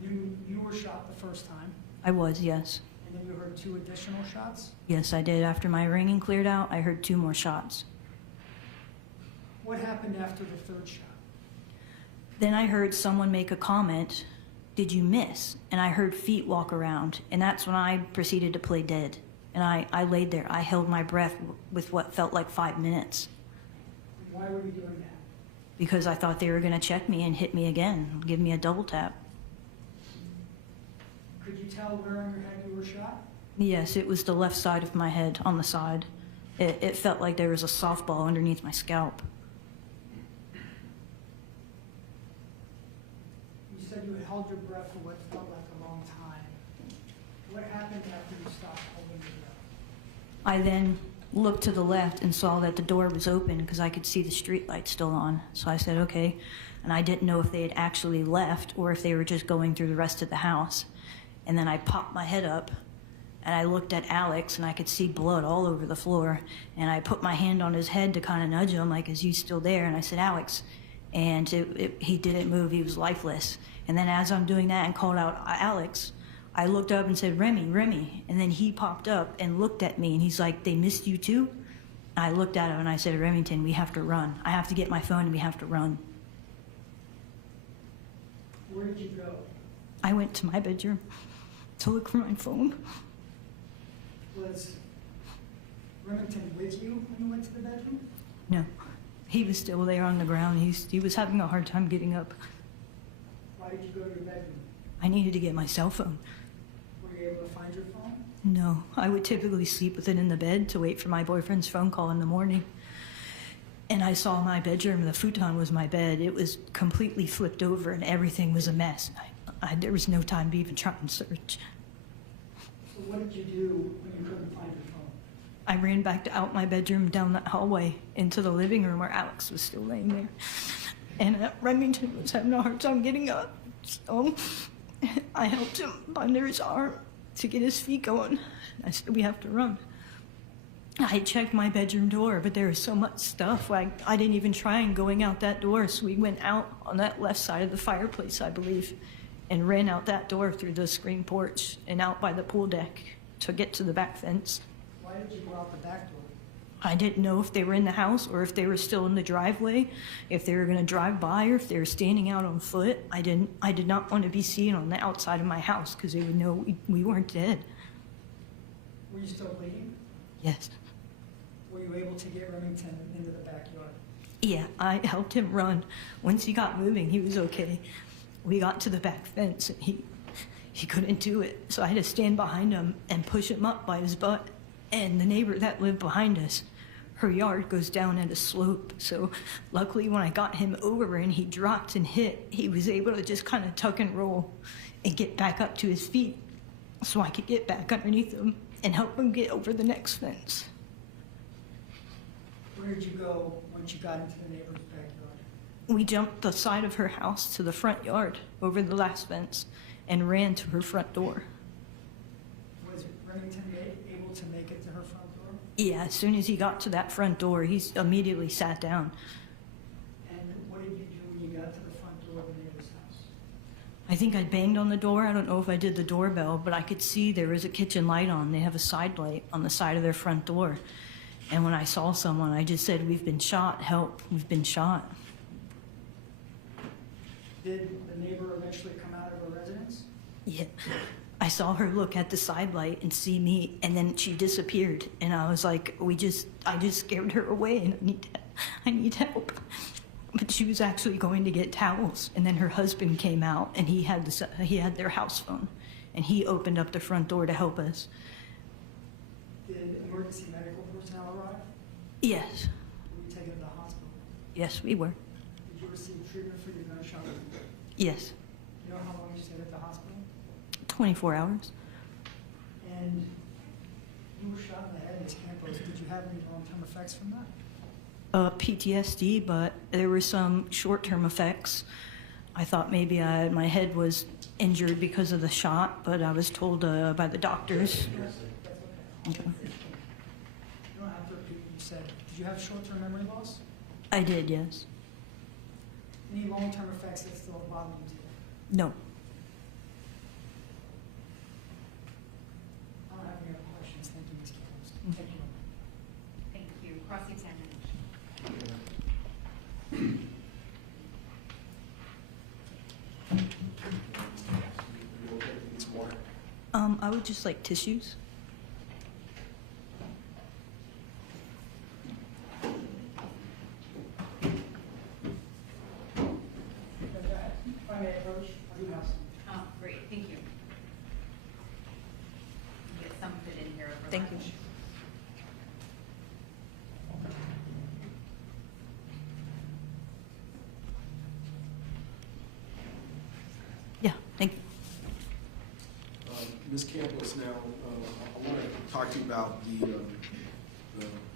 you knew you were shot the first time, I was, yes. and then you heard 2 additional shots? Yes, I did. After my ringing cleared out, I heard 2 more shots. What happened after the third shot? Then I heard someone make a comment, did you miss? And I heard feet walk around, and that's when I proceeded to play dead. And I laid there. I held my breath with what felt like 5 minutes. Why were you doing that? Because I thought they were gonna check me and hit me again, give me a double tap. Could you tell where on your head you were shot? Yes, it was the left side of my head, on the side. It felt like there was a softball underneath my scalp. You said you held your breath for what felt like a long time. What happened after you stopped holding your breath? I then looked to the left and saw that the door was open because I could see the street light still on. So I said, okay. And I didn't know if they had actually left or if they were just going through the rest of the house. And then I popped my head up and I looked at Alex and I could see blood all over the floor. And I put my hand on his head to kind of nudge him, like, is he still there? And I said, Alex. And he didn't move, he was lifeless. And then as I'm doing that and called out Alex, I looked up and said, Remy, Remy. And then he popped up and looked at me and he's like, they missed you too? I looked at him and I said, Remington, we have to run. I have to get my phone and we have to run. Where did you go? I went to my bedroom to look for my phone. Was Remington with you when you went to the bedroom? No, he was still there on the ground. He was having a hard time getting up. Why did you go to your bedroom? I needed to get my cell phone. Were you able to find your phone? No, I would typically sleep with it in the bed to wait for my boyfriend's phone call in the morning. And I saw my bedroom, the futon was my bed. It was completely flipped over and everything was a mess. There was no time to even try and search. So what did you do when you couldn't find your phone? I ran back out my bedroom, down that hallway, into the living room where Alex was still laying there. And Remington was having a hard time getting up. So I helped him under his arm to get his feet going. I said, we have to run. I checked my bedroom door, but there was so much stuff. I didn't even try and going out that door. So we went out on that left side of the fireplace, I believe, and ran out that door through the screen porch and out by the pool deck to get to the back fence. Why did you go out the back door? I didn't know if they were in the house or if they were still in the driveway, if they were going to drive by or if they were standing out on foot. I did not want to be seen on the outside of my house because they would know we weren't dead. Were you still bleeding? Yes. Were you able to get Remington into the backyard? Yeah, I helped him run. Once he got moving, he was okay. We got to the back fence and he couldn't do it. So I had to stand behind him and push him up by his butt. And the neighbor that lived behind us, her yard goes down at a slope. So luckily when I got him over and he dropped and hit, he was able to just kind of tuck and roll and get back up to his feet so I could get back underneath him and help him get over the next fence. Where did you go once you got into the neighbor's backyard? We jumped the side of her house to the front yard over the last fence and ran to her front door. Was Remington able to make it to her front door? Yeah, as soon as he got to that front door, he immediately sat down. And what did you do when you got to the front door of the neighbor's house? I think I banged on the door. I don't know if I did the doorbell, but I could see there was a kitchen light on. They have a side light on the side of their front door. And when I saw someone, I just said, "We've been shot, help, we've been shot." Did the neighbor eventually come out of her residence? Yeah. I saw her look at the side light and see me, and then she disappeared. And I was like, I just scared her away, and I need help. But she was actually going to get towels, and then her husband came out, and he had their house phone, and he opened up the front door to help us. Did emergency medical personnel arrive? Yes. Were you taken to the hospital? Yes, we were. Did you receive treatment for your gunshot wound? Yes. You know how long you stayed at the hospital? 24 hours. And you were shot in the head, Ms. Campos. Did you have any long-term effects from that? PTSD, but there were some short-term effects. I thought maybe my head was injured because of the shot, but I was told by the doctors. That's okay. You don't have to repeat what you said. Did you have short-term memory loss? I did, yes. Any long-term effects that still bother you today? No. I don't have any other questions. Thank you, Ms. Campos. Thank you. Thank you. Cross-examination. I would just like tissues. If I may approach, I do have some. Oh, great, thank you. Get some fit in here over Thank you. lunch. Yeah, thank you. Ms. Campos, now, I want to talk to you about the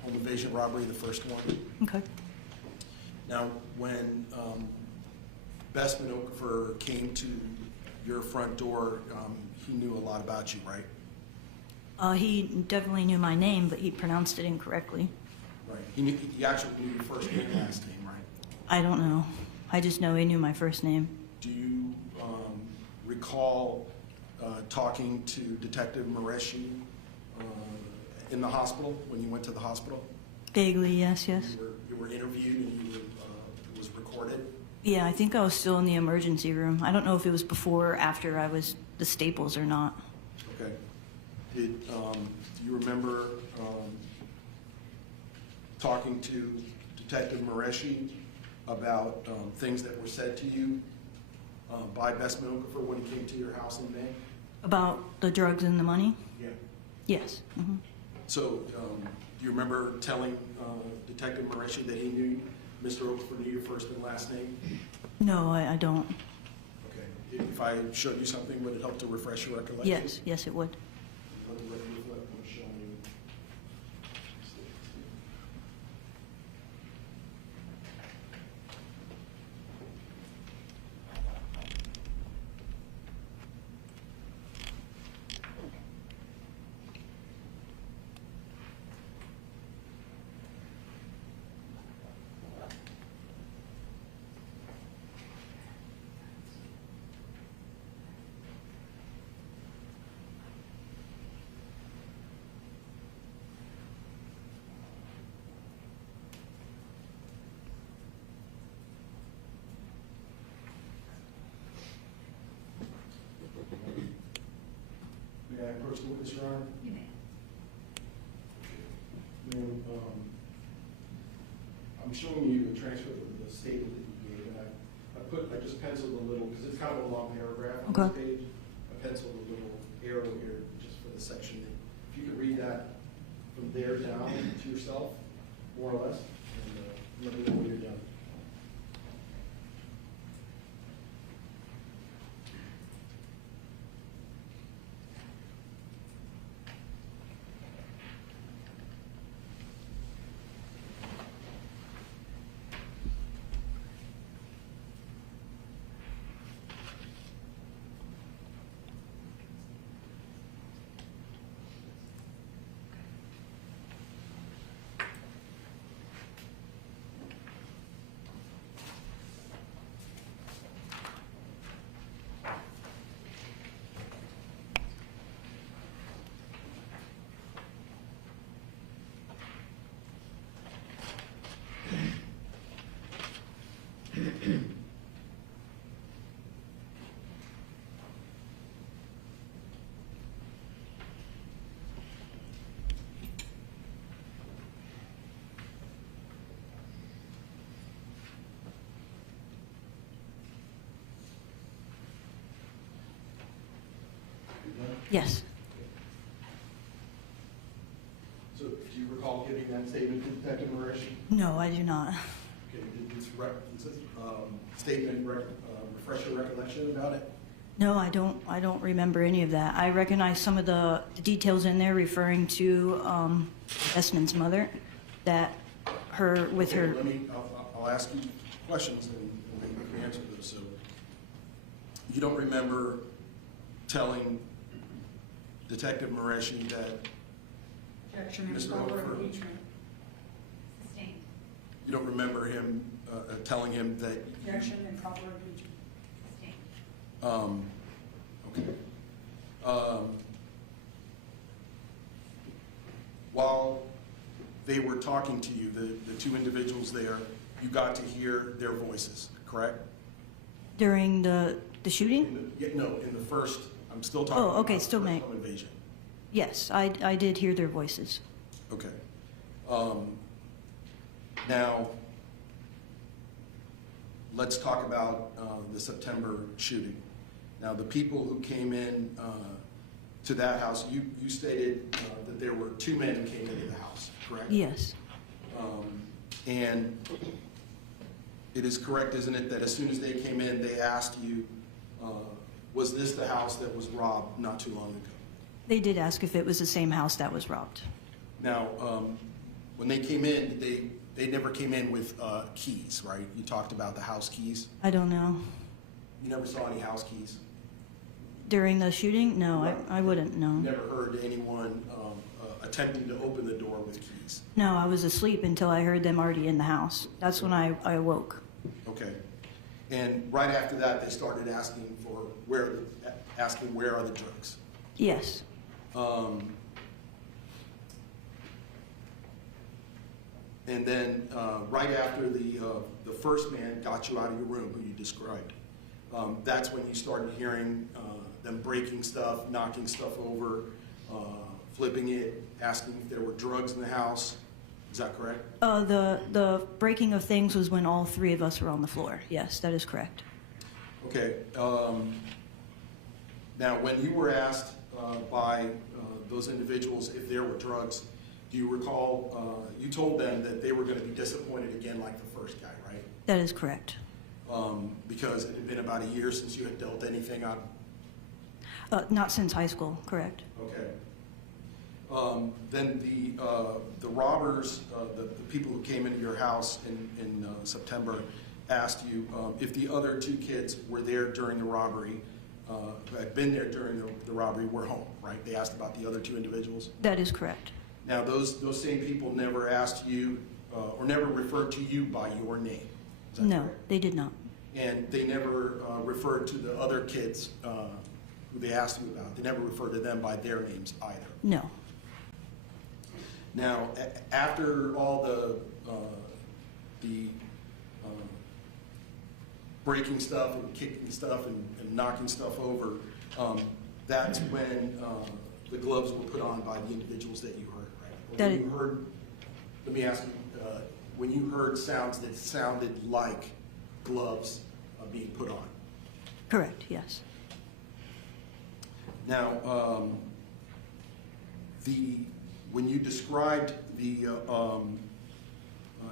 home invasion robbery, the first one. Okay. Now, when Bessman Okafor came to your front door, he knew a lot about you, right? He definitely knew my name, but he pronounced it incorrectly. Right. He actually knew your first and last name, right? I don't know. I just know he knew my first name. Do you recall talking to Detective Mareshi in the hospital, when you went to the hospital? Vaguely, yes. You were interviewed and it was recorded? Yeah, I think I was still in the emergency room. I don't know if it was before or after I was the Staples or not. Okay. Do you remember talking to Detective Mareshi about things that were said to you by Bessman Okafor when he came to your house in May? About the drugs and the money? Yeah. Yes. Mm-hmm. So, do you remember telling Detective Mareshi that he knew Mr. Okafor knew your first and last name? No, I don't. Okay. If I showed you something, would it help to refresh your recollection? Yes, yes, it would. Let the record reflect what I'm showing you. approach the witness, Your Honor? You may. Ma'am, I'm showing you the transcript of the statement that you gave, and I just penciled a little, because it's kind of a long paragraph on this page. I penciled a little arrow here just for the section. If you could read that from there down to yourself, more or less, and let me know when you're done. Yes. So do you recall giving that statement to Detective Moresh? No, I do not. Okay, did this statement refresh your recollection about it? No, I don't remember any of that. I recognize some of the details in there referring to Bessman's mother, that her, with Okay, her. I'll ask you questions and maybe you can answer those. So you don't remember telling Detective Moreshi that Objection and Mr. proper Okafor, impeachment. Sustained. you don't remember him telling him that Objection and proper impeachment. Sustained. okay. While they were talking to you, the two individuals there, you got to hear their voices, correct? During the shooting? In the first, I'm still talking Oh, okay, about still the may. first home invasion. Yes, I did hear their voices. Okay. Now, let's talk about the September shooting. Now, the people who came in to that house, you stated that there were two men who came into the house, correct? Yes. And it is correct, isn't it, that as soon as they came in, they asked you, was this the house that was robbed not too long ago? They did ask if it was the same house that was robbed. Now, when they came in, they never came in with keys, right? You talked about the house keys. I don't know. You never saw any house keys? During the shooting? No, I wouldn't know. Never heard anyone attempting to open the door with keys? No, I was asleep until I heard them already in the house. That's when I awoke. Okay. And right after that, they started asking where are the drugs? Yes. And then right after the first man got you out of your room, who you described, that's when you started hearing them breaking stuff, knocking stuff over, flipping it, asking if there were drugs in the house. Is that correct? The breaking of things was when all three of us were on the floor. Yes, that is correct. Okay. Now, when you were asked by those individuals if there were drugs, do you recall you told them that they were going to be disappointed again like the first guy, right? That is correct. Because it had been about a year since you had dealt anything out? Not since high school, correct. Okay. Then the robbers, the people who came into your house in September, asked you if the other two kids were there during the robbery, who had been there during the robbery, were home, right? They asked about the other two individuals? That is correct. Now, those same people never asked you or never referred to you by your name? Is that No, correct? they did not. And they never referred to the other kids who they asked you about? They never referred to them by their names either? No. Now, after all the breaking stuff and kicking stuff and knocking stuff over, that's when the gloves were put on by the individuals that you heard, right? Or That when you heard, let me ask you, when you heard sounds that sounded like gloves being put on? Correct, yes. Now, when you described the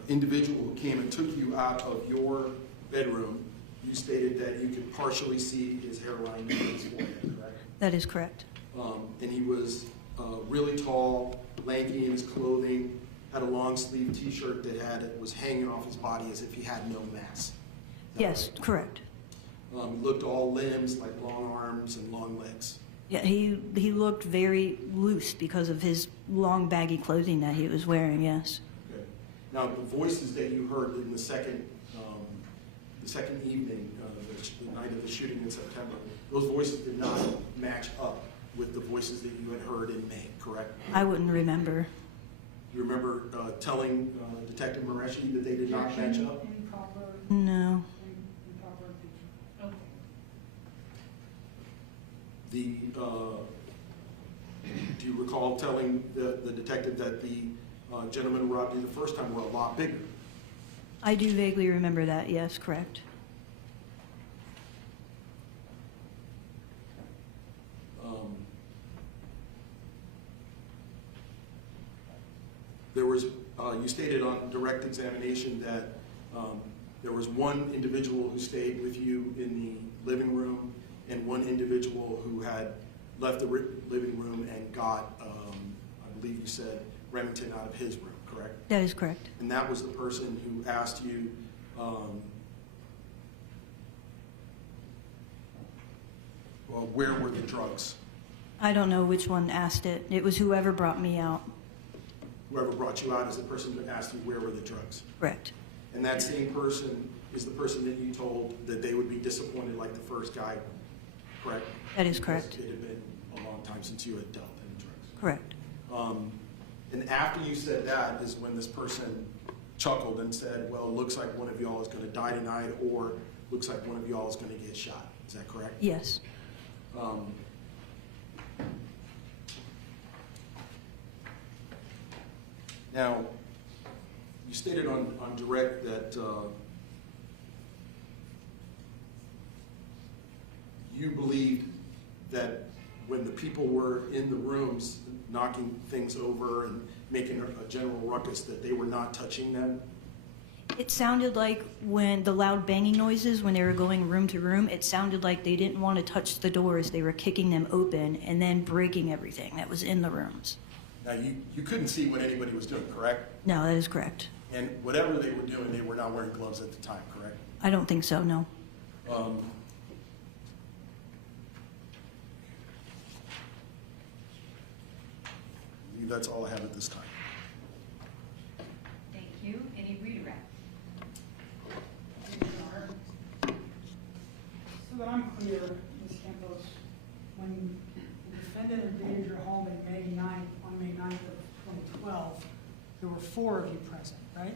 individual who came and took you out of your bedroom, you stated that you could partially see his hairline and his forehead, correct? That is correct. And he was really tall, lanky in his clothing, had a long sleeve T-shirt that was hanging off his body as if he had no mass. Yes, correct. Looked all limbs, like long arms and long legs. Yeah, he looked very loose because of his long baggy clothing that he was wearing, yes. Okay. Now, the voices that you heard in the second evening, the night of the shooting in September, those voices did not match up with the voices that you had heard in May, correct? I wouldn't remember. You remember telling Detective Mareshi that they did not match up? No. Do you recall telling the detective that the gentlemen who robbed you the first time were a lot bigger? I do vaguely remember that, yes, correct. There was, you stated on direct examination that there was one individual who stayed with you in the living room and one individual who had left the living room and got, I believe you said, Remington out of his room, correct? That is correct. And that was the person who asked you, well, where were the drugs? I don't know which one asked it. It was whoever brought me out. Whoever brought you out is the person who asked you where were the drugs? Correct. And that same person is the person that you told that they would be disappointed like the first guy, correct? That is correct. Because it had been a long time since you had dealt in drugs. Correct. And after you said that is when this person chuckled and said, well, it looks like one of y'all is going to die tonight, or looks like one of y'all is going to get shot. Is that correct? Yes. Now, you stated on direct that you believed that when the people were in the rooms knocking things over and making a general ruckus, that they were not touching them? It sounded like when the loud banging noises, when they were going room to room, it sounded like they didn't want to touch the doors. They were kicking them open and then breaking everything that was in the rooms. Now, you couldn't see what anybody was doing, correct? No, that is correct. And whatever they were doing, they were not wearing gloves at the time, correct? I don't think so, no. I believe that's all I have at this time. Thank you. Any redirect? So that I'm clear, Ms. Campos, when the defendant invaded your home on May 9th of 2012, there were 4 of you present, right?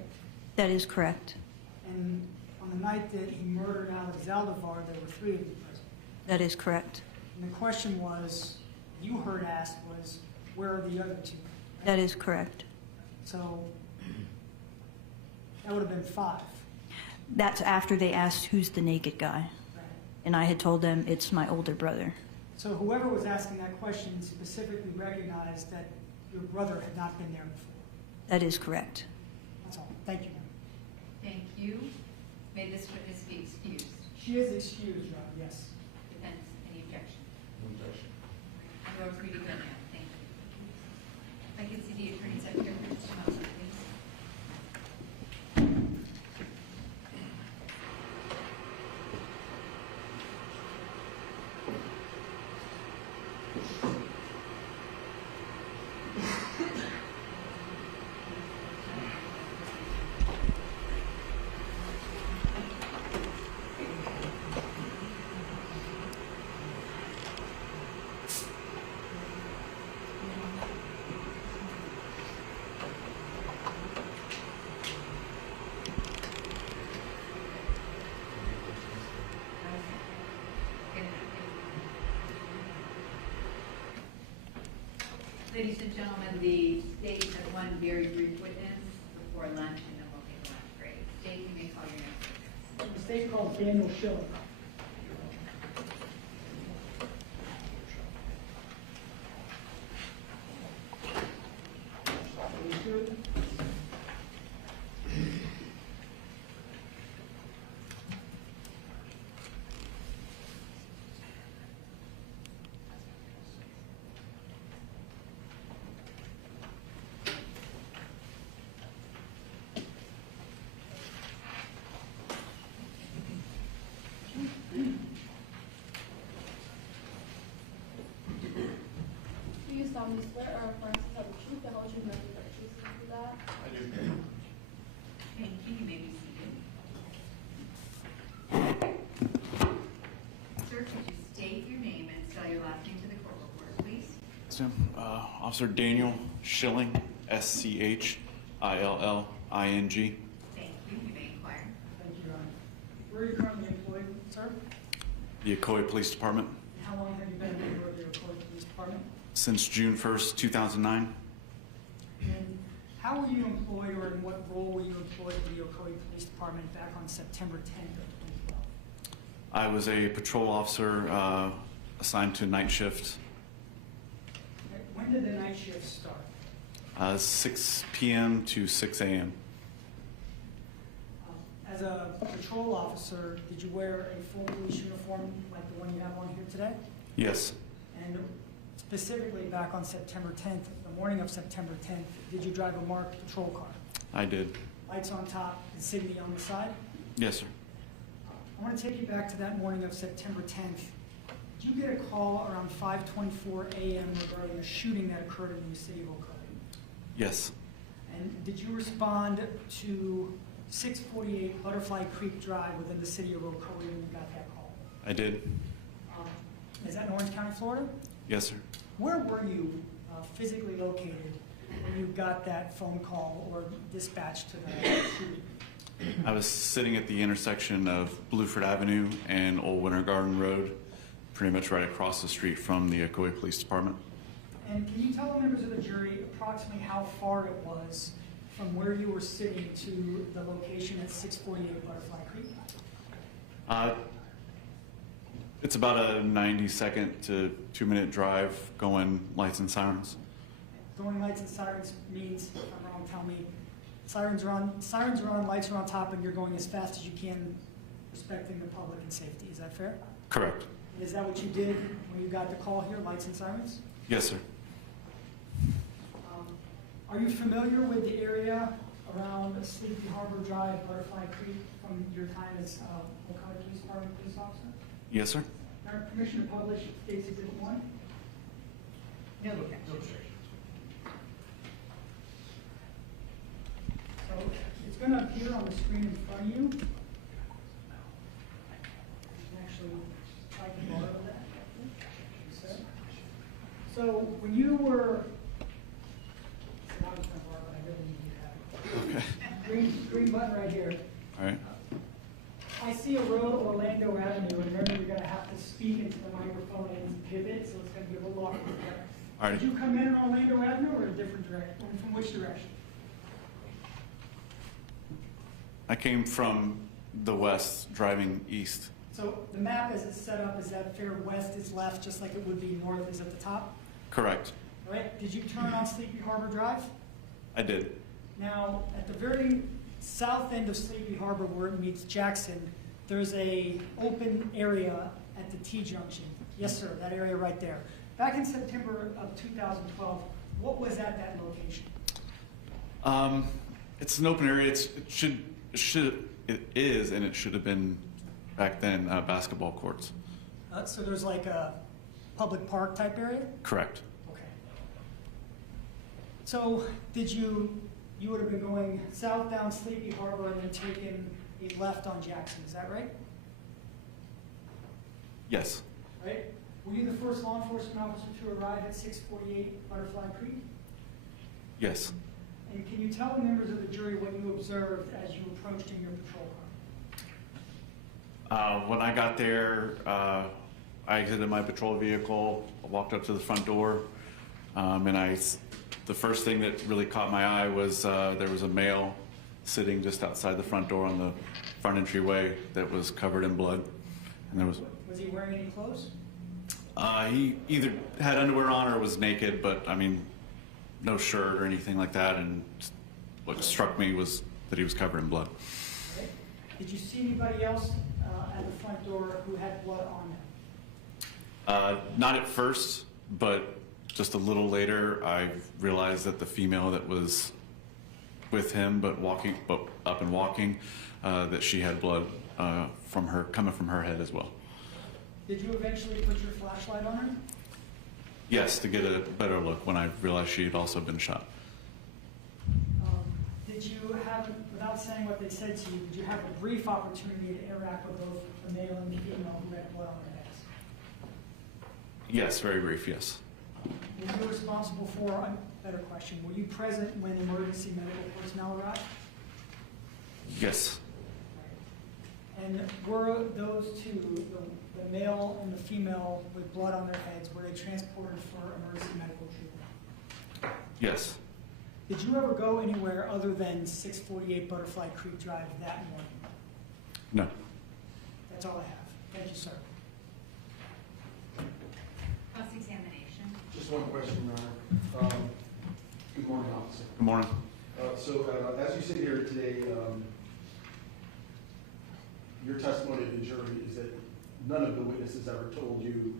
That is correct. And on the night that he murdered Alex Zaldivar, there were 3 of you present. That is correct. And the question was, you heard asked was, where are the other 2? Right? That is correct. So that would have been 5. That's after they asked who's the naked guy. Right. And I had told them it's my older brother. So whoever was asking that question specifically recognized that your brother had not been there before. That is correct. That's all. Thank you, ma'am. Thank you. May this witness be excused? She is excused, Your Honor, yes. Defense, any objection? No objection. You are free to go now. Thank you. If I could see the attorney secretary for Mr. Mosley, please. Ladies and gentlemen, the state has one very brief witness before lunch, and then we'll take a lunch break. State, you may call your next witness. The state called Daniel Shilling. Do you solemnly swear or affirm to tell the truth, the whole truth, nothing but the truth, so help you God? I do. Thank you. You may be seated. Sir, could you state your name and spell your last name to the court reporter, please? Officer Daniel Shilling, Schilling. Thank you. You may inquire. Thank you, Your Honor. Where are you currently employed, sir? The Ocoee Police Department, How long have you been a member of the Ocoee Police Department? since June 1st, 2009. And how were you employed, or in what role were you employed in the Ocoee Police Department back on September 10th of 2012? I was a patrol officer assigned to night shift, When did the night shift start? 6 p.m. to 6 a.m. As a patrol officer, did you wear a full police uniform like the one you have on here today? Yes, And specifically back on September 10th, the morning of September 10th, did you drive a marked patrol car? I did. Lights on top, insignia on the side? Yes, sir. I want to take you back to that morning of September 10th. Did you get a call around 5:24 a.m. regarding a shooting that occurred in the city of Ocoee? Yes, And did you respond to 648 Butterfly Creek Drive within the city of Ocoee when you got that call? I did. Is that in Orange County, Florida? Yes, sir. Where were you physically located when you got that phone call or dispatch to the shooting? I was sitting at the intersection of Blueford Avenue and Old Winter Garden Road, pretty much right across the street from the Ocoee Police Department. And can you tell the members of the jury approximately how far it was from where you were sitting to the location at 648 Butterfly Creek? It's about a 90-second to 2-minute drive going lights and sirens. Going lights and sirens means, if I'm wrong, tell me, sirens are on, lights are on top, and you're going as fast as you can, respecting the public and safety. Is that fair? Correct. Is that what you did when you got the call here, lights and sirens? Yes, sir. Are you familiar with the area around Sleepy Harbor Drive, Butterfly Creek, from your time as Ocoee Police Department police officer? Yes, sir. Permission to publish State's Exhibit 1? No objection. So it's going to appear on the screen in front of you. You can actually type and borrow that. So when you were, I was going to borrow, but I really need to have it. Okay. Green button right here. All right. I see a road, Orlando Avenue, and remember you're going to have to speak into the microphone and pivot, so it's going to be a little awkward. All right. Did you come in on Orlando Avenue or a different direction? From which direction? I came from the west, driving east. So the map as it's set up, is that fair west is left, just like it would be north is at the top? Correct. All right, did you turn on Sleepy Harbor Drive? I did. Now, at the very south end of Sleepy Harbor where it meets Jackson, there's a open area at the T-junction. Yes, sir, that area right there. Back in September of 2012, what was at that location? It's an open area. It is, and it should have been back then basketball courts. So there's like a public park type area? Correct. Okay. So did you would have been going south down Sleepy Harbor and then taking a left on Jackson, is that right? Yes. Right? Were you the first law enforcement officer to arrive at 648 Butterfly Creek? Yes. And can you tell the members of the jury what you observed as you approached in your patrol car? When I got there, I exited my patrol vehicle, I walked up to the front door, And the first thing that really caught my eye was there was a male sitting just outside the front door on the front entryway that was covered in blood. And there was he wearing any clothes? he either had underwear on or was naked, but I mean, no shirt or anything like that. And what struck me was that he was covered in blood. Okay. Did you see anybody else at the front door who had blood on them? Not at first, but just a little later, I realized that the female that was with him, but up and walking, that she had blood coming from her head as well. Did you eventually put your flashlight on her? Yes, to get a better look when I realized she had also been shot. Did you have, without saying what they said to you, did you have a brief opportunity to interact with both the male and the female who had blood on their heads? Yes, very brief, yes. Were you responsible for, better question, were you present when emergency medical personnel arrived? Yes. And were those two, the male and the female with blood on their heads, were they transported for emergency medical treatment? Yes. Did you ever go anywhere other than 648 Butterfly Creek Drive that morning? No. That's all I have. Thank you, sir. Cross-examination. Just one question, Your Honor. Good morning, officer. Good morning. So as you sit here today, your testimony to the jury is that none of the witnesses ever told you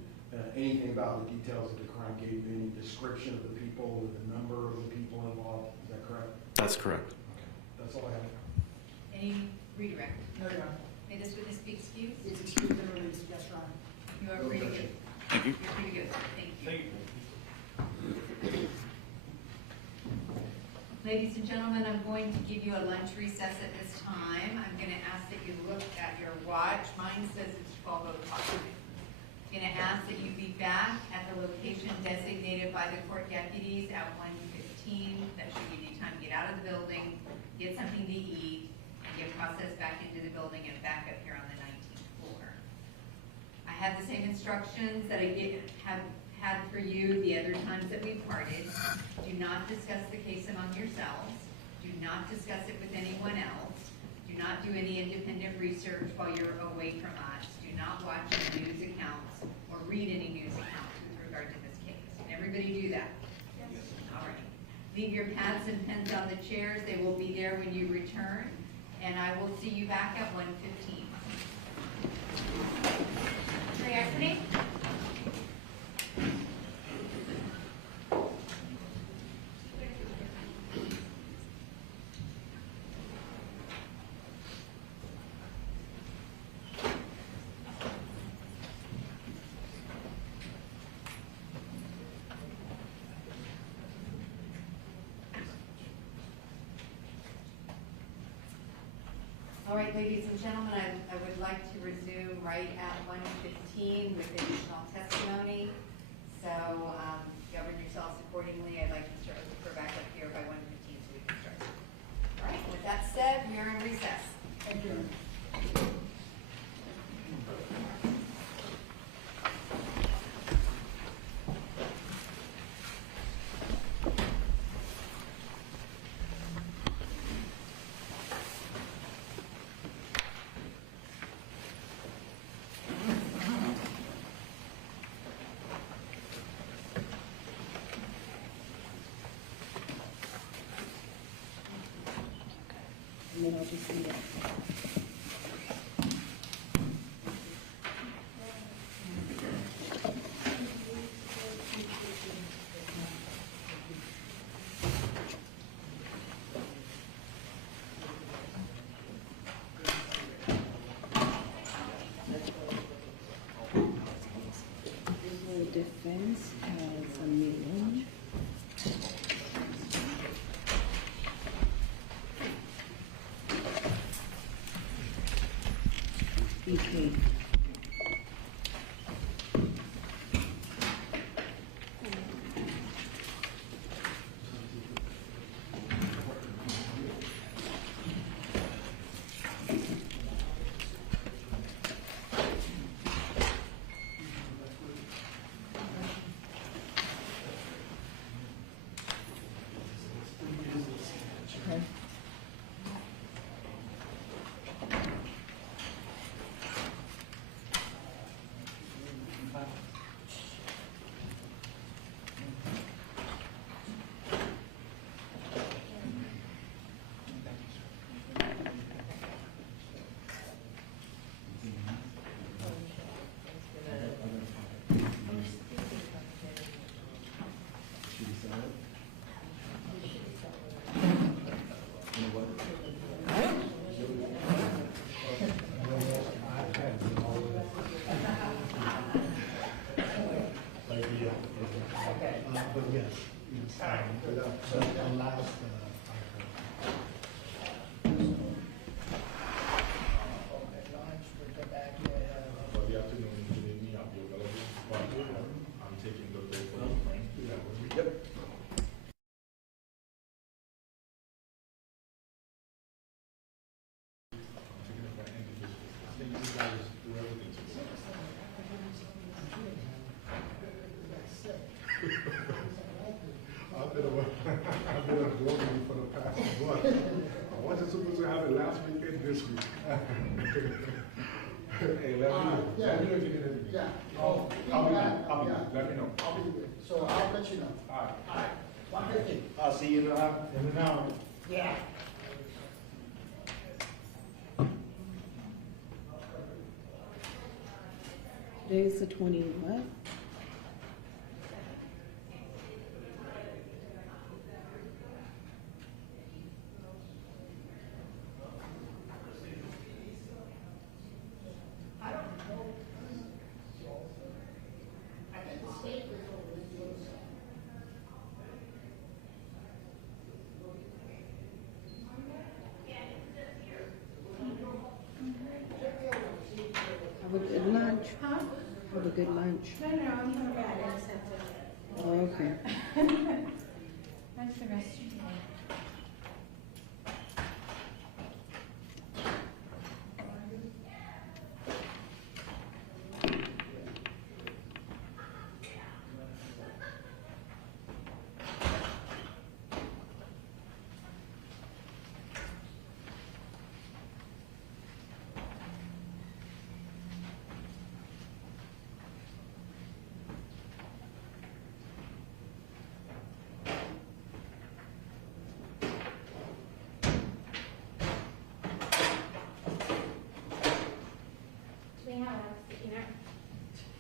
anything about the details of the crime, gave you any description of the people, or the number of the people involved. Is that correct? That's correct. Okay. That's all I have. Any redirect? No, Your Honor. May this witness be excused? It's excused and released. Yes, Your Honor. You are free to go. Thank you. You're free to go. Thank you. Thank you. Ladies and gentlemen, I'm going to give you a lunch recess at this time. I'm going to ask that you look at your watch. Mine says it's 12 o'clock. I'm going to ask that you be back at the location designated by the court deputies at 1:15. That should give you time to get out of the building, get something to eat, and get processed back into the building and back up here on the 19th floor. I have the same instructions that I have had for you the other times that we parted. Do not discuss the case among yourselves. Do not discuss it with anyone else. Do not do any independent research while you're away from us. Do not watch any news accounts or read any news accounts with regard to this case. Can everybody do that? Yes. All right. Leave your pads and pens on the chairs. They will be there when you return. And I will see you back at 1:15. Trey Anthony? All right, ladies and gentlemen, I would like to resume right at 1:15 with additional testimony. So govern yourselves accordingly. I'd like Mr. Okafor back up here by 1:15 so we can start. All right, with that said, we are in recess. Thank you. And then I'll just leave it. The defense has a meeting. Okay. supposed to have it last week and this week. Hey, let me know. Yeah. Let me know if you need anything. Yeah. I'll be good. Let me know. I'll be good. So I'll let you know. All right. All right. 1:15. I'll see you in an hour. Yeah. Today is the 20, what? Have a good lunch. Huh? Have a good lunch. No, I'm coming back in a second. Oh, okay. That's the rest of the day.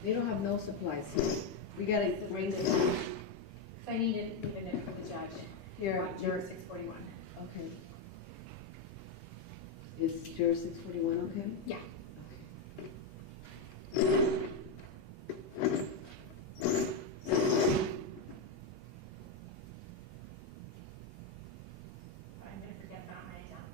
They don't have no supplies here. We gotta bring them. So I need to leave a note for the judge. Here. Juror 641. Okay. Is juror 641 okay? Yeah. I'm gonna forget that right now.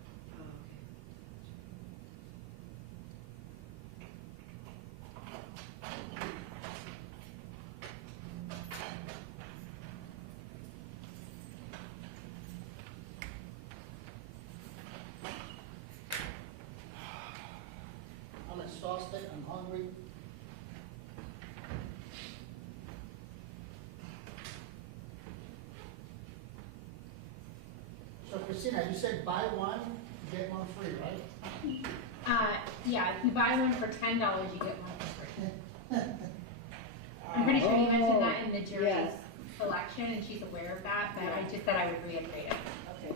I'm exhausted, I'm hungry. So Christina, you said buy one, get one free, right? Yeah, if you buy one for $10, you get one for free. I'm pretty sure you mentioned that in the jury's Yes. selection, and she's aware of that, but I just said I would reiterate it. Okay.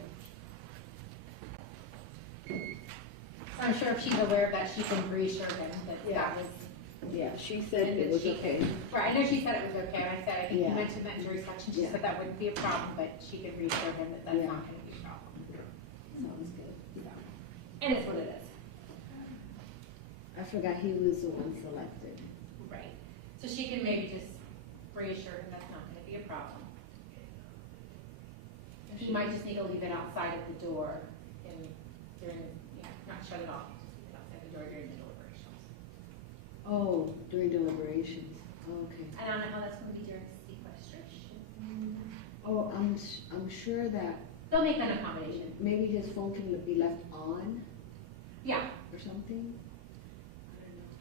So I'm sure if she's aware of that, she can reassure him that that was. Yeah, she said and it that was she okay. could- Right, I know she said it was okay, and I said, I think you Yeah. mentioned that in jury selection, she Yeah. said that wouldn't be a problem, but she could reassure him that that's Yeah. not gonna be a problem. Sounds good. So, and it's what it is. I forgot he was the one selected. Right. So she can maybe just reassure him that's not gonna be a problem. He might just need to leave it outside of the door and during, not shut it off, just leave it outside the door during the deliberations. Oh, during deliberations. Oh, okay. I don't know how that's gonna be during sequestration. Oh, I'm sure that They'll make an accommodation. maybe his phone can be left on Yeah, or something.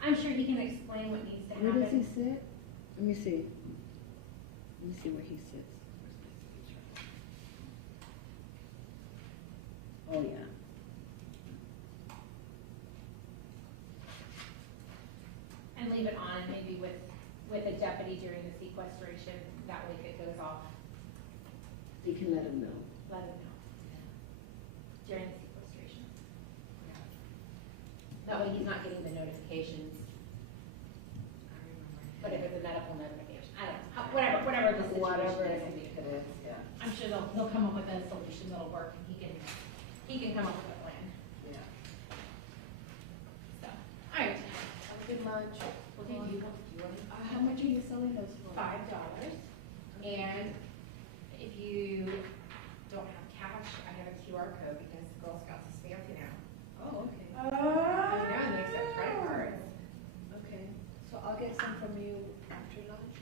I'm sure he can explain what needs to happen. Where does he sit? Let me see. Let me see where he sits. Oh, yeah. And leave it on maybe with a deputy during the sequestration, that way if it goes off, He can let him know. let him know. During the sequestration. That way he's not getting the notifications. But if it's a medical notification, I don't know, whatever the situation Whatever is. it is, yeah. I'm sure they'll come up with a solution that'll work, and he can come up with a plan. Yeah. So, all right. Have a good lunch. Well, do you want? How much are you selling those for? $5. And if you don't have cash, I have a QR code because Girl Scouts is fancy now. Oh, okay. I know, and they accept credit cards. Okay. So I'll get some from you after lunch.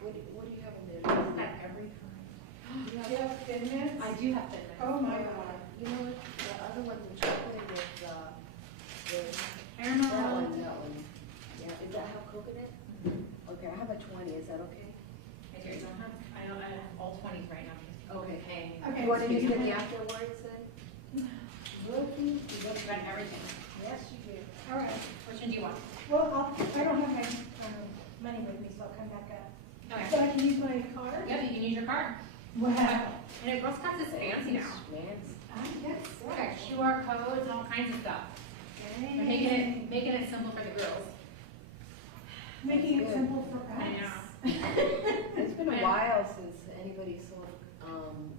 What do you have on there? At every time. Do you have Thin Mints? I do have Thin Mints. Oh my God. You know what? The other one's in chocolate with, Caramel. That one. Yeah, does that have coconut? Okay, I have a 20, is that okay? I don't have all 20s right now. Okay. Paying. Okay. You want to use them afterwards then? We'll so I'll come back up. Okay. So I can use my card? Yep, you can use your card. Wow. And Girl Scouts is fancy now. I guess so. We got QR codes and all kinds of stuff. We're making it simple for the girls. Making it simple for us. I know. It's been a while since anybody sold,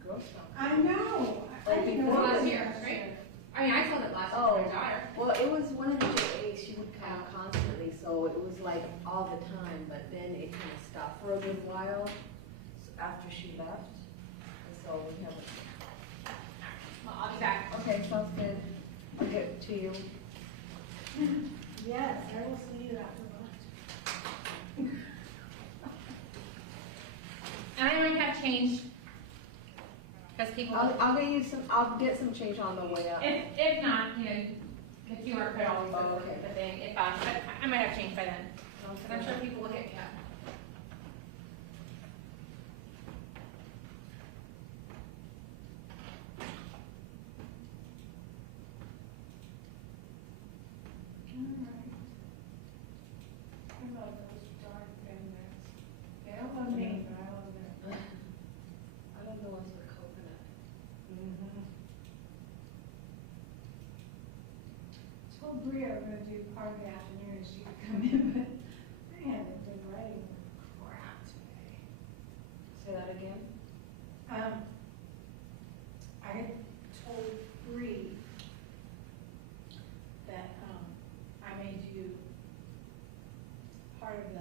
Girl Scouts. I know. Like didn't before know last this year, was right? here. I mean, I sold it last year for my daughter. Well, it was one of the JAs, she would come constantly, so it was like all the time, but then it kind of stopped for a good while after she left. And so we haven't. Well, I'll be back. Okay, sounds good. I'll get it to you. Yes, I will see you after lunch. And I might have change. Because people. I'll get some change on the way up. If not, you know, the QR code always Oh, goes okay. with the thing. If I might have changed by then. Because I'm sure people look at me up. I love those dark vineyards. They don't love me, but I love them. I love the ones with coconut. Told Bria we're gonna do part of the afternoon, she could come in, but I haven't been writing crap today. Say that again? I had told Bree that, I may do part of the,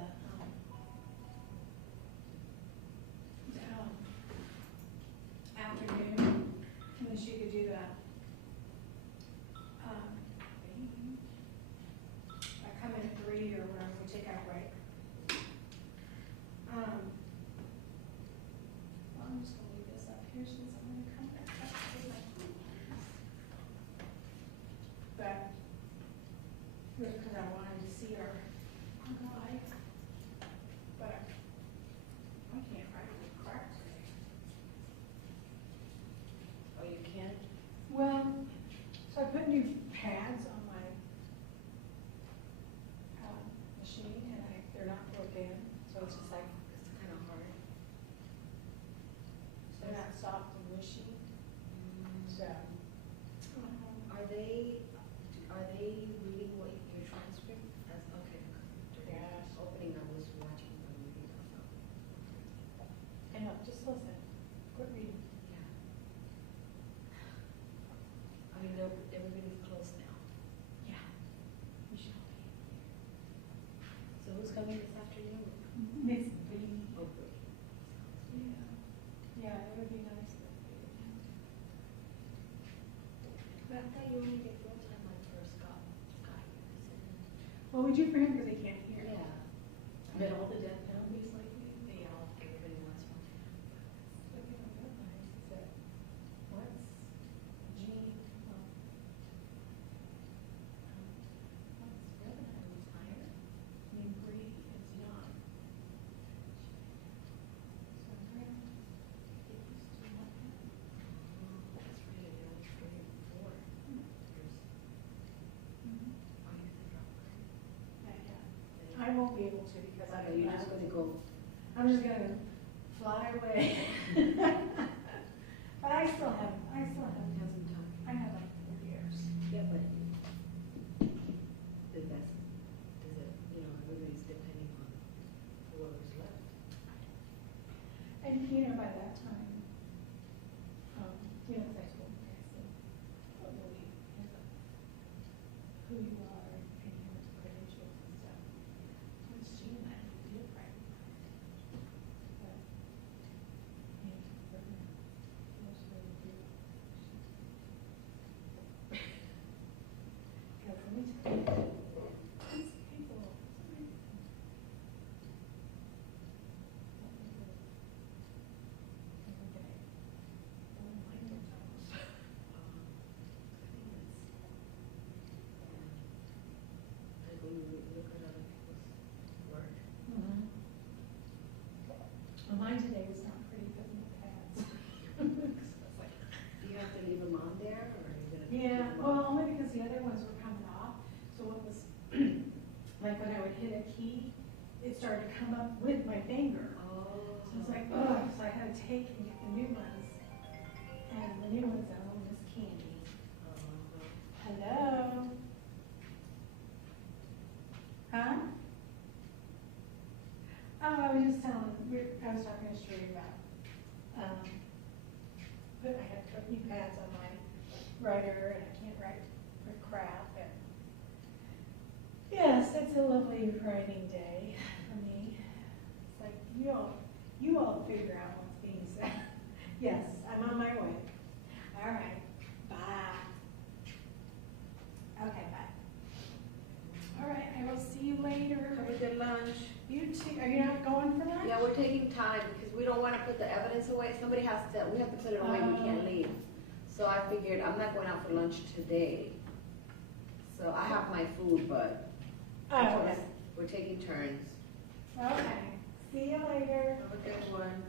afternoon, and then she could do that. I come in at 3 or whatever, we take our break. Well, I'm just gonna leave this up here since I'm gonna come back up to my keys. But, it was because I wanted to see our life. But, I can't write with crap today. Oh, you can? Well, so I put new pads on my machine, and they're not plugged in, so it's just like, It's kind of hard. they're not soft and mushy. So, Are they reading what your transcript? That's okay. Yes. Opening, I was watching the movie. I know, just listen, quit reading. Yeah. I mean, everybody's close now. Yeah. We should all be. So who's coming this afternoon? Miss B. Oh, good. Yeah. Yeah, it would be nice if they would. But I thought you only get one time on first guy. Well, we do for him because he can't hear. Yeah. But all the death penalties lately, everybody wants one. But you don't realize is that once Gene, once Reverend retired, me and Bree is young. So Graham, it used to not happen. That's really the only 24 years. Are you gonna drop I won't be able to because Are you just gonna go? I'm just gonna fly away. But I still have Have some time. I have like 4 years. Yeah, but does it, everybody's depending on whoever's left. And, by that time, as I told you, I said, what really, who you are and your credentials and stuff. Once Gene and I do it right. But, most really do. Because let me tell you, these people, Like when you look at other people's work. Well, mine today was not pretty good in the pads. Do you have to leave them on there, or are you gonna? Yeah, leave them well, on? only because the other ones were coming off, so it was, like when I would hit a key, it started to come up with my finger. Oh. So it's like, oh, so I had to take and get the new ones. And the new ones are all Miss Candy. Hello? Huh? Oh, I was just telling, I was talking to Sheree about, but I had to put new pads on my writer and I can't write for crap and yes, it's a lovely writing day for me. It's like you all figure out what's being said. Yes, I'm on my way. All right, bye. Okay, bye. All right, I will see you later. Have a good lunch. You too. Are you not going for lunch? Yeah, we're taking time because we don't want to put the evidence away. Somebody has to, we have to put it away, we can't leave. So I figured I'm not going out for lunch today. So I have my food, but Oh, okay. we're taking turns. Okay. See you later. Have a good one.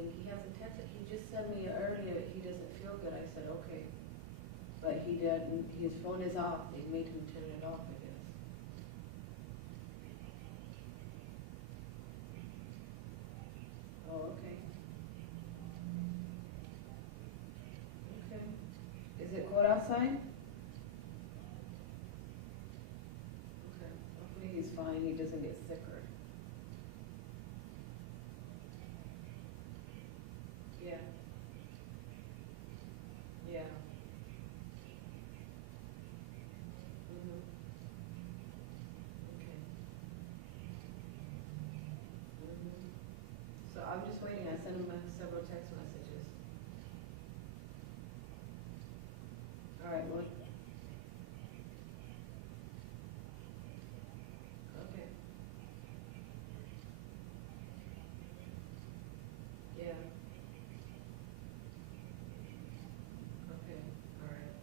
anything. He hasn't texted, he just sent me earlier, he doesn't feel good. I said, okay. But he didn't, his phone is off. They made him turn it off, I guess. Oh, okay. Okay. Is it cold outside? Okay. Hopefully he's fine, he doesn't get sicker. Yeah. Yeah. Mhm. Okay. Mhm. So I'm just waiting, I sent him several text messages. All right, well. Okay. Yeah. Okay, all right.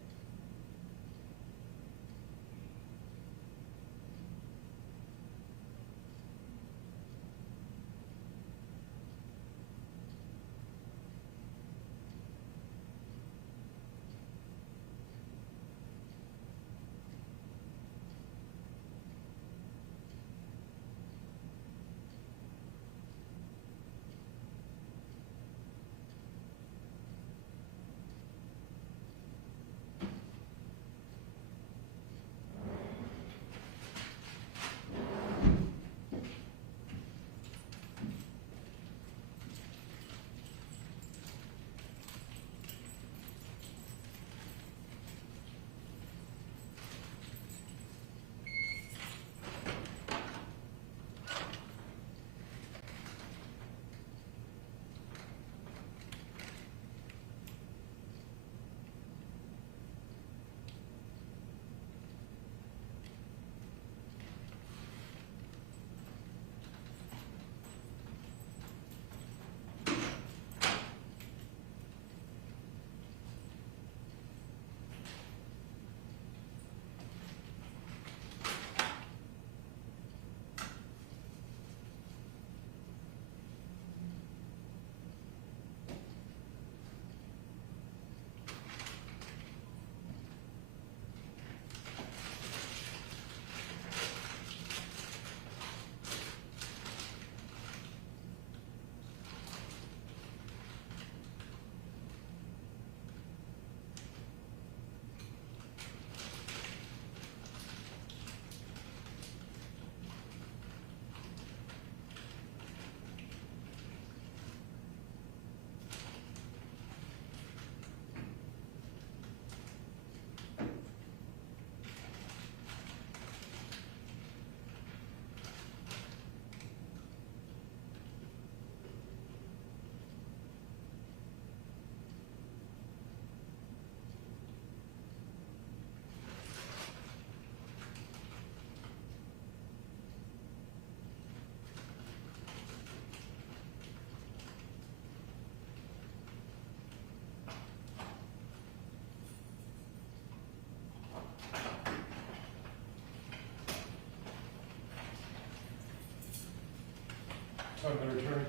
Time to return?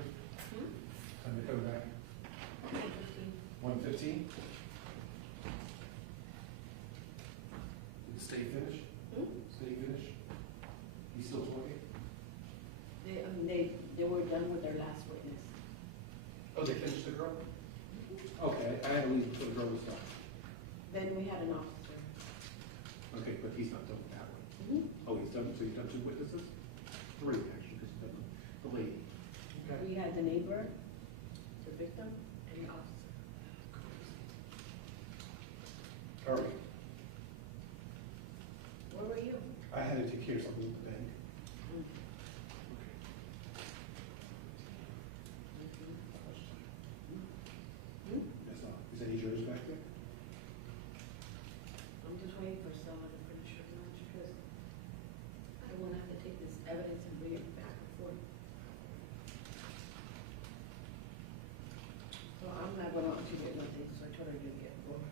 Time to come back? 1:15? Did stay finished? Stay finished? You still talking? They were done with their last witness. Oh, they finished the girl? Okay, I had to leave before the girl was done. Then we had an officer. Okay, but he's not done with that one. Mhm. Oh, he's done, so he's done 2 witnesses? 3, actually, because he's done the lady. Okay. We had the neighbor, the victim, and the officer. All right. Where were you? I had to take care of something with the bank. That's not, is any jurors back there? I'm just waiting for someone to finish her lunch because I don't want to have to take this evidence and bring it back and forth. So I'm not going to get nothing, so I told her to get more.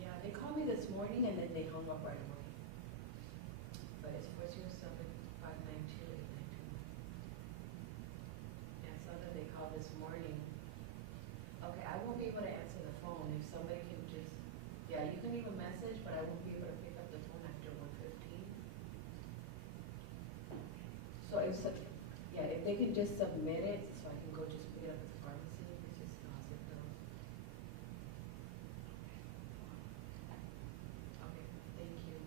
Yeah, they called me this morning and then they hung up right away. But it's 407-592-892. Yeah, so that they called this morning. Okay, I won't be able to answer the phone. If somebody can just, yeah, you can leave a message, but I won't be able to pick up the phone after 1:15. So yeah, if they can just submit it, so I can go just pick it up at the pharmacy, it's just deposit bills. Okay, thank you.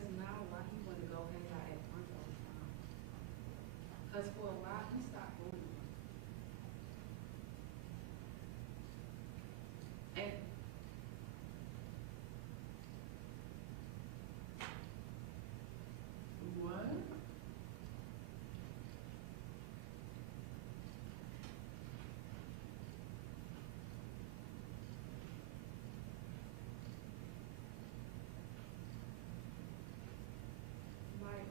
Because now why he wanna go hang out at front all the time? Cause for a while he stopped going. And what? Like,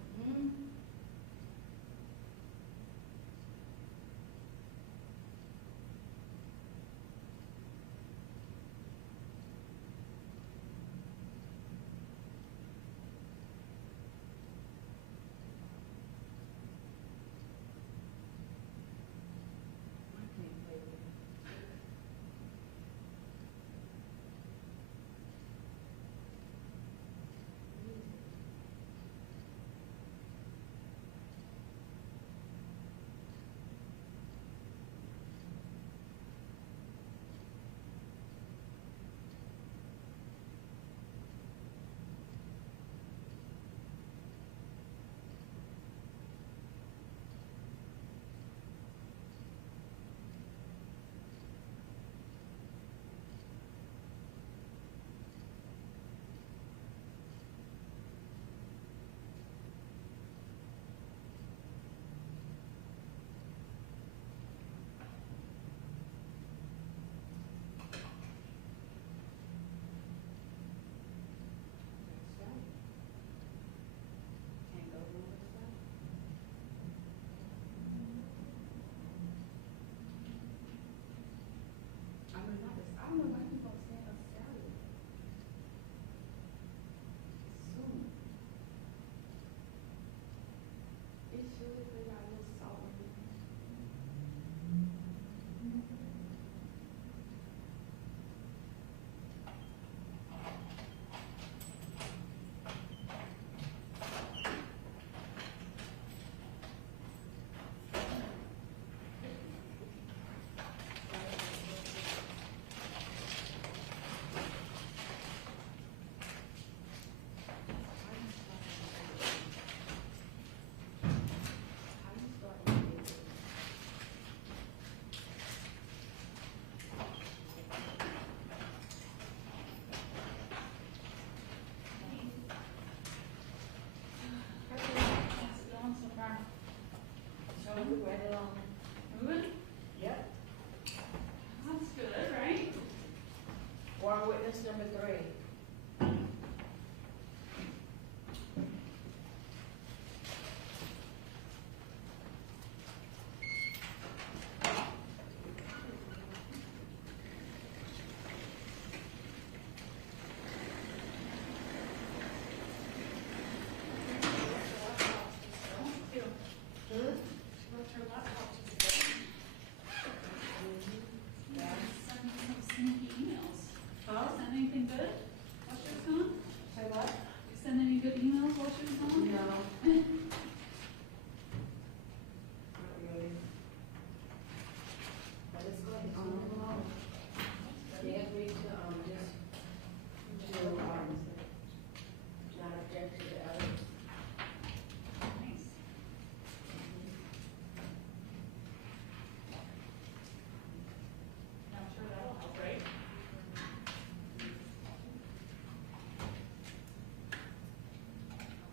can't go do this stuff. I mean, I don't know why you gonna say a salad. Soon. It should be got a little salt in it. Right along. Moving? Yep. That's good, right? Warrant witness number 3. Send me some sneaky emails. Send anything good while she was gone? Say what? You send any good emails while she was gone? No.